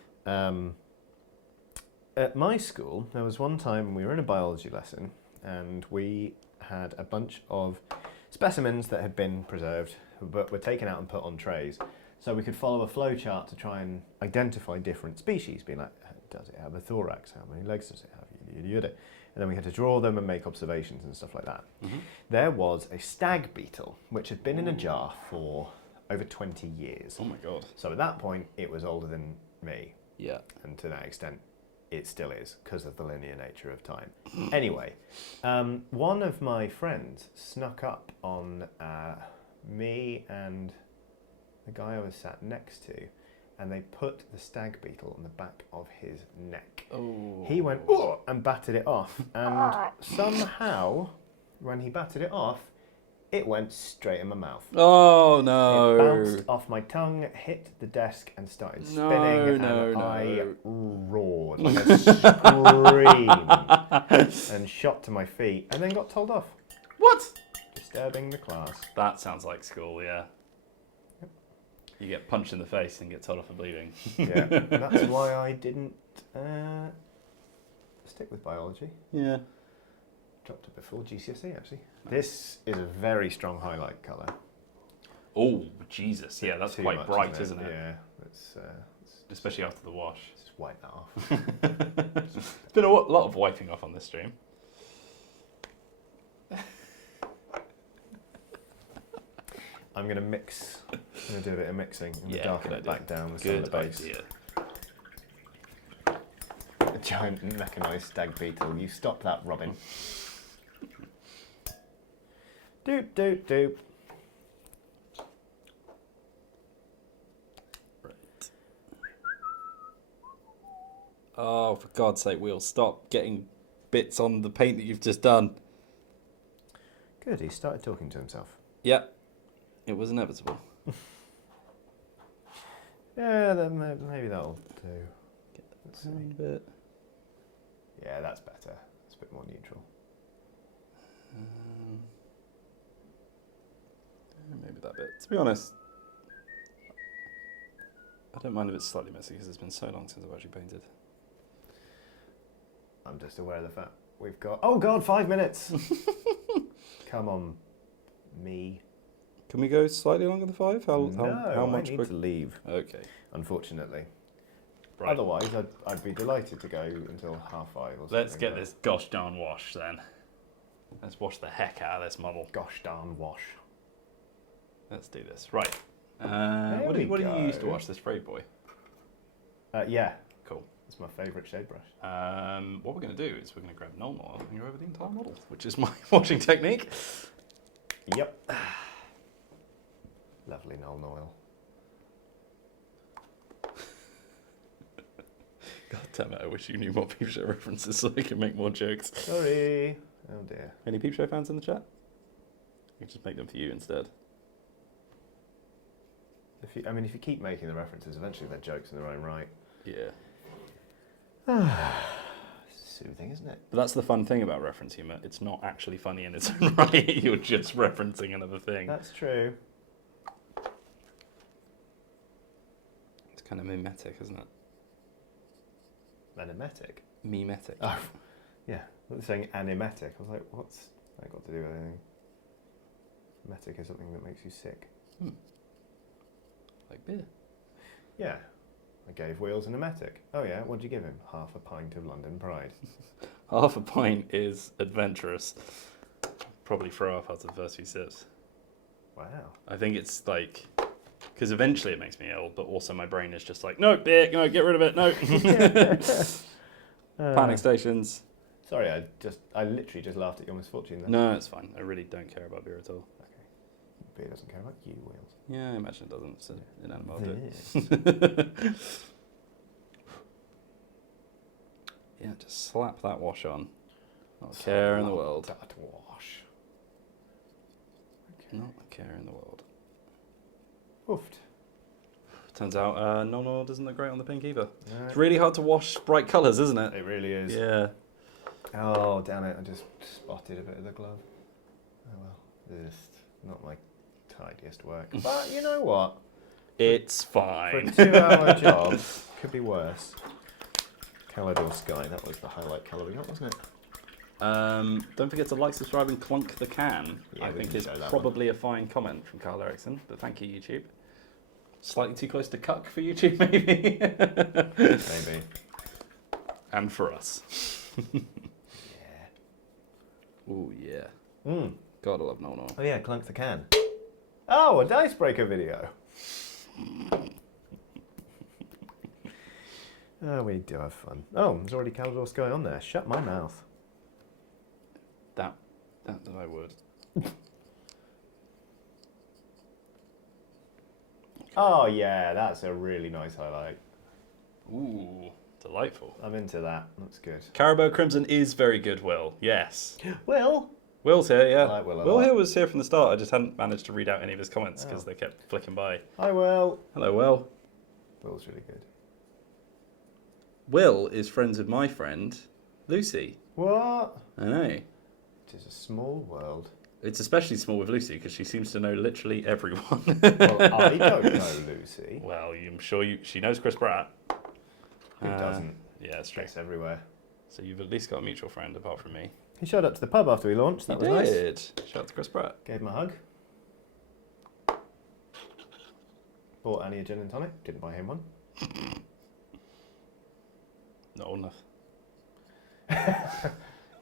At my school, there was one time we were in a biology lesson and we had a bunch of specimens that had been preserved but were taken out and put on trays. So we could follow a flow chart to try and identify different species, being like, does it have a thorax? How many legs does it have? yada, yada. And then we had to draw them and make observations and stuff like that. Mm-hmm. There was a stag beetle, which had been in a jar for over 20 years. Oh my god. So at that point, it was older than me. Yeah. And to that extent, it still is, because of the linear nature of time. Anyway, one of my friends snuck up on me and the guy I was sat next to, and they put the stag beetle on the back of his neck. Oh. He went, "Oh," and batted it off. And somehow, when he batted it off, it went straight in my mouth. Oh It no. bounced off my tongue, hit the desk, and started spinning. I roared like a scream and shot to my feet, and then got told off. What? Disturbing the class. That sounds like school, yeah. You get punched in the face and get told off for bleeding. Yeah, that's why I didn't stick with biology. Yeah. Dropped it before GCSE, actually. This is a very strong highlight colour. Oh, Jesus. Yeah, that's Too quite much, bright, isn't it? Yeah. It's Especially after the wash. just wipe that off. It's been a lot of wiping off on this stream. I'm going to mix. I'm going to do a bit of mixing and darken it back down with some of the base. Idea. A giant mechanised stag beetle. You stop that, Robin. Doop, doop, doop. Right. Oh, for God's sake, Will, stop getting bits on the paint that you've just done. Good, he started talking to himself. Yeah, it was inevitable. Yeah, then maybe that'll do. Let's see. A bit. Yeah, that's better. It's a bit more neutral. Maybe that bit. To be honest, I don't mind if it's slightly messy because it's been so long since I've actually painted. I'm just aware of the fact we've got... Oh, God, 5 minutes! Come on, me. Can we go slightly longer than 5? How much? I need to leave, Okay. unfortunately. Right. Otherwise, I'd be delighted to go until 5:30 or something. Let's get this gosh darn wash then. Let's wash the heck out of this model. Gosh darn wash. Let's do this. Right. There What do we you use to go. wash this Frayed Boy? Yeah, Cool. it's my favourite shade brush. What we're going to do is we're going to grab Null Oil and go over the entire model, which is my washing technique. Yep. Lovely Null Oil. God damn it, I wish you knew more Peep Show references so I could make more jokes. Sorry. Oh dear. Any Peep Show fans in the chat? You can just make them for you instead. If you keep making the references, eventually they're jokes in their own right. Yeah. Soothing, isn't it? But that's the fun thing about reference humour. It's not actually funny in its own right. You're just referencing another thing. That's true. It's kind of mimetic, isn't it? Animetic. Mimetic. Oh, yeah. I was saying animetic. I was like, what's that got to do with anything? Metic is something that makes you sick. Like beer. Yeah. I gave Wheels an emetic. Oh yeah, what'd you give him? Half a pint of London Pride. Half a pint is adventurous. Probably throw up after the first few sips. Wow. I think it's like... Because eventually it makes me ill, but also my brain is just like, no, beer, no, get rid of it, no. Panic stations. Sorry, I literally just laughed at your misfortune there. No, it's fine. I really don't care about beer at all. Okay. Beer doesn't care about you, Wheels. Yeah, I imagine it doesn't. It's an inanimate object. Yeah, just slap that wash on. Not a care in the world. That wash. Okay. Not a care in the world. Oofed. Turns out non-oil doesn't look great on the pink either. No. It's really hard to wash bright colours, isn't it? It really is. Yeah. Oh, damn it. I just spotted a bit of the glove. Oh well. Just not my tidiest work. But you know what? It's For fine. a 2-hour job, could be worse. Calidor Sky, that was the highlight colour we got, wasn't it? Don't forget to like, subscribe, and clunk the can. Yeah, I we think can is show that probably a fine comment from Carl Erickson, but thank you, YouTube. Slightly too close to cuck for YouTube, maybe. Maybe. And for us. Ooh, yeah. Mm. God, I love no. Oh yeah, clunk the can. Oh, a Dicebreaker video. Oh, we do have fun. Oh, there's already Caldor's going on there. Shut my mouth. That I would. Oh yeah, that's a really nice highlight. Ooh, delightful. I'm into that. That's good. Carabao Crimson is very good, Will. Yes. Will? Will's here, yeah. I like Will a Will lot. here was here from the start. I just hadn't managed to read out any of his comments because they kept flicking by. Hi, Will. Hello, Will. Will's really good. Will is friends with my friend, Lucy. What? I know. It is a small world. It's especially small with Lucy because she seems to know literally everyone. Well, I don't know Lucy. Well, I'm sure she knows Chris Pratt. Who doesn't? Yeah, that's true. It's everywhere. So you've at least got a mutual friend apart from me. He showed up to the pub after we launched. That was nice. Did. Shout out to Chris Pratt. Gave him a hug. Bought Annie a gin and tonic. Didn't buy him one. Not old enough.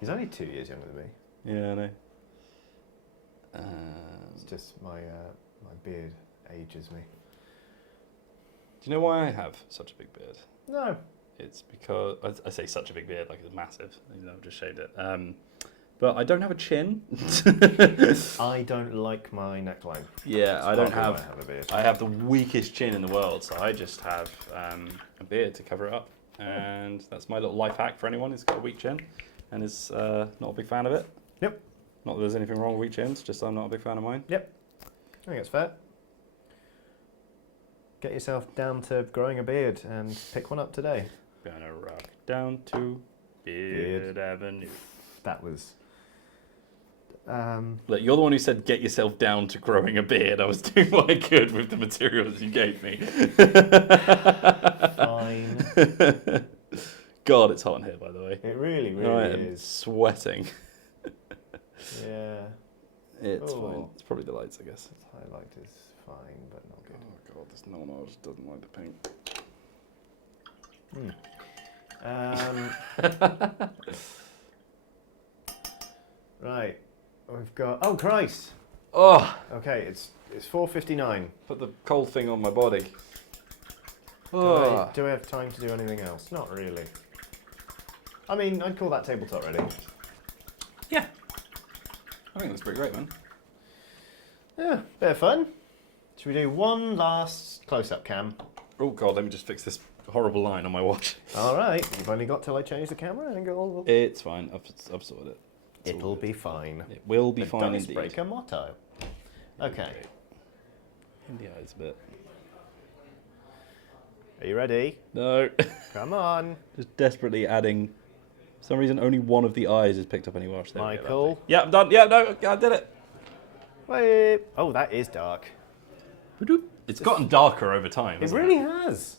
He's only 2 years younger than me. Yeah, I know. It's just my beard ages me. Do you know why I have such a big beard? No. It's because I say such a big beard, like it's massive. Even though I've just shaved it. But I don't have a chin. I don't like my neckline. Yeah, That's I don't partly why have. I have a beard. I have the weakest chin in the world, so I just have a beard to cover it up, and that's my little life hack for anyone who's got a weak chin and is not a big fan of it. Yep. Not that there's anything wrong with weak chins, just I'm not a big fan of mine. Yep. I think it's fair. Get yourself down to growing a beard and pick one up today. Gonna rock down to Beard Avenue. That was... Look, you're the one who said get yourself down to growing a beard. I was doing what I could with the materials you gave me. fine. God, it's hot in here, by the way. It really, really I am is. sweating. Yeah. It's Oh. fine. It's probably the lights, I guess. This highlight is fine, but not good. Oh God, this no just doesn't like the pink. Right. We've got... Oh, Christ! Oh, Okay, it's 4:59. put the cold thing on my body. Do I have time to do anything else? Not really. I mean, I'd call that tabletop ready. Yeah. I think that's pretty great, man. Yeah, bit of fun. Should we do one last close-up cam? Oh God, let me just fix this horrible line on my watch. All right, you've only got till I change the camera and go all... It's fine. I've sorted it. It's all It'll good. be fine. It will be The fine indeed. Dicebreaker motto. Okay. In the eyes a bit. Are you ready? No. Come on. Just desperately adding. For some reason, only one of the eyes is picked up any wash. There we go, Michael. that'll do. Yeah, I'm done. Yeah, no, I did it. Wait. Oh, that is dark. It's gotten darker over time. It hasn't really has.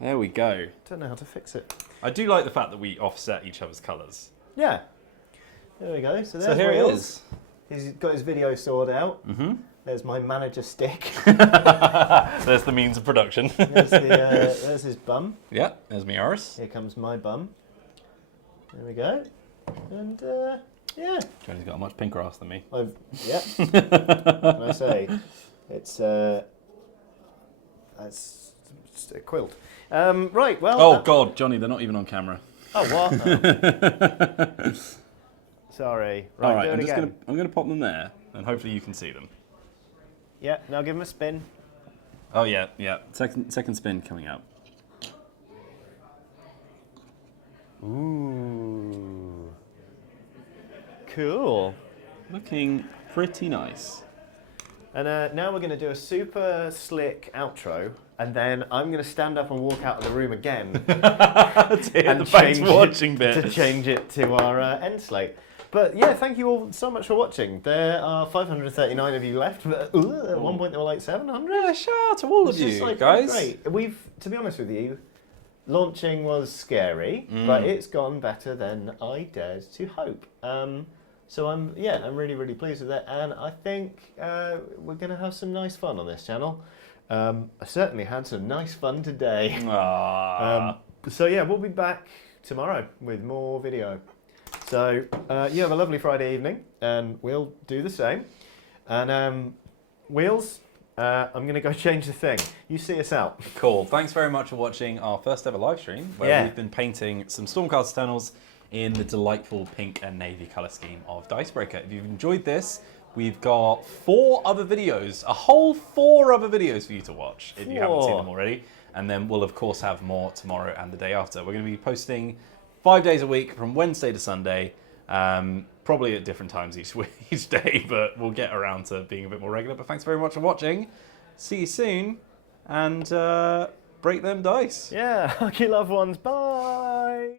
There we go. Don't know how to fix it. I do like the fact that we offset each other's colours. Yeah. There we go. So, So here it is. He's got his video sorted out. Mm-hmm. There's my manager stick. There's the means of production. There's his bum. Yeah, there's me arse. Here comes my bum. There we go. And yeah. Johnny's got a much pinker ass than me. Yeah. Can I say it's a quilt. Right. Well. Oh God, Johnny, they're not even on camera. Oh what? Oh. Sorry. Right. All right, Do it again. I'm gonna pop them there, and hopefully you can see them. Yeah. Now give him a spin. Oh yeah. Second spin coming out. Ooh. Cool. Looking pretty nice. And now we're going to do a super slick outro, and then I'm going to stand up and walk out of the room again And to change it to our end slate. But yeah, thank you all so much for watching. There are 539 of you left, but at one point there were like 700. Yeah, shout out to all of you, guys. Great. To be honest with you, launching was scary, but it's gone better than I dared to hope. So I'm really, really pleased with it, and I think we're going to have some nice fun on this channel. I certainly had some nice fun today. Aww. So yeah, we'll be back tomorrow with more video. So you have a lovely Friday evening, and we'll do the same. And Wheels, I'm going to go change the thing. You see us out. Cool. Thanks very much for watching our first ever live stream, where we've been painting some Stormcast Eternals in the delightful pink and navy colour scheme of Dicebreaker. If you've enjoyed this, we've got 4 other videos, a whole 4 other videos for you to watch if you haven't seen them already. And then we'll of course have more tomorrow and the day after. We're going to be posting 5 days a week from Wednesday to Sunday, probably at different times each day, but we'll get around to being a bit more regular. But thanks very much for watching. See you soon, and break them dice. Yeah, hug your loved ones. Bye.